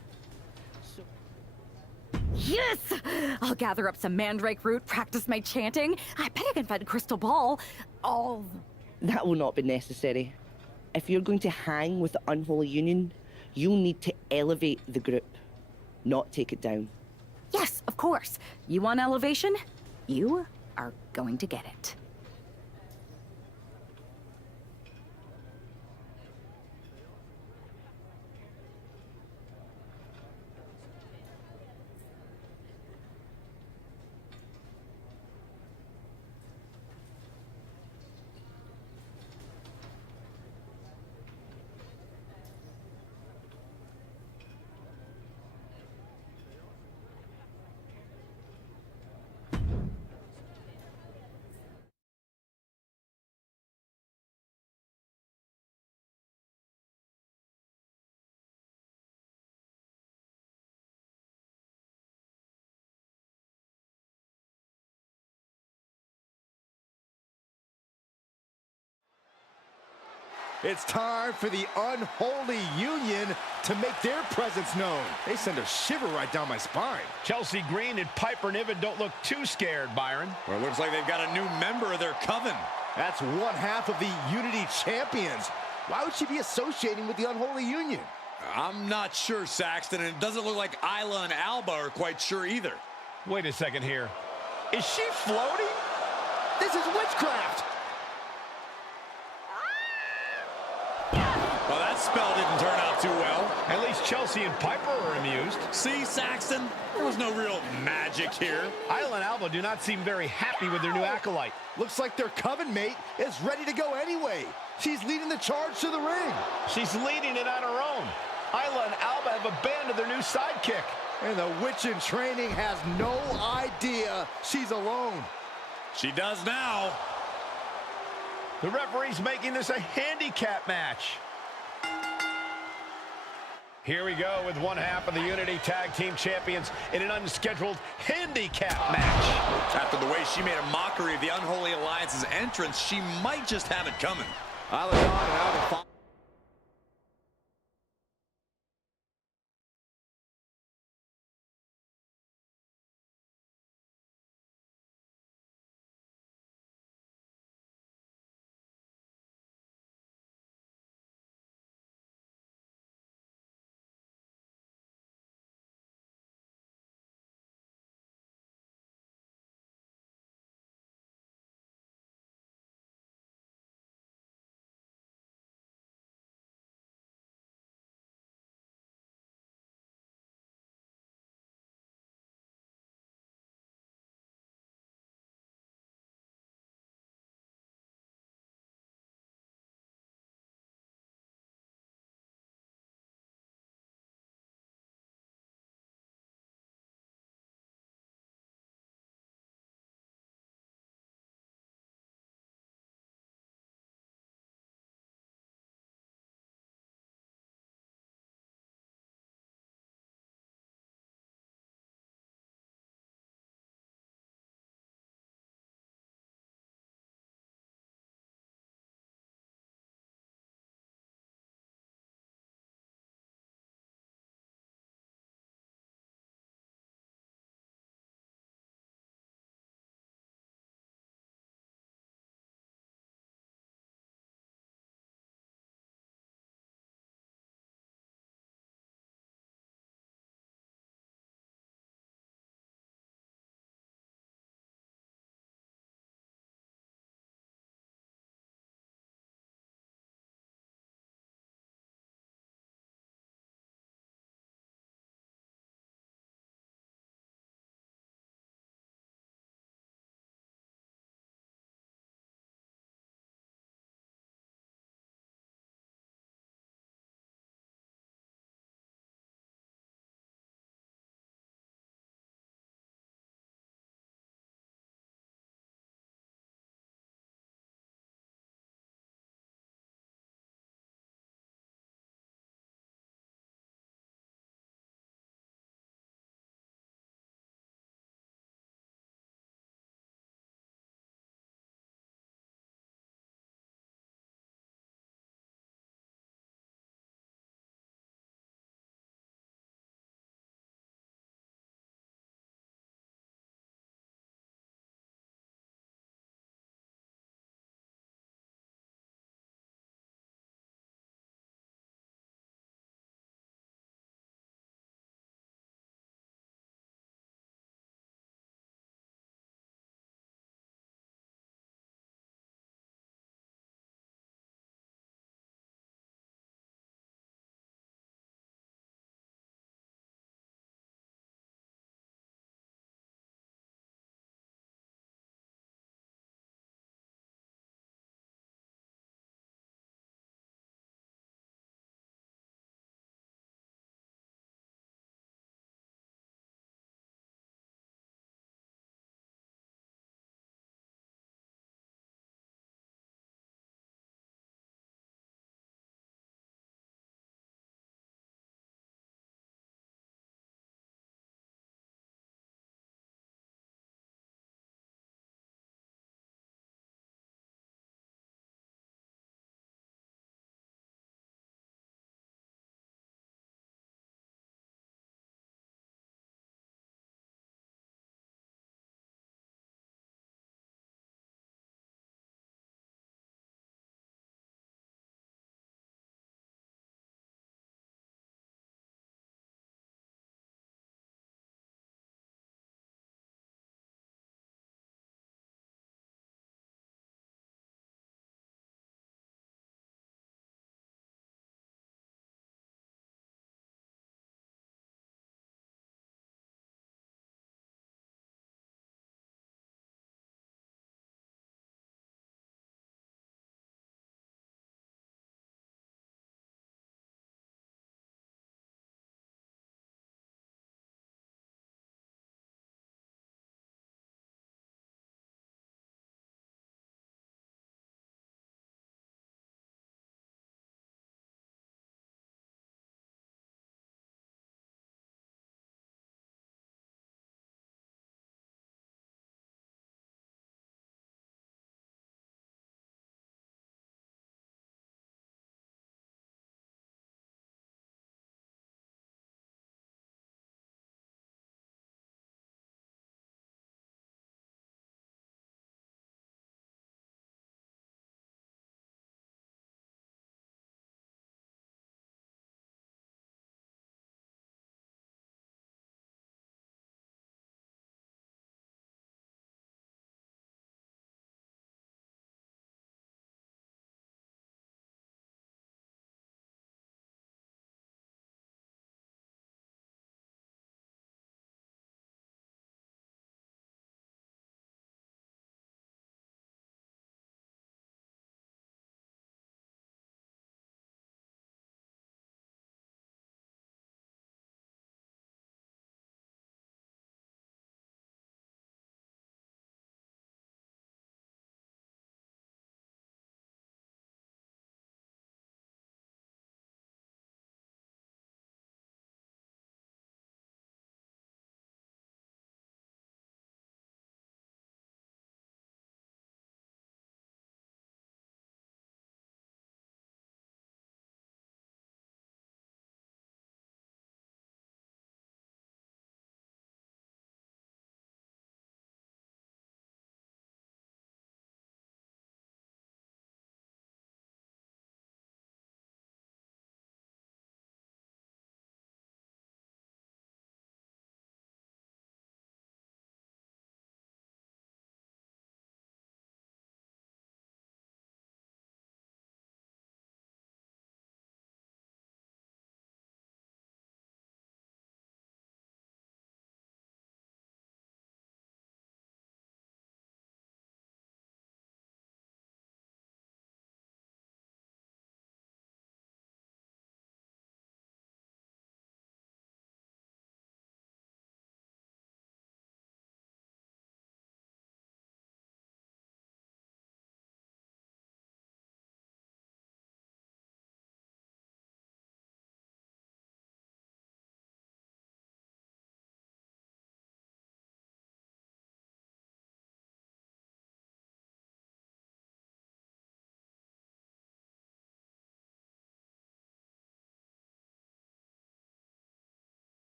Yes! I'll gather up some mandrake root, practice my chanting. I bet I can find a crystal ball. All. That will not be necessary. If you're going to hang with the Unholy Union, you'll need to elevate the group, not take it down. Yes, of course. You want elevation? You are going to get it. It's time for the Unholy Union to make their presence known. They send a shiver right down my spine. Chelsea Green and Piper Niven don't look too scared, Byron. Well, it looks like they've got a new member of their coven. That's one half of the Unity Champions. Why would she be associating with the Unholy Union? I'm not sure, Saxton, and it doesn't look like Isla and Alba are quite sure either. Wait a second here. Is she floating? This is witchcraft! Well, that spell didn't turn out too well. At least Chelsea and Piper are amused. See, Saxton? There was no real magic here. Isla and Alba do not seem very happy with their new acolyte. Looks like their coven mate is ready to go anyway. She's leading the charge to the ring. She's leading it on her own. Isla and Alba have abandoned their new sidekick. And the witch in training has no idea she's alone. She does now. The referee's making this a handicap match. Here we go with one half of the Unity Tag Team Champions in an unscheduled handicap match. After the way she made a mockery of the Unholy Alliance's entrance, she might just have it coming. Isla Dawn and Alba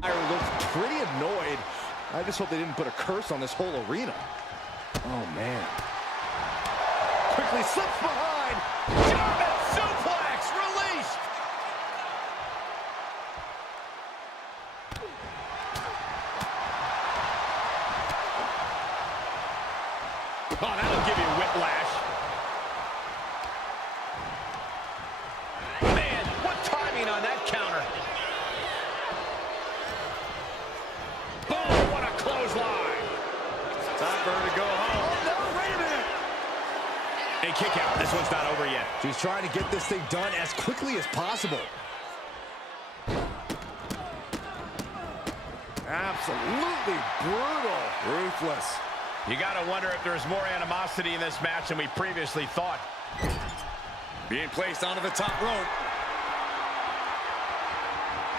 McIntyre looks pretty annoyed. I just hope they didn't put a curse on this whole arena. Oh, man. Quickly slips behind. German suplex released. Oh, that'll give you whiplash. Man, what timing on that counter. Oh, what a clothesline. Time for her to go home. Oh, no, wait a minute. A kick out. This one's not over yet. She's trying to get this thing done as quickly as possible. Absolutely brutal. Ruthless. You got to wonder if there's more animosity in this match than we previously thought. Being placed onto the top rope.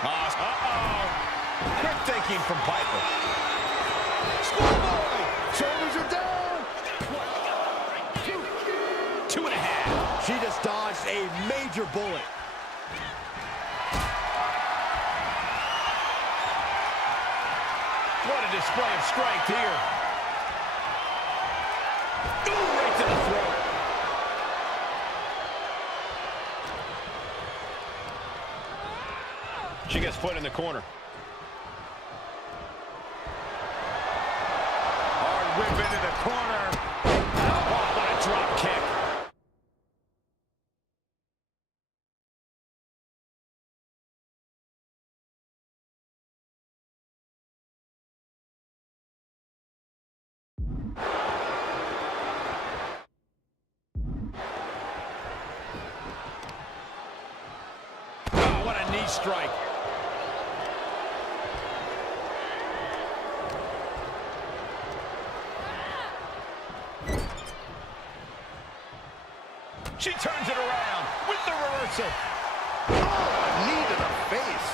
Uh-oh. Quick thinking from Piper. Schoolboy! Shoulders are down! 2.5. She just dodged a major bullet. What a display of strength here. Ooh, right to the throat. She gets put in the corner. Hard whip into the corner. Oh, what a drop kick. Oh, what a knee strike. She turns it around with the reversal. Oh, a knee to the face.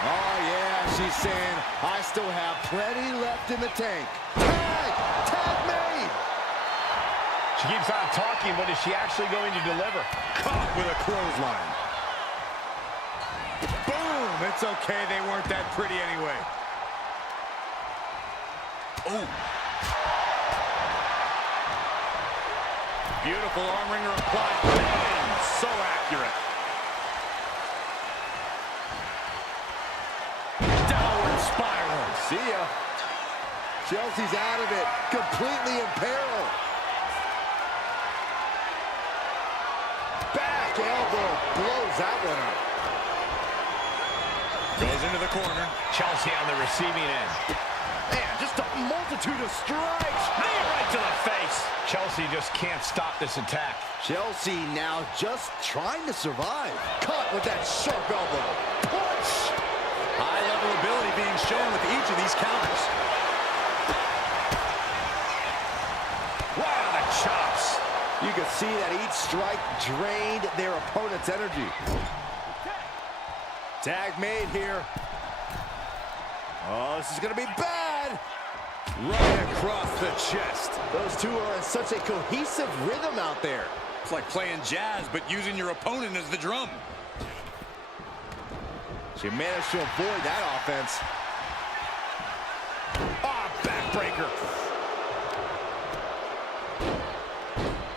Oh, yeah, she's saying, I still have plenty left in the tank. Tag! Tag made! She keeps on talking, but is she actually going to deliver? Caught with a clothesline. Boom! It's okay, they weren't that pretty anyway. Oh. Beautiful arm wringer applied. Bang! So accurate. Downward spiral. See ya. Chelsea's out of it. Completely in peril. Back elbow blows that one up. Goes into the corner. Chelsea on the receiving end. Man, just a multitude of strikes. Knee right to the face. Chelsea just can't stop this attack. Chelsea now just trying to survive. Cut with that sharp elbow. Punch! High-level ability being shown with each of these counters. Wow, the chops. You can see that each strike drained their opponent's energy. Tag made here. Oh, this is going to be bad. Right across the chest. Those two are in such a cohesive rhythm out there. It's like playing jazz, but using your opponent as the drum. She managed to avoid that offense. Ah, backbreaker.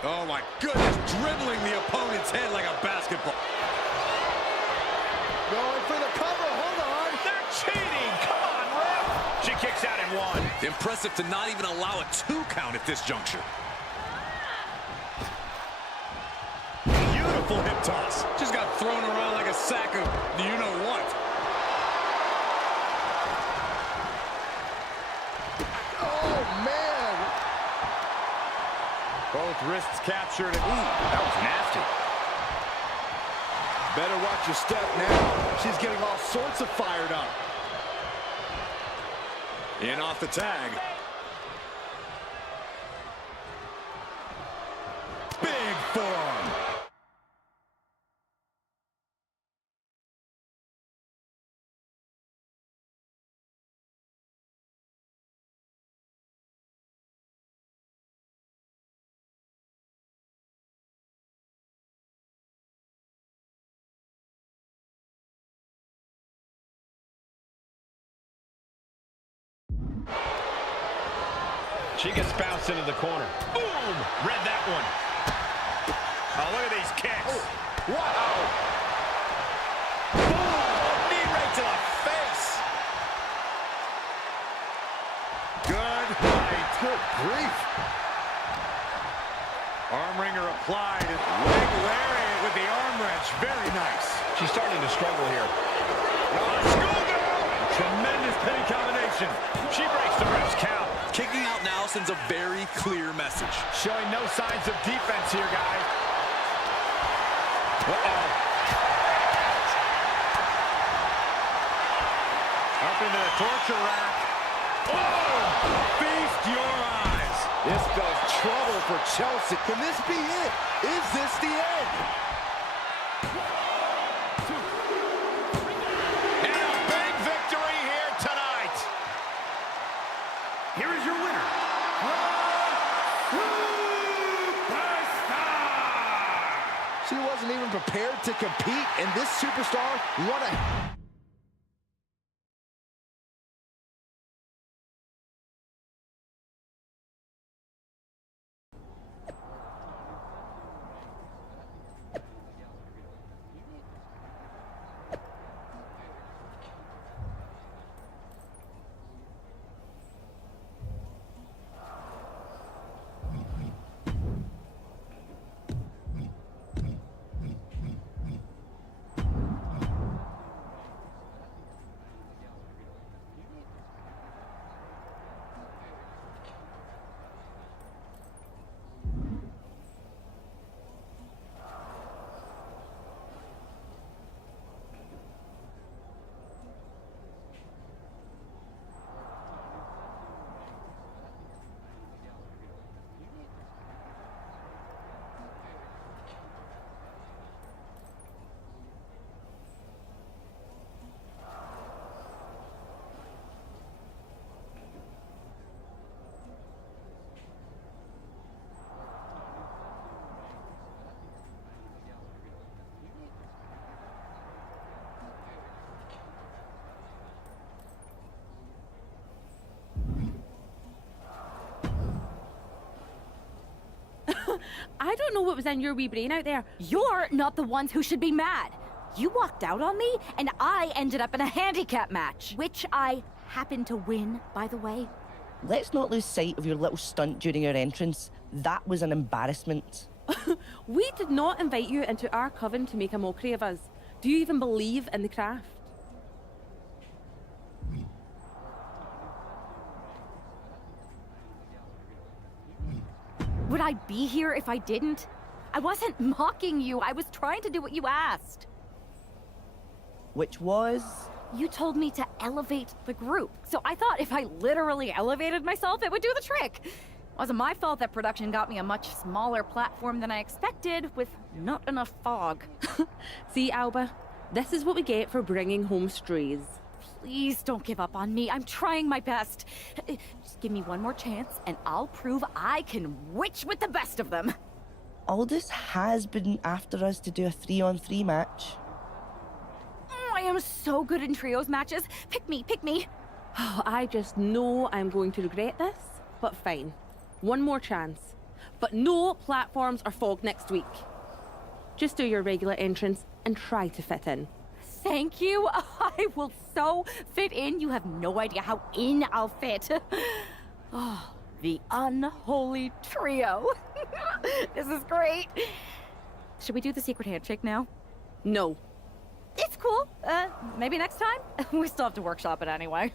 Oh, my goodness. Dribbling the opponent's head like a basketball. Going for the cover. Hold on. They're cheating. Come on, ref. She kicks out at one. Impressive to not even allow a 2 count at this juncture. Beautiful hip toss. Just got thrown around like a sack of you-know-what. Oh, man. Both wrists captured. Ooh, that was nasty. Better watch your step now. She's getting all sorts of fired up. In off the tag. Big forearm. She gets bounced into the corner. Boom! Read that one. Oh, look at these kicks. Oh, wow. Boom! Knee right to the face. Good fight. Good grief. Arm wringer applied. Leg lariat with the arm wrench. Very nice. She's starting to struggle here. Schoolgirl! Tremendous pinning combination. She breaks the ref's count. Kicking out now sends a very clear message. Showing no signs of defense here, guys. Uh-oh. Up into the torture rack. Oh! Feast your eyes. This spells trouble for Chelsea. Can this be it? Is this the end? And a big victory here tonight. Here is your winner, She wasn't even prepared to compete, and this superstar won a... I don't know what was in your wee brain out there. You're not the ones who should be mad. You walked out on me, and I ended up in a handicap match, which I happened to win, by the way. Let's not lose sight of your little stunt during your entrance. That was an embarrassment. We did not invite you into our coven to make a mockery of us. Do you even believe in the craft? Would I be here if I didn't? I wasn't mocking you. I was trying to do what you asked. Which was? You told me to elevate the group. So I thought if I literally elevated myself, it would do the trick. It wasn't my fault that production got me a much smaller platform than I expected with not enough fog. See, Alba, this is what we get for bringing home strays. Please don't give up on me. I'm trying my best. Just give me one more chance, and I'll prove I can witch with the best of them. Aldous has been after us to do a 3-on-3 match. I am so good in trios matches. Pick me, pick me. Oh, I just know I'm going to regret this, but fine. One more chance. But no platforms or fog next week. Just do your regular entrance and try to fit in. Thank you. I will so fit in. You have no idea how in I'll fit. Oh, the unholy trio. This is great. Should we do the secret handshake now? No. It's cool. Maybe next time? We still have to workshop it anyway.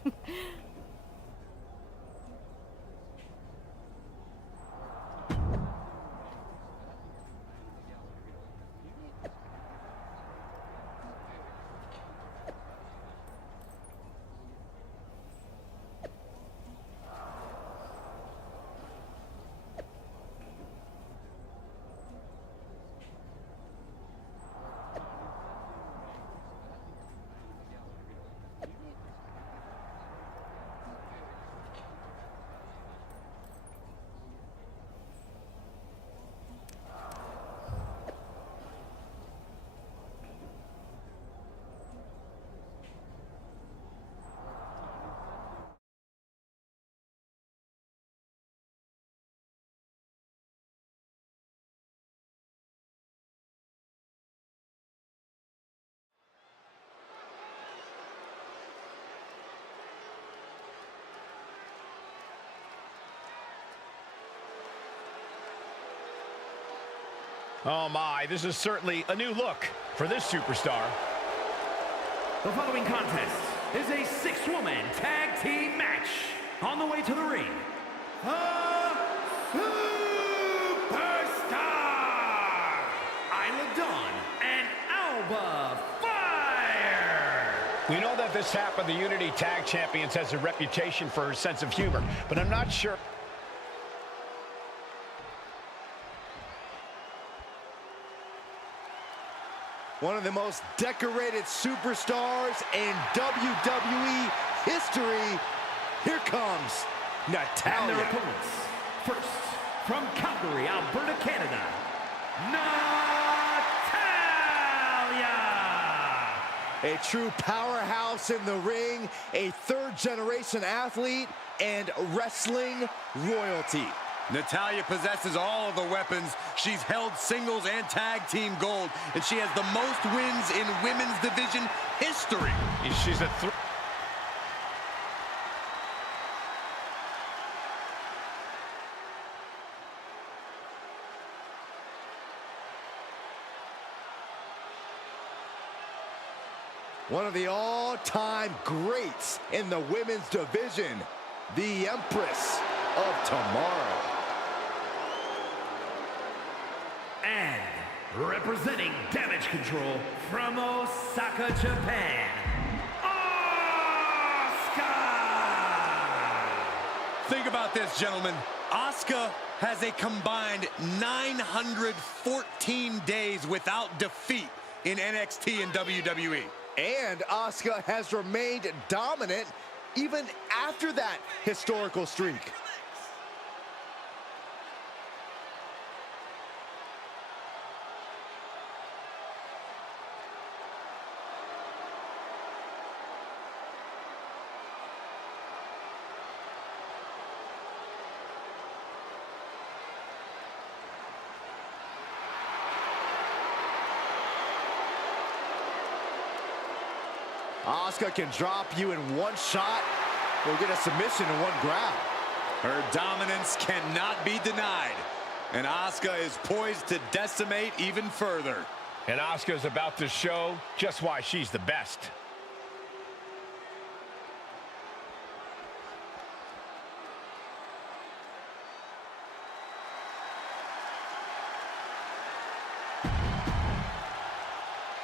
Oh my, this is certainly a new look for this superstar. The following contest is a six-woman tag team match. On the way to the ring, the Superstar, Isla Dawn and Alba Fire. We know that this happened. The Unity Tag Champions has a reputation for her sense of humor, but I'm not sure. One of the most decorated superstars in WWE history. Here comes Natalya. And their opponents. First, from Calgary, Alberta, Canada, Natalya. A true powerhouse in the ring, a third-generation athlete, and wrestling royalty. Natalya possesses all of the weapons. She's held singles and tag team gold, and she has the most wins in women's division history. She's a One of the all-time greats in the women's division, the Empress of Tomorrow. And representing Damage Control from Osaka, Japan, Asuka! Think about this, gentlemen. Asuka has a combined 914 days without defeat in NXT and WWE. And Asuka has remained dominant even after that historical streak. Asuka can drop you in one shot or get a submission in one grab. Her dominance cannot be denied. And Asuka is poised to decimate even further. And Asuka is about to show just why she's the best.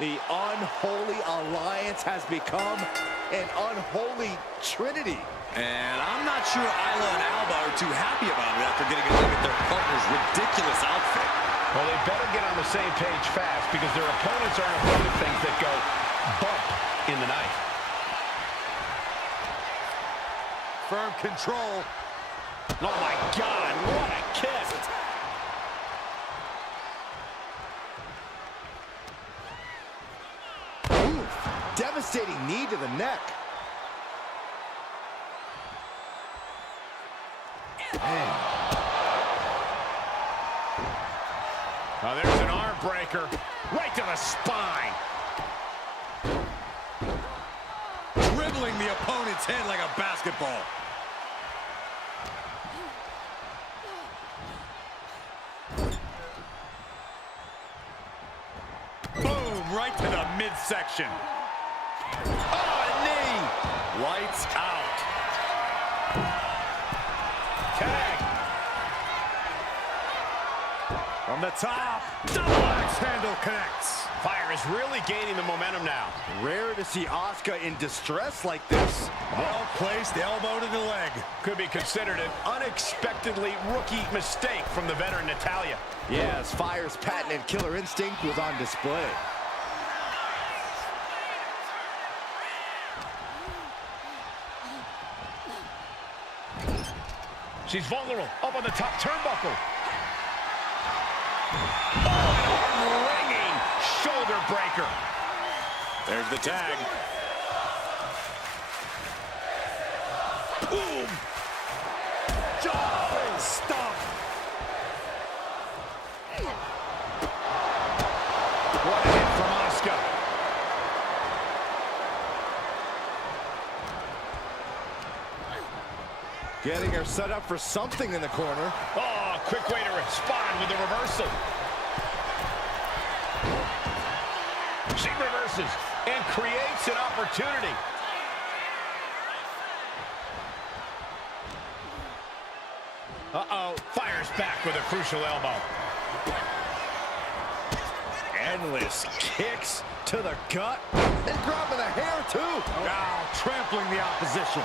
The unholy alliance has become an unholy trinity. And I'm not sure Isla and Alba are too happy about it after getting a look at their partner's ridiculous outfit. Well, they better get on the same page fast because their opponents aren't afraid of things that go bump in the night. Firm control. Oh my God, what a kick! Devastating knee to the neck. Oh, there's an arm breaker right to the spine. Dribbling the opponent's head like a basketball. Boom, right to the midsection. Oh, a knee! Lights out. Tag. From the top, double axe handle connects. Fire is really gaining the momentum now. Rare to see Asuka in distress like this. Well-placed elbow to the leg. Could be considered an unexpectedly rookie mistake from the veteran Natalya. Yes, Fire's patented killer instinct was on display. She's vulnerable, up on the top turnbuckle. Oh, ringing shoulder breaker. There's the tag. Boom! Jaw! Stop! What a hit from Asuka. Getting her set up for something in the corner. Oh, quick way to respond with the reversal. She reverses and creates an opportunity. Uh-oh, fires back with a crucial elbow. Endless kicks to the gut. And dropping a hair, too. Wow, trampling the opposition.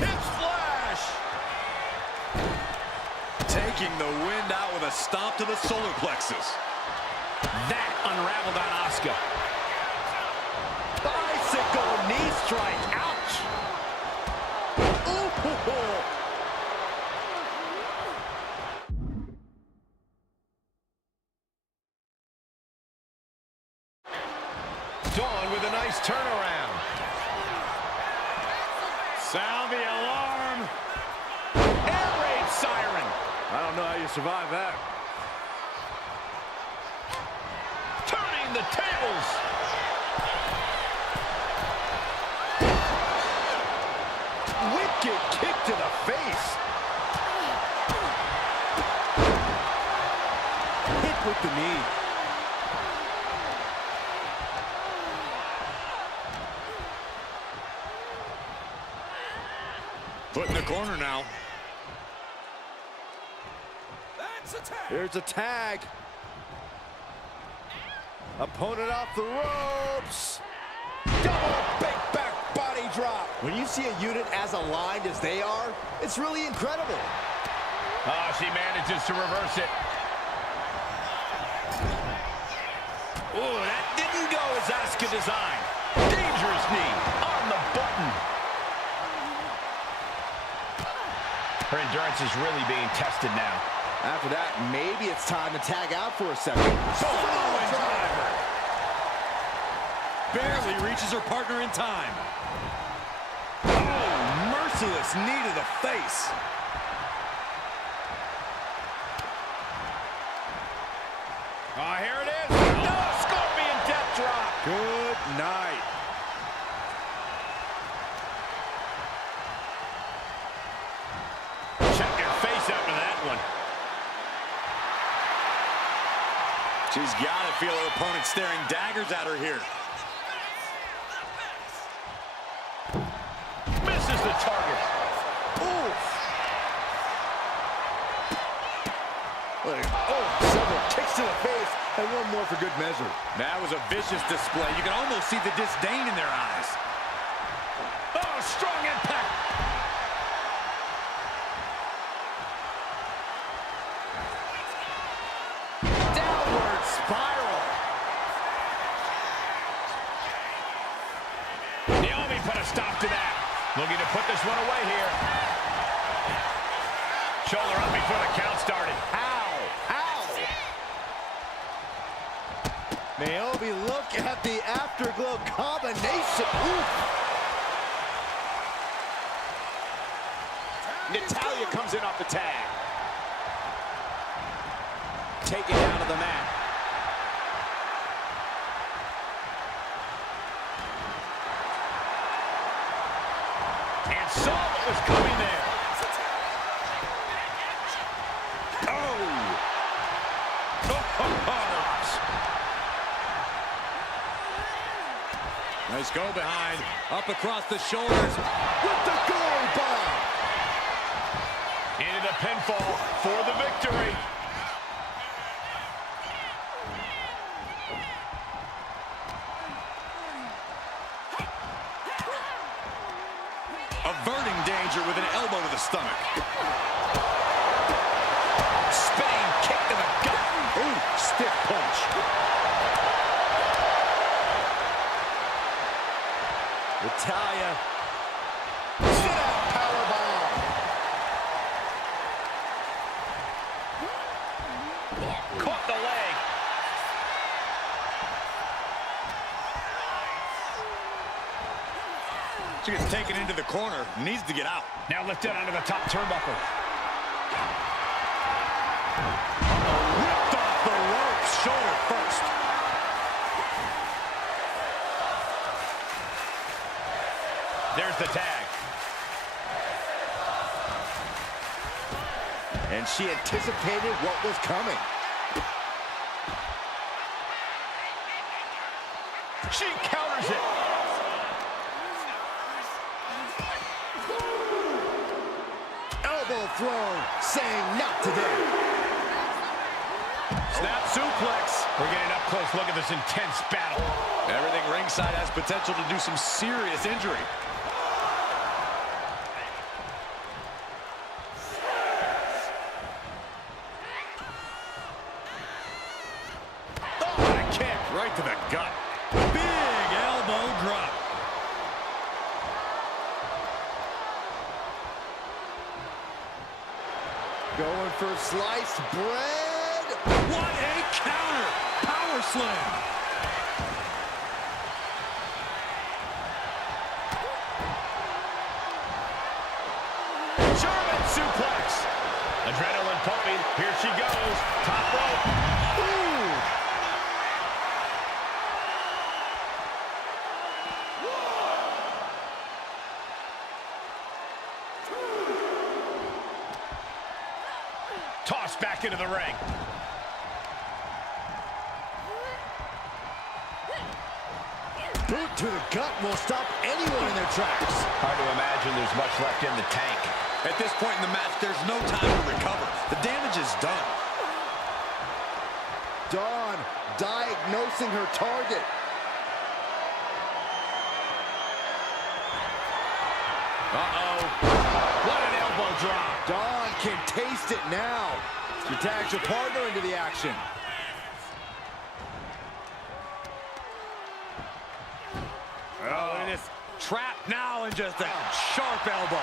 Hip splash! Taking the wind out with a stomp to the solar plexus. That unraveled on Asuka. Bicycle knee strike. Ouch. Ooh. Dawn with a nice turnaround. Sound the alarm. Air raid siren. I don't know how you survive that. Turning the tables. Wicked kick to the face. Hit with the knee. Put in the corner now. Here's a tag. Opponent off the ropes. Double big back body drop. When you see a unit as aligned as they are, it's really incredible. Oh, she manages to reverse it. Ooh, that didn't go as Asuka designed. Dangerous knee on the button. Her endurance is really being tested now. After that, maybe it's time to tag out for a second. Samoan driver. Barely reaches her partner in time. Oh, merciless knee to the face. Oh, here it is. No, scorpion death drop. Good night. Check your face after that one. She's got to feel her opponent staring daggers at her here. Misses the target. Oof. Several kicks to the face, and one more for good measure. That was a vicious display. You can almost see the disdain in their eyes. Oh, strong impact. Downward spiral. Naomi put a stop to that. Looking to put this one away here. Shoulder up before the count started. Ow! Ow! Naomi, look at the afterglow combination. Oof! Natalya comes in off the tag. Taken down to the mat. And saw what was coming there. Nice go behind. Up across the shoulders. With the glory bomb. Into the pinfall for the victory. Averting danger with an elbow to the stomach. Spinning kick to the gut. Ooh, stiff punch. Natalya. Sit-out powerbomb. Caught the leg. She gets taken into the corner. Needs to get out. Now lifted onto the top turnbuckle. Ripped off the ropes. Shoulder first. There's the tag. And she anticipated what was coming. She counters it. Elbow thrown, saying not today. Snap suplex. We're getting up close look at this intense battle. Everything ringside has potential to do some serious injury. Oh, what a kick. Right to the gut. Big elbow drop. Going for sliced bread. What a counter. Power slam. German suplex. Adrenaline pumping. Here she goes. Top rope. Ooh. Tossed back into the ring. Boot to the gut will stop anyone in their tracks. Hard to imagine there's much left in the tank. At this point in the match, there's no time to recover. The damage is done. Dawn diagnosing her target. Uh-oh. What an elbow drop. Dawn can taste it now. She tags her partner into the action. Oh, look at this. Trapped now and just a sharp elbow.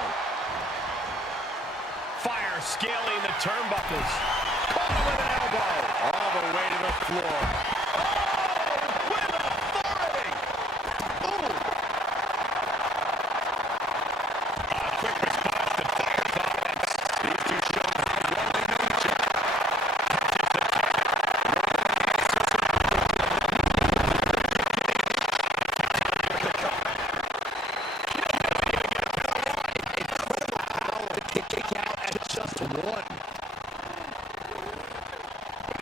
Fire scaling the turnbuckles. Caught him with an elbow. All the way to the floor. Oh, with authority. Ooh. A quick response to Fire's offense. These two showing how well they know each other. Catches the Kick out at just one.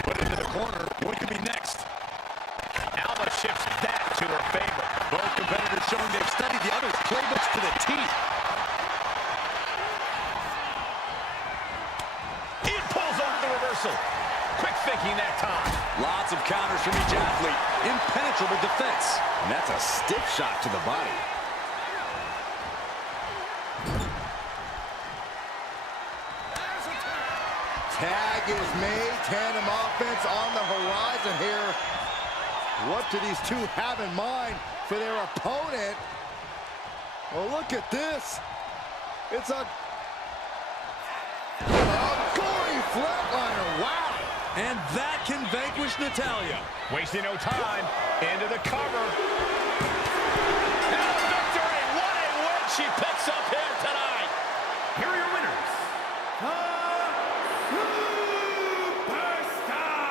Put into the corner. What could be next? Alba shifts that to her favor. Both competitors showing they've studied the other's playbooks to the teeth. It pulls off the reversal. Quick thinking that time. Lots of counters from each athlete. Impenetrable defense. And that's a stiff shot to the body. Tag is made. Tandem offense on the horizon here. What do these two have in mind for their opponent? Well, look at this. It's a gory flatliner. Wow. And that can vanquish Natalya. Wasting no time. Into the cover. And a victory. What a win she picks up here tonight. Here are your winners. Superstar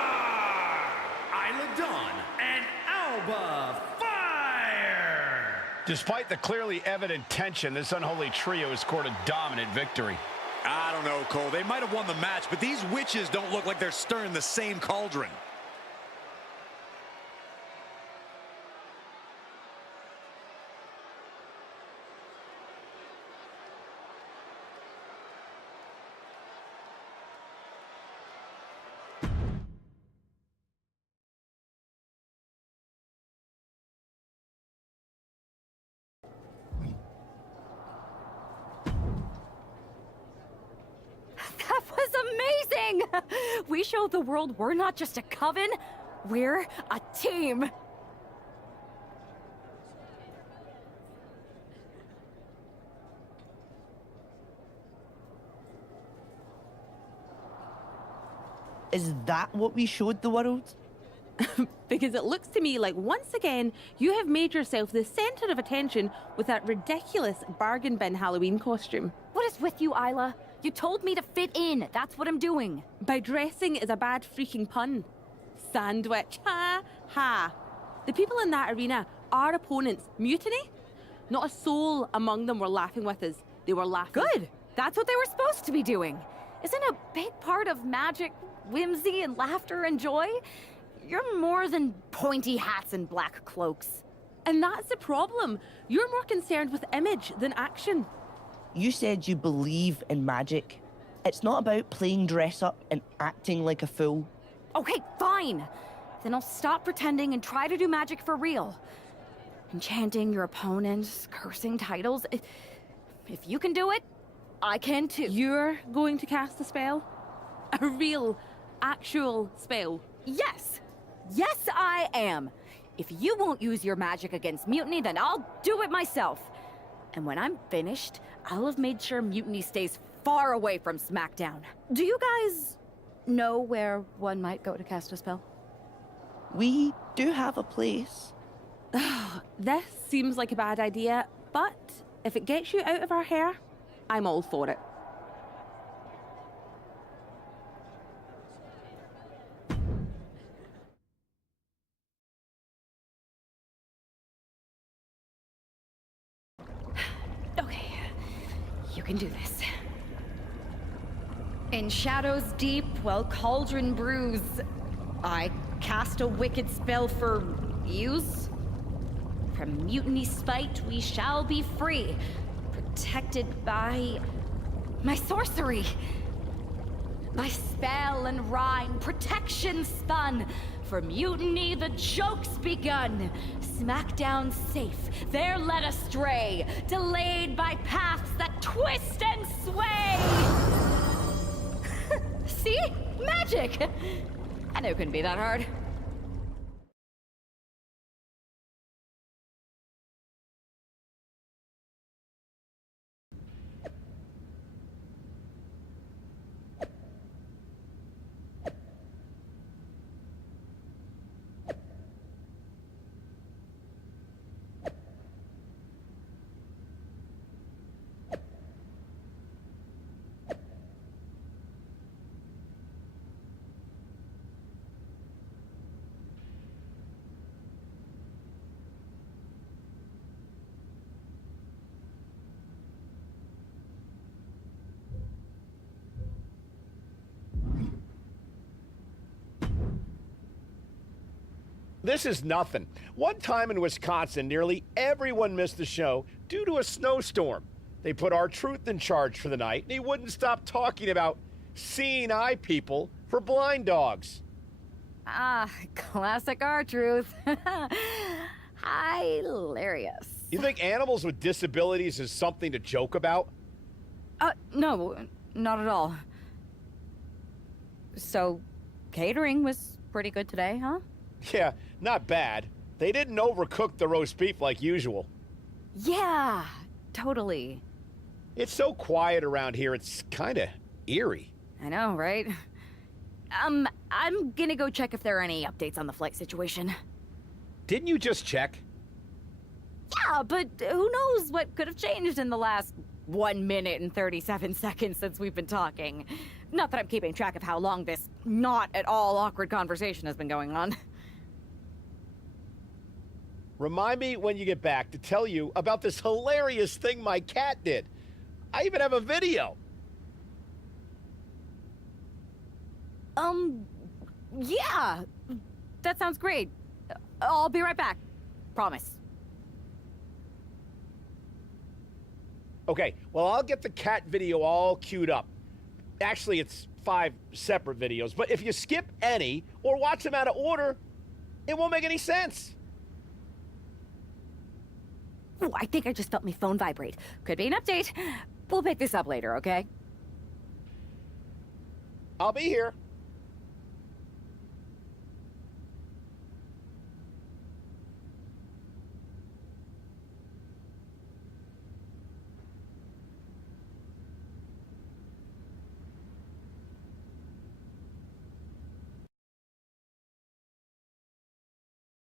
Isla Dawn and Alba Fire. Despite the clearly evident tension, this unholy trio has scored a dominant victory. I don't know, Cole. They might have won the match, but these witches don't look like they're stirring the same cauldron. That was amazing! We showed the world we're not just a coven, we're a team. Is that what we showed the world? Because it looks to me like once again you have made yourself the center of attention with that ridiculous bargain bin Halloween costume. What is with you, Isla? You told me to fit in. That's what I'm doing. By dressing is a bad freaking pun. Sandwich. Ha ha. The people in that arena, our opponents, Mutiny? Not a soul among them were laughing with us. They were laughing. Good. That's what they were supposed to be doing. Isn't a big part of magic whimsy and laughter and joy? You're more than pointy hats and black cloaks. And that's the problem. You're more concerned with image than action. You said you believe in magic. It's not about playing dress up and acting like a fool. Okay, fine. Then I'll stop pretending and try to do magic for real. Enchanting your opponents, cursing titles. If you can do it, I can too. You're going to cast a spell? A real, actual spell? Yes. Yes, I am. If you won't use your magic against Mutiny, then I'll do it myself. And when I'm finished, I'll have made sure Mutiny stays far away from SmackDown. Do you guys know where one might go to cast a spell? We do have a place. This seems like a bad idea, but if it gets you out of our hair, I'm all for it. Okay, you can do this. In shadows deep, while cauldron brews, I cast a wicked spell for use. From Mutiny spite, we shall be free, protected by my sorcery. By spell and rhyme, protection spun. For Mutiny, the joke's begun. SmackDown safe, there led astray, delayed by paths that twist and sway. See? Magic! I knew it couldn't be that hard. This is nothing. One time in Wisconsin, nearly everyone missed the show due to a snowstorm. They put R-Truth in charge for the night, and he wouldn't stop talking about seeing eye people for blind dogs. Ah, classic R-Truth. Hilarious. You think animals with disabilities is something to joke about? No, not at all. So, catering was pretty good today, huh? Yeah, not bad. They didn't overcook the roast beef like usual. Yeah, totally. It's so quiet around here, it's kinda eerie. I know, right? I'm gonna go check if there are any updates on the flight situation. Didn't you just check? Yeah, but who knows what could have changed in the last 1 minute and 37 seconds since we've been talking. Not that I'm keeping track of how long this not at all awkward conversation has been going on. Remind me when you get back to tell you about this hilarious thing my cat did. I even have a video. Yeah, that sounds great. I'll be right back. Promise. Okay, well, I'll get the cat video all queued up. Actually, it's 5 separate videos, but if you skip any or watch them out of order, it won't make any sense. Ooh, I think I just felt my phone vibrate. Could be an update. We'll pick this up later, okay? I'll be here.